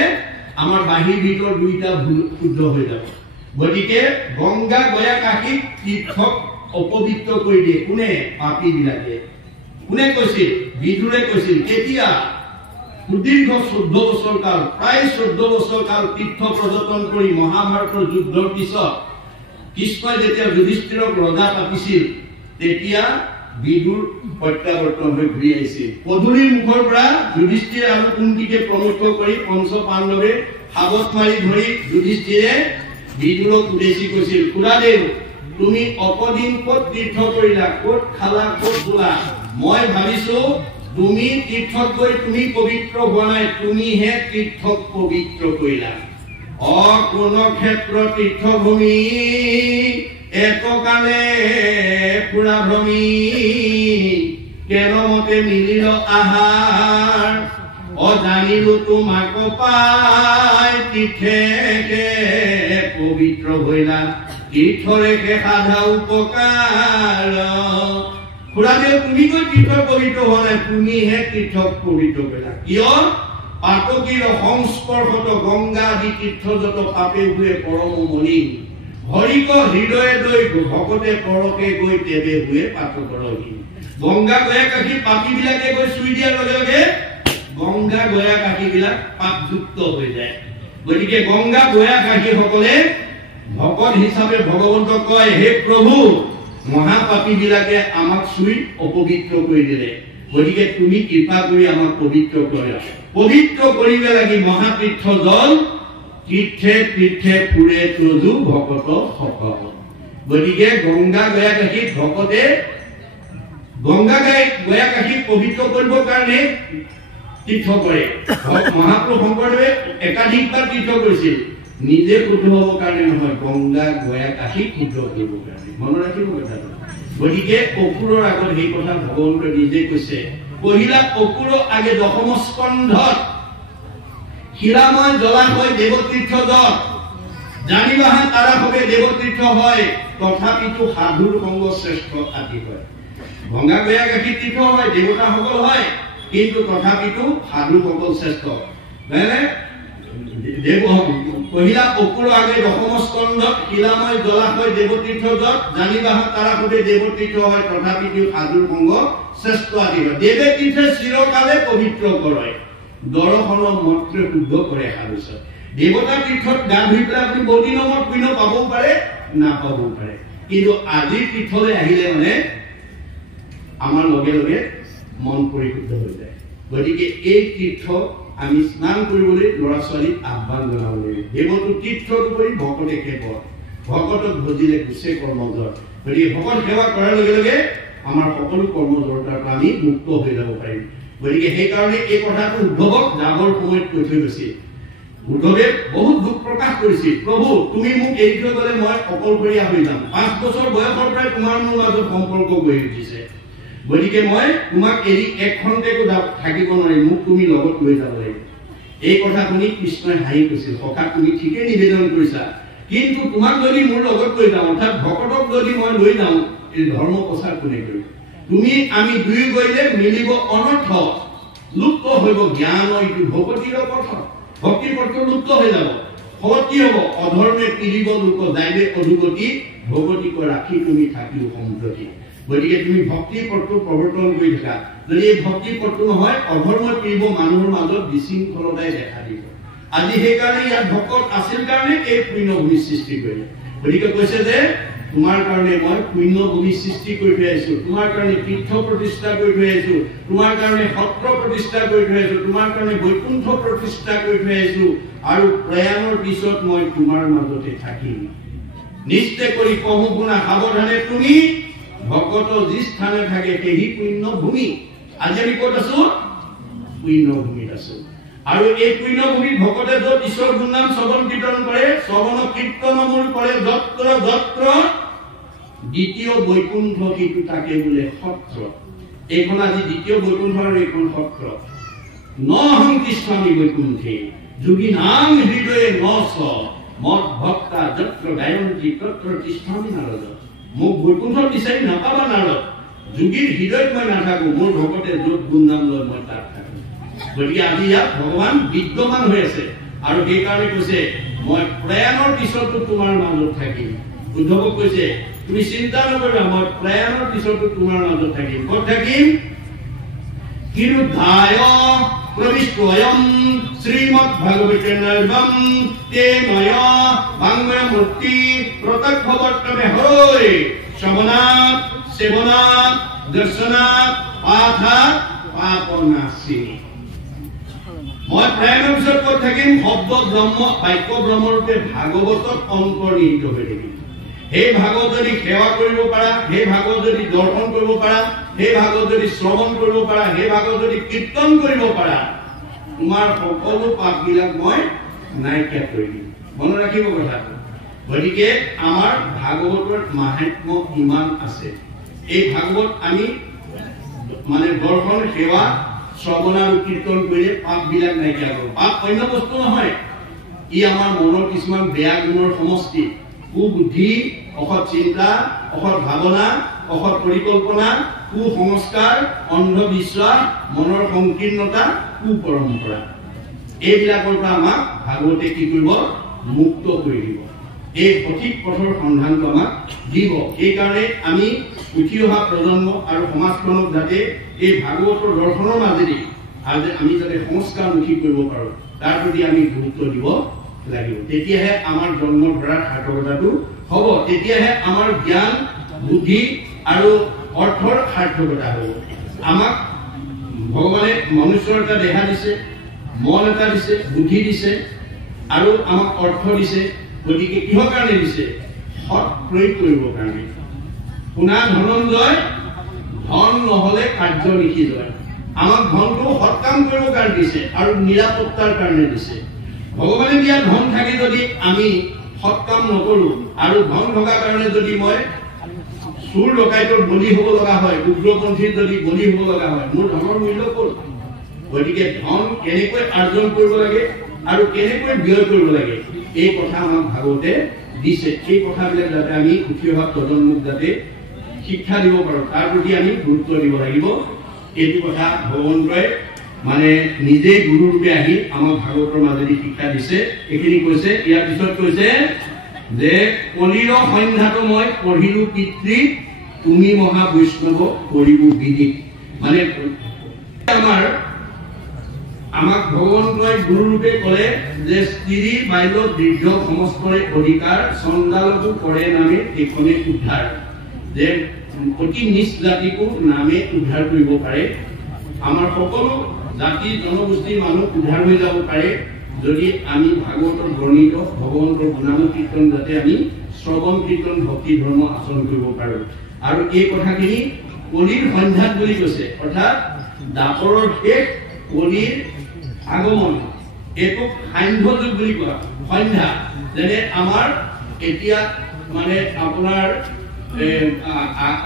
আমাৰ বাহিৰ ভিতৰ দুইটা শুদ্ধ হৈ যাব। গতিকে গংগা গয়া কাশীক তীৰ্থক অপবিত্ৰ কৰি দিয়ে কোনে? পাপী বিলাকে। কোনে কৈছিল? বিদুৰে কৈছিল। কেতিয়া? সুদীৰ্ঘ 14 বছৰ কাল, প্ৰায় 14 বছৰ কাল তীৰ্থ পৰ্যটন কৰি মহাভাৰতৰ যুদ্ধৰ পিছত কৃষ্ণই যেতিয়া যুধিষ্ঠিৰক ৰজা পাতিছিল, তেতিয়া বিদুৰ প্ৰত্যাৱৰ্তন হৈ ঘূৰি আহিছিল। পদূলিৰ মুখৰ পৰা যুধিষ্ঠিৰ আৰু কুন্তীকে প্ৰমুখ কৰি পঞ্চ পাণ্ডৱে সাবত মাৰি ধৰি যুধিষ্ঠিৰে বিদুৰক উদ্দেশ্যি কৈছিল, খুৰাদেৱ তুমি অপদিন ক'ত তীৰ্থ কৰিলা, ক'ত খালা, ক'ত শুলা? মই ভাবিছো তুমি তীৰ্থত গৈ তুমি পবিত্ৰ হোৱা নাই, তুমিহে তীৰ্থক পবিত্ৰ কৰিলা। অকোন ক্ষেত্ৰ তীৰ্থভূমি এতকালে পুৰা ভ্ৰমি, কেন মতে মিলিল আহাৰ, অজানিলো তোমাক পাই, তীৰ্থে পবিত্ৰ হৈলা, তীৰ্থৰেকে সাধা উপকাৰ। খুৰাদেৱ তুমি গৈ তীৰ্থ পবিত্ৰ হোৱা নাই, তুমিহে তীৰ্থক পবিত্ৰ কৰিলা। কিয়? পাতকীৰ সংস্পৰ্শত গংগা আদি তীৰ্থ যত পাপে হুৱে পৰম মলিন, হৰিক হৃদয়ে দৈ ভকতে পৰকে গৈ তেবে হুৱে পাতকৰহীন। গংগা গয়া কাশী পাপী বিলাকে গৈ চুই দিয়াৰ লগে লগে গংগা গয়া কাশী বিলাক পাপযুক্ত হৈ যায়। গতিকে গংগা গয়া কাশী সকলে ভকত হিচাপে ভগৱন্তক কয়, হে প্ৰভু মহাপাপী বিলাকে আমাক চুই অপবিত্ৰ কৰি দিলে, গতিকে তুমি কৃপা কৰি আমাক পবিত্ৰ কৰা। পবিত্ৰ কৰিব লাগি মহাতীৰ্থ জল তীৰ্থে তীৰ্থে ফুৰে তজু ভকত সকল। গতিকে গংগা গয়া কাশীত ভকতে গংগা গয়া কাশীক পবিত্ৰ কৰিবৰ কাৰণে তীৰ্থ কৰে। মহাপ্ৰভু শংকৰদেৱে একাধিকবাৰ তীৰ্থ কৰিছিল, নিজে শুদ্ধ হবৰ কাৰণে নহয়, গংগা গয়া কাশীক শুদ্ধ কৰিবৰ কাৰণে। মনত ৰাখিব কথাটো। গতিকে অসুৰৰ আগত সেই কথা ভগৱন্তই নিজে কৈছে। পহিলা অসুৰ আগে দশম স্কন্ধত শিলাময় জলাশয় দেৱতীৰ্থ যত, জানিবাহা তাৰা হবে দেৱতীৰ্থ হয়, তথাপিতো সাধুৰ সংগ শ্ৰেষ্ঠ আদি হয়। গংগা গয়া কাশী তীৰ্থ হয়, দেৱতাসকল হয়, কিন্তু তথাপিতো সাধুসকল শ্ৰেষ্ঠ। পহিলা অসুৰ আগে দশম স্কন্ধত শিলাময় জলাশয় দেৱতীৰ্থ যত, জানিবাহা তাৰা হবে দেৱতীৰ্থ হয়, তথাপিতো সাধুৰ সংগ শ্ৰেষ্ঠ আদি হয়। দেৱে তীৰ্থে চিৰকালে পবিত্ৰ কৰে, দৰ্শন মন্ত্ৰে শুদ্ধ কৰে সাধুচত। দেৱতা তীৰ্থত গা ধুই পেলাই আপুনি বহু দিনৰ মূৰত পুণ্য পাবও পাৰে, নাপাবও পাৰে, কিন্তু আজিৰ তীৰ্থলৈ আহিলে মানে আমাৰ লগে লগে মন পৰিশুদ্ধ হৈ যায়। গতিকে এই তীৰ্থ আমি স্নান কৰিবলৈ ল'ৰা ছোৱালীক আহ্বান জনাব লাগিব। দেৱতো তীৰ্থৰ উপৰি ভকতে কেৱল, ভকতক ভজিলে গুচে কৰ্মজৰ। গতিকে ভকত সেৱা কৰাৰ লগে লগে আমাৰ সকলো কৰ্মজৰতাৰ পৰা আমি মুক্ত হৈ যাব পাৰিম। গতিকে সেইকাৰণে এই কথাটো উদ্ধৱক যাবৰ সময়ত কৈ থৈ গৈছিল। উদ্ধৱে বহুত দুখ প্ৰকাশ কৰিছিল, প্ৰভু তুমি মোক এৰি থৈ গ'লে মই অকলশৰীয়া হৈ যাম। 5 বছৰ বয়সৰ পৰাই তোমাৰ মোৰ মাজত সম্পৰ্ক গঢ়ি উঠিছে, গতিকে মই তোমাক এৰি এক খন্তেকো থাকিব নোৱাৰিম, মোক তুমি লগত লৈ যাব লাগিব। এই কথা শুনি কৃষ্ণই হাঁহি কৈছিল, সখা তুমি ঠিকেই নিবেদন কৰিছা, কিন্তু তোমাক যদি মোৰ লগত লৈ যাওঁ, অৰ্থাৎ ভকতক যদি মই লৈ যাওঁ, এই ধৰ্ম প্ৰচাৰ কোনে কৰিব? তুমি আমি দুই গ'লে মিলিব অনৰ্থ, লুপ্ত হব জ্ঞান, এইটো ভকতিৰ পথ, ভক্তিৰ পথ লুপ্ত হৈ যাব। ফলত কি হব? অধৰ্মে পিৰিব লোক যাইবে অধুগতি, ভকতিক ৰাখি তুমি থাকিও সম্প্ৰতি। গতিকে তুমি ভক্তিৰ পথটো প্ৰৱৰ্তন কৰি থাকা। যদি এই ভক্তিৰ পথটো নহয়, অধৰ্মই পিৰিব, মানুহৰ মাজত বিশৃংখলতাই দেখা দিব। আজি সেইকাৰণে ইয়াত ভকত আছিল কাৰণে এই পুণ্যভূমি সৃষ্টি কৰিলে। গতিকে কৈছে যে তোমাৰ কাৰণে মই পুণ্যভূমি সৃষ্টি কৰি থৈ আহিছো, তোমাৰ কাৰণে তীৰ্থ প্ৰতিষ্ঠা কৰি থৈ আহিছো, তোমাৰ কাৰণে সত্ৰ প্ৰতিষ্ঠা কৰি থৈ আহিছো, তোমাৰ কাৰণে বৈকুণ্ঠ প্ৰতিষ্ঠা কৰি থৈ আহিছো, আৰু প্ৰয়াণৰ পিছত মই তোমাৰ মাজতে থাকিম। নিশ্চয় কৰি কহো শুনা সাৱধানে তুমি, ভকত যি স্থানে থাকে সেই পুণ্যভূমি। আজি আমি ক'ত আছো? পুণ্যভূমিত আছো। আৰু এই পুণ্যভূমিত ভকতে য'ত ঈশ্বৰ গুণনাম শ্ৰৱণ কীৰ্তন কৰে, শ্ৰৱণ কীৰ্তনমূল কৰে যত্ৰ যত্ৰ দ্বিতীয় বৈকুণ্ঠ কিন্তু তাকে বোলে সত্ৰ। এইখন আজি দ্বিতীয় বৈকুণ্ঠৰ এইখন সত্ৰ। নহং কৃষ্ণামি বৈকুণ্ঠে যোগী নাম হৃদয়ে নচ মদ ভক্তা যত্ৰ গায়ন্তী তত্ৰ কৃষ্ণামি নাৰদ। মোক বৈকুণ্ঠত বিচাৰি নাপাবা নাৰদ, যোগীৰ হৃদয়ত মই নাথাকো, মোৰ ভকতে য'ত গুণনাম লয় মই তাত থাকো। গতিকে আজি ইয়াত ভগৱান বিদ্যমান হৈ আছে আৰু সেইকাৰণে কৈছে মই প্ৰয়াণৰ পিছতো তোমাৰ মাজত থাকিম। উদ্ধৱক কৈছে তুমি চিন্তা নকৰিবা, মই প্ৰয়াণৰ পিছতো তোমাৰ মাজত থাকিম। ক'ত থাকিম? কিৰুদ্ধায় প্ৰবিষ্টয়ম শ্ৰীমদ ভাগৱতে নৈবম তে ময় বাংময় মূৰ্তি প্ৰত্যক্ষ বৰ্তমে হৈ শ্ৰৱণাৎ সেৱনাৎ দৰ্শনাৎ পাঠাৎ পাপনাশিনী। মই প্ৰয়াণৰ পিছত ক'ত থাকিম? শব্দ ব্ৰহ্ম বাক্য ব্ৰহ্মৰূপে ভাগৱতত অন্তৰ্নিহিত হৈ থাকিম। সেই ভাগৱত যদি সেৱা কৰিব পাৰা, সেই ভাগৱত যদি দৰ্শন কৰিব পাৰা, সেই ভাগৱত যদি শ্ৰৱণ কৰিব পাৰা, সেই ভাগৱত যদি কীৰ্তন কৰিব পাৰা, তোমাৰ সকলো পাপবিলাক মই নাইকিয়া কৰি দিম। মনত ৰাখিব কথাটো। গতিকে আমাৰ ভাগৱতৰ মাহাত্ম্য ইমান আছে। এই ভাগৱত আমি মানে দৰ্শন সেৱা শ্ৰৱণ আৰু কীৰ্তন কৰিলে পাপবিলাক নাইকিয়া কৰোঁ। পাপ অন্য বস্তু নহয়, ই আমাৰ মনৰ কিছুমান বেয়া গুণৰ সমষ্টি। কুবুদ্ধি, অসৎ চিন্তা, অসৎ ভাৱনা, অসৎ পৰিকল্পনা, কুসংস্কাৰ, অন্ধবিশ্বাস, মনৰ সংকীৰ্ণতা, কুপৰম্পৰা, এইবিলাকৰ পৰা আমাক ভাগৱতে কি কৰিব? মুক্ত কৰি দিব। এই সঠিক পথৰ সন্ধানটো আমাক দিব। সেইকাৰণে আমি উঠি অহা প্ৰজন্ম আৰু সমাজখনক যাতে এই ভাগৱতৰ দৰ্শনৰ মাজেদি আমি যাতে সংস্কাৰমুখী কৰিব পাৰো, তাৰ প্ৰতি আমি গুৰুত্ব দিব লাগিব। তেতিয়াহে আমাৰ জন্ম ধৰাৰ সাৰ্থকতাটো হ'ব, তেতিয়াহে আমাৰ জ্ঞান বুদ্ধি আৰু অৰ্থৰ সাৰ্থকতা হ'ব। আমাক ভগৱানে মনুষ্যৰ এটা দেহা দিছে, মন এটা দিছে, বুদ্ধি দিছে আৰু আমাক অৰ্থ দিছে। গতিকে কিহৰ কাৰণে দিছে? সৎ প্ৰয়োগ কৰিবৰ কাৰণে। শুনা ধনঞ্জয়, ধন নহলে কাৰ্য নিষিদ্ধ। আমাক ধনটো সৎ কাম কৰিবৰ কাৰণে দিছে আৰু নিৰাপত্তাৰ কাৰণে দিছে। ভগৱানে দিয়া ধন থাকি যদি আমি সৎ কাম নকৰো আৰু ধন থকাৰ কাৰণে যদি মই চুৰ ডকাইতৰ বলি হ'ব লগা হয়, উগ্ৰপন্থীৰ যদি বলি হ'ব লগা হয়, মোৰ ধনৰ মূল্য ক'ত? গতিকে ধন কেনেকৈ আৰ্জন কৰিব লাগে আৰু কেনেকৈ ব্যয় কৰিব লাগে, এই কথা আমাক ভাগৱতে দিছে। এই কথাবিলাক যাতে আমি উঠি অহা প্ৰজন্মক যাতে শিক্ষা দিব পাৰো, তাৰ প্ৰতি আমি গুৰুত্ব দিব লাগিব। এইটো কথা ভগৱন্তই মানে নিজেই গুৰুৰূপে আহি আমাক ভাগৱতৰ মাজেদি শিক্ষা দিছে। এইখিনি কৈছে। ইয়াৰ পিছত কৈছে যে কলিৰ সন্ধ্যাটো মই পঢ়িলো পিতৃ, তুমি মহা বৈষ্ণৱ কৰিব বিদিত। মানে আমাক ভগৱন্তই গুৰুৰূপে ক'লে যে স্ত্ৰী বাল্য বৃদ্ধ সমস্তৰে অধিকাৰ, চণ্ডালকো কৰে নামে এইখনে উদ্ধাৰ। যে অতি নিচ জাতিকো নামে উদ্ধাৰ কৰিব পাৰে। আমাৰ সকলো জাতি জনগোষ্ঠীৰ মানুহ উদ্ধাৰ হৈ যাব পাৰে যদি আমি ভাগৱতৰ বৰ্ণিত ভগৱন্তৰ গুণাম কীৰ্তন যাতে আমি শ্ৰৱণ কীৰ্তন ভক্তি ধৰ্ম আচৰণ কৰিব পাৰো। আৰু এই কথাখিনি কলিৰ সন্ধ্যাত বুলি কৈছে, অৰ্থাৎ দাপৰৰ শেষ কলিৰ আগমন। এইটো সান্ধ্য যুগ বুলি কোৱা সন্ধ্যা। যেনে আমাৰ এতিয়া মানে আপোনাৰ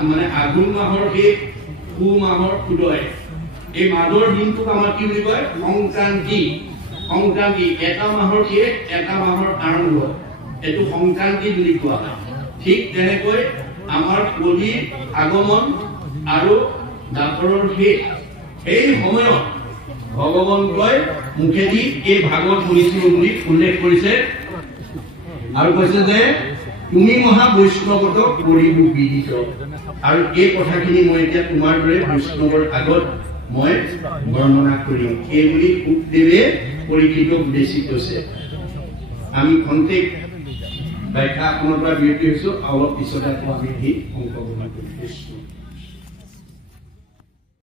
মানে আঘোণ মাহৰ সেই পুহ মাহৰ উদয়, এই মাজৰ দিনটোক আমাৰ কি বুলি কয়? সংক্ৰান্তি। সংক্ৰান্তি এটা মাহৰ শেষ, এটা মাহৰ আৰম্ভ, এইটো সংক্ৰান্তি বুলি কোৱা হয়। ঠিক তেনেকৈ আমাৰ কলিৰ আগমন আৰু দাপৰৰ শেষ, সেই সময়ত ভগৱন্তই মুখেদি এই ভাগৱত শুনিছিলো বুলি উল্লেখ কৰিছে আৰু কৈছে যে তুমি মহা বৈষ্ণৱত কৰিব বিদিত। আৰু এই কথাখিনি মই এতিয়া তোমাৰ দৰে বৈষ্ণৱৰ আগত মই বৰ্ণনা কৰিম, এইবুলি সুখদেৱে পৰীক্ষিতক বেছি কৈছে। আমি খন্তেক ব্যাখ্যাখনৰ পৰা বিৰতি হৈছো, অলপ পিছতে আকৌ আমি সেই অংশগ্ৰহণ কৰিম।